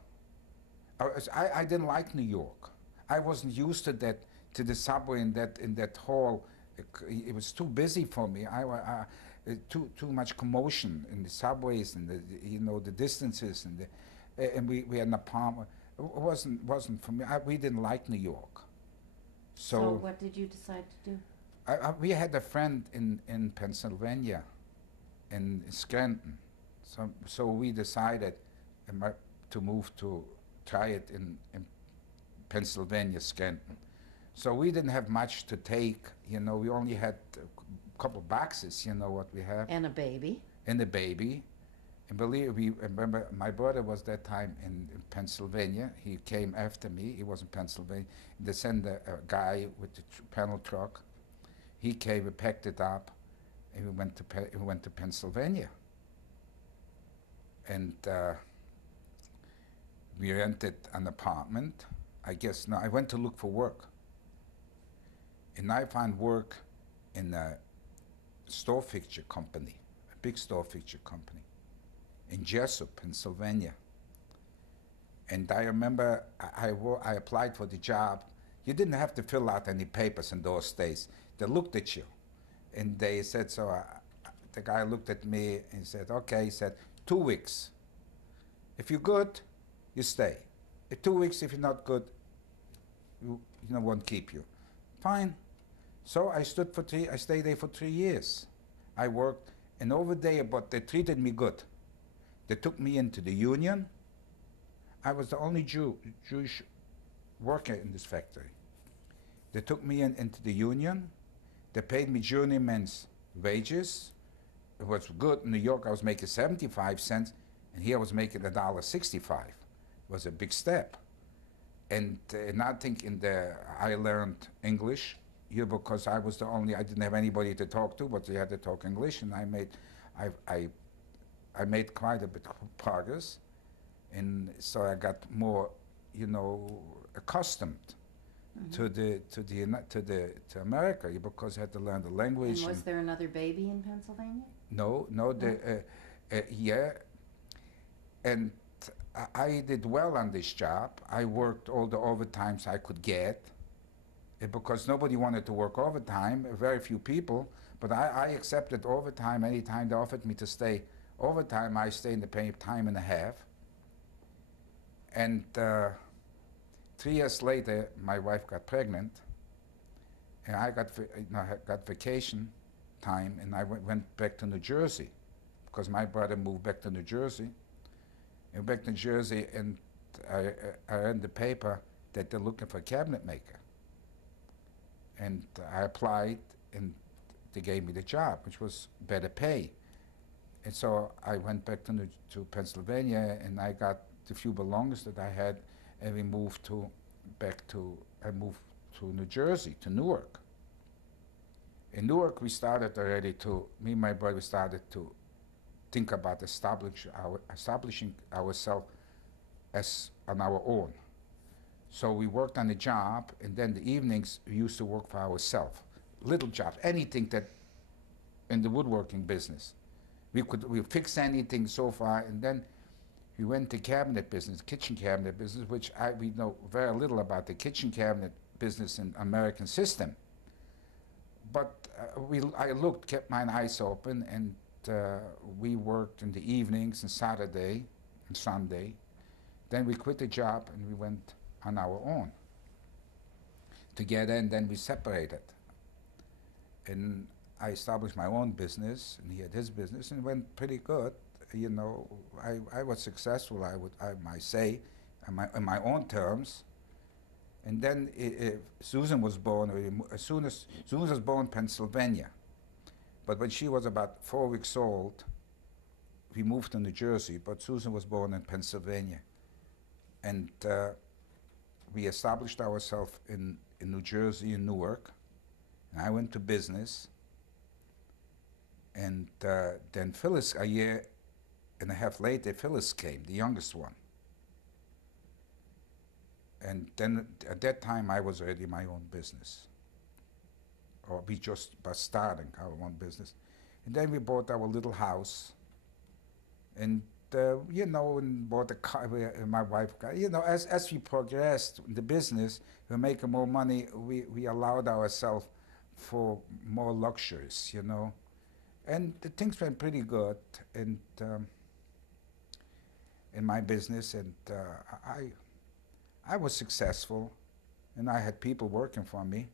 I didn't like New York. I wasn't used to that, to the subway in that hall. It was too busy for me. Too much commotion in the subways, and the distances, and we had an apartment. It wasn't for me. We didn't like New York. So what did you decide to do? We had a friend in Pennsylvania, in Scranton. So we decided to move to try it in Pennsylvania, Scranton. So we didn't have much to take. We only had a couple of boxes. What we have. And a baby. And a baby. And believe me, remember, my brother was that time in Pennsylvania. He came after me. He was in Pennsylvania. They sent a guy with the panel truck. He came and packed it up, and we went to Pennsylvania. And we rented an apartment. I went to look for work. And I found work in a store fixture company, a big store fixture company, in Jessup, Pennsylvania. And I remember I applied for the job. You didn't have to fill out any papers in those days. They looked at you, and they said, the guy looked at me and said, okay, he said, 2 weeks. If you're good, you stay. 2 weeks, if you're not good, we won't keep you. Fine. So I stayed there for 3 years. I worked, and over there, but they treated me good. They took me into the union. I was the only Jewish worker in this factory. They took me into the union. They paid me journeyman's wages. It was good. In New York, I was making 75 cents, and here I was making $1.65. It was a big step. And I think I learned English here because I didn't have anybody to talk to, but they had to talk English, and I made quite a bit of progress. And so I got more, accustomed to America, because I had to learn the language. And was there another baby in Pennsylvania? No. Yeah, and I did well on this job. I worked all the overtimes I could get, because nobody wanted to work overtime, very few people, but I accepted overtime. Anytime they offered me to stay overtime, I stayed in the pay time and a half. And 3 years later, my wife got pregnant, and I got vacation time, and I went back to New Jersey, because my brother moved back to New Jersey. And back to New Jersey, and I read in the paper that they're looking for a cabinet maker. And I applied, and they gave me the job, which was better pay. And so I went back to Pennsylvania, and I got the few belongings that I had, and we moved I moved to New Jersey, to Newark. In Newark, we started already me and my brother started to think about establishing ourselves as on our own. So we worked on a job, and then the evenings we used to work for ourselves. Little jobs, anything that in the woodworking business. We fix anything so far, and then we went to cabinet business, kitchen cabinet business, which we know very little about the kitchen cabinet business in American system. But I kept my eyes open, and we worked in the evenings and Saturday and Sunday. Then we quit the job and we went on our own together, and then we separated. And I established my own business, and he had his business, and it went pretty good. You know, I was successful, I might say, on my own terms. And then Susan was born, Susan was born in Pennsylvania. But when she was about 4 weeks old, we moved to New Jersey, but Susan was born in Pennsylvania. And we established ourselves in New Jersey, in Newark. And I went to business. And then Phyllis, a year and a half later, Phyllis came, the youngest one. And then at that time, I was already my own business. Or we just were starting our own business. And then we bought our little house. And, you know, and bought a car, my wife got, you know, as we progressed in the business, we were making more money, we allowed ourselves for more luxuries, you know. And the things went pretty good in my business, and I was successful, and I had people working for me.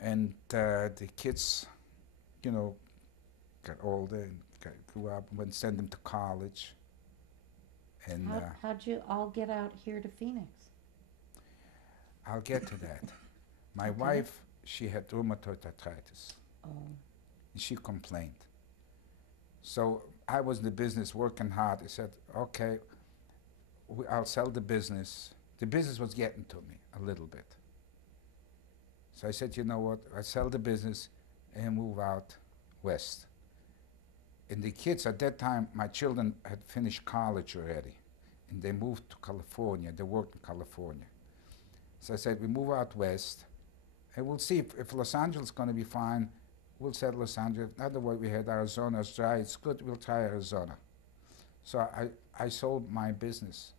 And the kids, you know, got older and grew up, and send them to college. And How'd you all get out here to Phoenix? I'll get to that. My Okay. wife, she had rheumatoid arthritis. Oh, And she complained. So I was in the business working hard. I said, okay, I'll sell the business. The business was getting to me a little bit. So I said, you know what, I'll sell the business and move out west. And the kids, at that time, my children had finished college already. And they moved to California. They worked in California. So I said, we move out west, and we'll see if Los Angeles is going to be fine. We'll settle Los Angeles. Otherwise, we had Arizona. It's dry. It's good. We'll try Arizona. So I sold my business.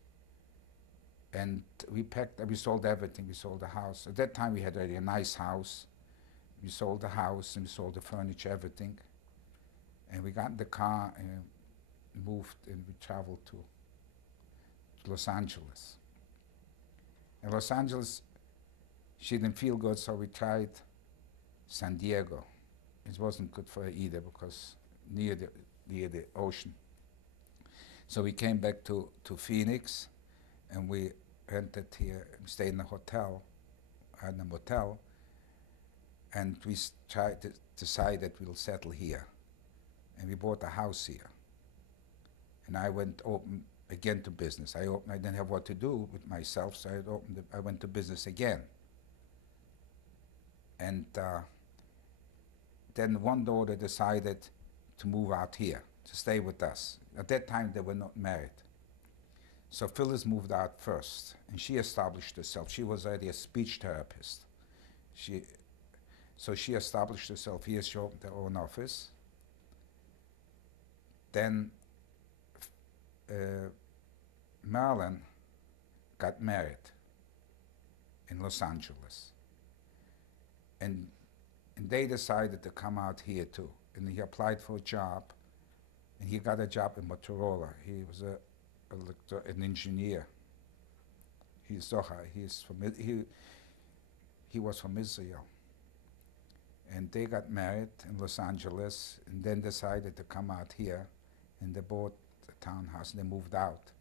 And we sold everything. We sold the house. At that time, we had already a nice house. We sold the house, and we sold the furniture, everything. And we got in the car and moved, and we traveled to Los Angeles. In Los Angeles, she didn't feel good, so we tried San Diego. It wasn't good for her either, because near the ocean. So we came back to Phoenix, and we rented here, stayed in a hotel, in a motel, and we decided we'll settle here. And we bought a house here. And I went open again to business. I didn't have what to do with myself, so I went to business again. And then one daughter decided to move out here, to stay with us. At that time, they were not married. So Phyllis moved out first, and she established herself. She was already a speech therapist. So she established herself here. She opened her own office. Then Marilyn got married in Los Angeles. And they decided to come out here too. And he applied for a job, and he got a job in Motorola. He was an engineer. He was from Israel. and they got married in Los Angeles, and then decided to come out here, and they bought the townhouse, and they moved out.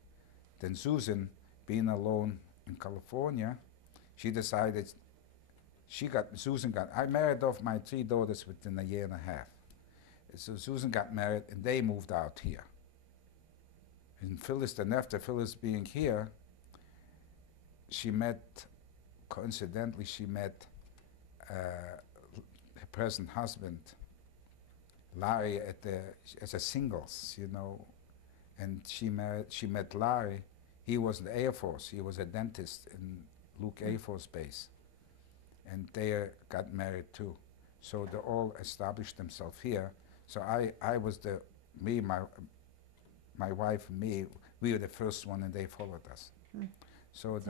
Then Susan, being alone in California, she decided I married off my 3 daughters within a year and a half. So Susan got married, and they moved out here. And Phyllis, then after Phyllis being here, coincidentally, she met her present husband, Larry, as a singles, you know. And she met Larry. He was in the Air Force. He was a dentist in Luke Air Force Base. And they got married too. So they all established themselves here. So I was my wife and me, we were the first one, and they followed us. So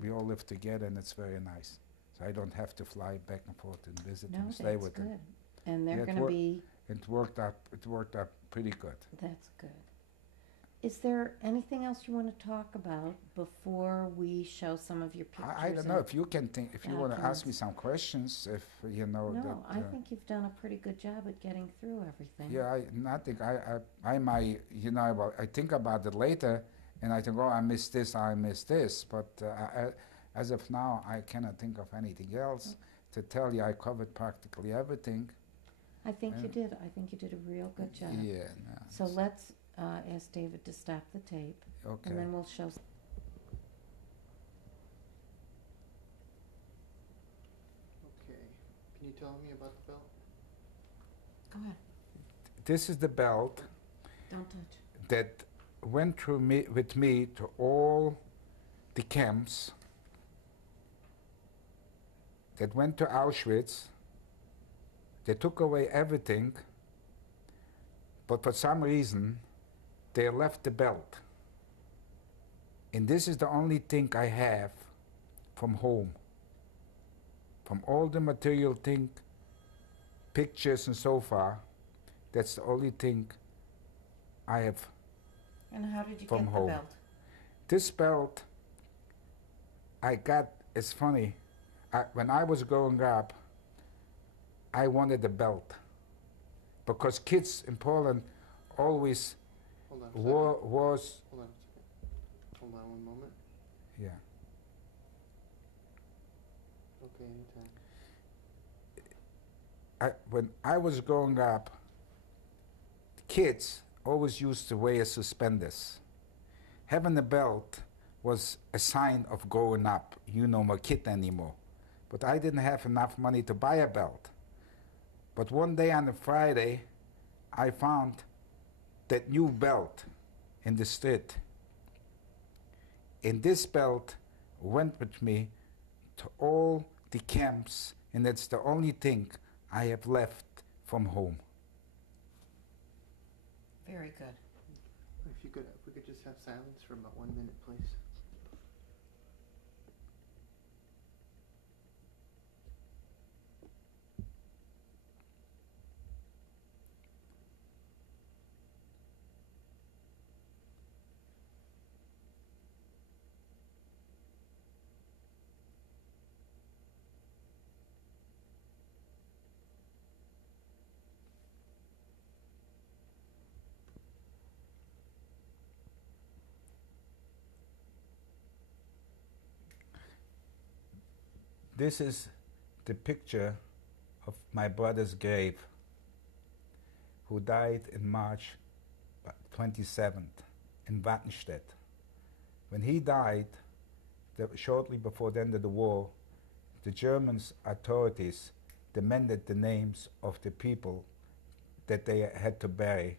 we all live together, and it's very nice. So I don't have to fly back and forth and visit No, and stay that's with good. them. And they're Yeah, it gonna wor- be, It worked out pretty good. that's good. Is there anything else you wanna talk about before we show some of your pictures? I don't know and- if you can think, if you want to ask me documents. some questions, if you know No, that. I think you've done a pretty good job at getting through everything. Yeah, I might, you know, I think about it later, and I think, oh, I missed this, but as of now, I cannot think of anything else to tell you. I covered practically everything. I think you Yeah. did. I think you did a real good job. Yeah. No, So let's ask David to stop the tape, okay. and then we'll show. Okay, can you tell me about the belt? Go ahead. This is the belt Don't touch. that went through with me to all the camps, that went to Auschwitz. They took away everything, but for some reason, they left the belt. And this is the only thing I have from home. From all the material thing, pictures and so far, that's the only thing I have. And how did you From get home. the belt? This belt I got, it's funny, when I was growing up, I wanted a belt because kids in Poland always Hold on a second. was, Hold on a second. Hold on one moment. yeah. Okay, anytime. When I was growing up, kids always used to wear suspenders. Having a belt was a sign of growing up. You no more kid anymore. But I didn't have enough money to buy a belt. But one day on a Friday, I found that new belt in the street. And this belt went with me to all the camps, and that's the only thing I have left from home. Very good. If we could just have silence for about 1 minute, please. This is the picture of my brother's grave, who died in March 27th in Wattenstedt. When he died, shortly before the end of the war, the German authorities demanded the names of the people that they had to bury.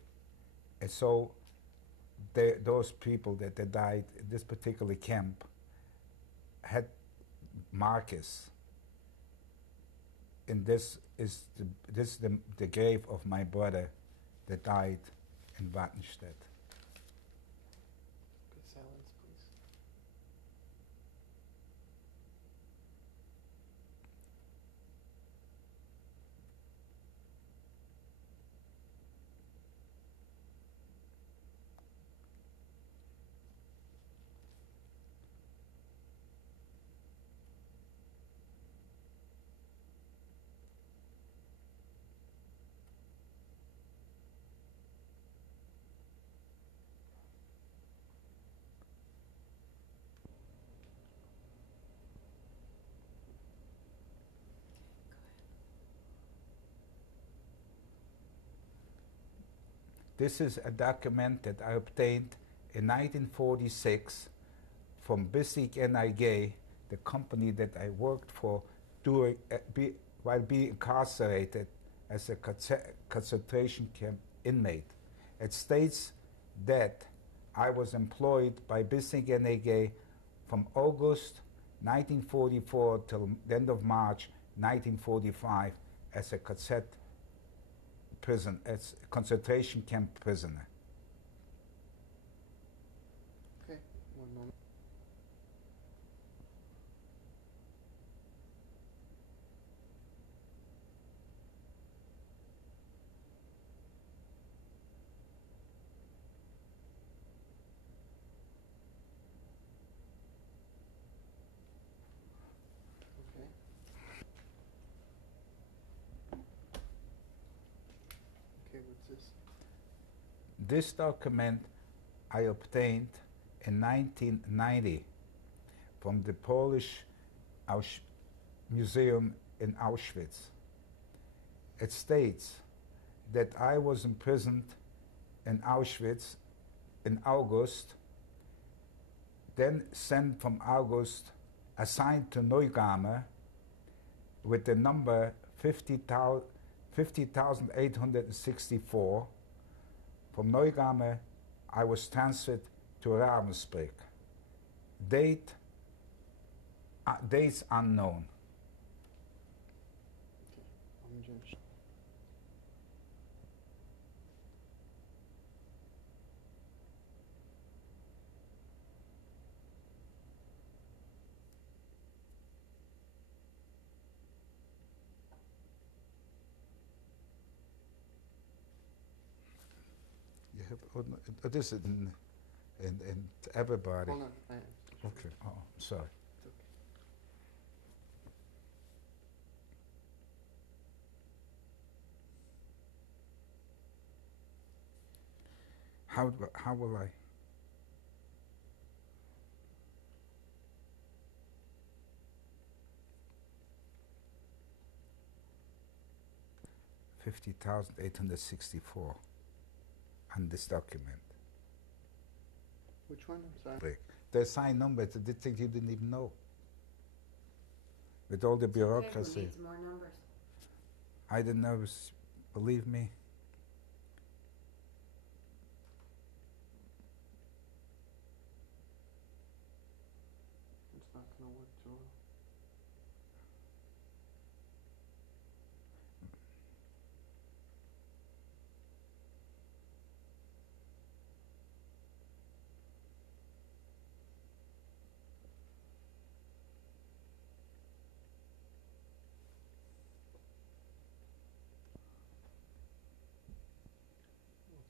And so those people that they died in this particular camp had markers. And this is the grave of my brother that died in Wattenstedt. Good silence, please. This is a document that I obtained in 1946 from Bissig NIG, the company that I worked for during, while being incarcerated as a concentration camp inmate. It states that I was employed by Bissig NIG from August 1944 till the end of March 1945 as a as a concentration camp prisoner. Okay, one moment. Okay. Okay, what's this? This document I obtained in 1990 from the Polish Museum in Auschwitz. It states that I was imprisoned in Auschwitz in August, then sent from August, assigned to Neugamme with the number 50,864. From Neugamme, I was transferred to Ravensbrück. Dates unknown. Okay, I'm just. You have, this is in everybody. Hold on, Okay. Oh, sorry. it's okay. How will I? $50,864 on this document. Which one? I'm sorry. Break. The assigned number, it's a thing you didn't even know. With all the bureaucracy. needs more numbers? I didn't know, believe me. It's not gonna work too well.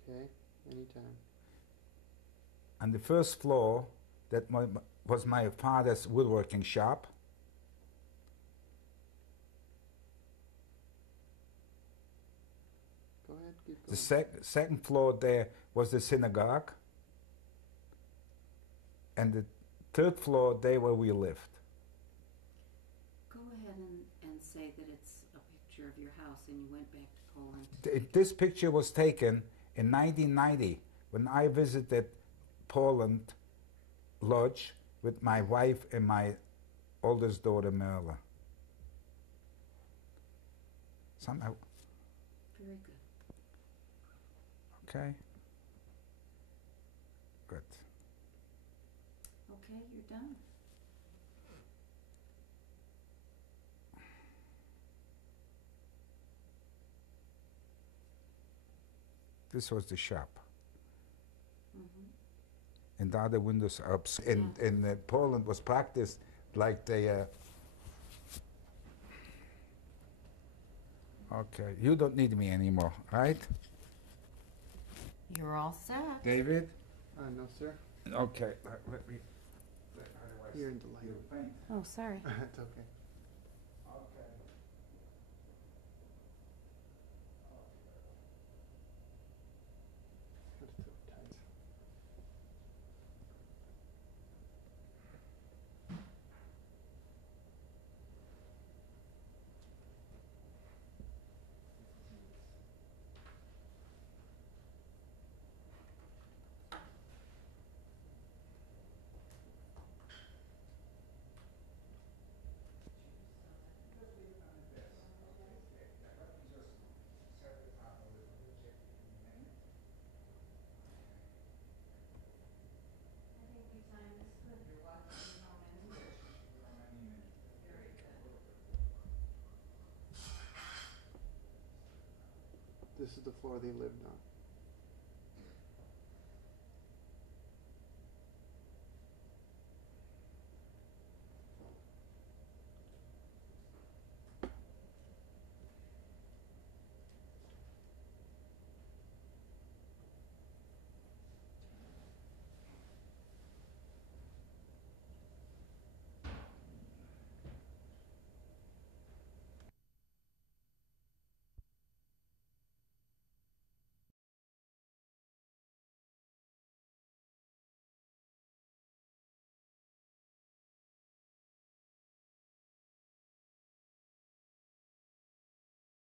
Okay, anytime. On the first floor, that was my father's woodworking shop. Go ahead, keep The going. second floor there was the synagogue. And the third floor there where we lived. Go ahead and say that it's a picture of your house and you went back to Poland. This picture was taken in 1990 when I visited Poland Lodge with my wife and my oldest daughter Merla. Somehow, Very good. okay. Good. Okay, you're done. This was the shop. Mm-hmm. And the other windows are up. In Poland was practiced like they. Okay, you don't need me anymore, right? You're all set. David? No, sir. Okay, let me. Otherwise, You're in the light. you'll faint. Oh, sorry. It's okay. Okay. That's too tight. This is the floor they lived on.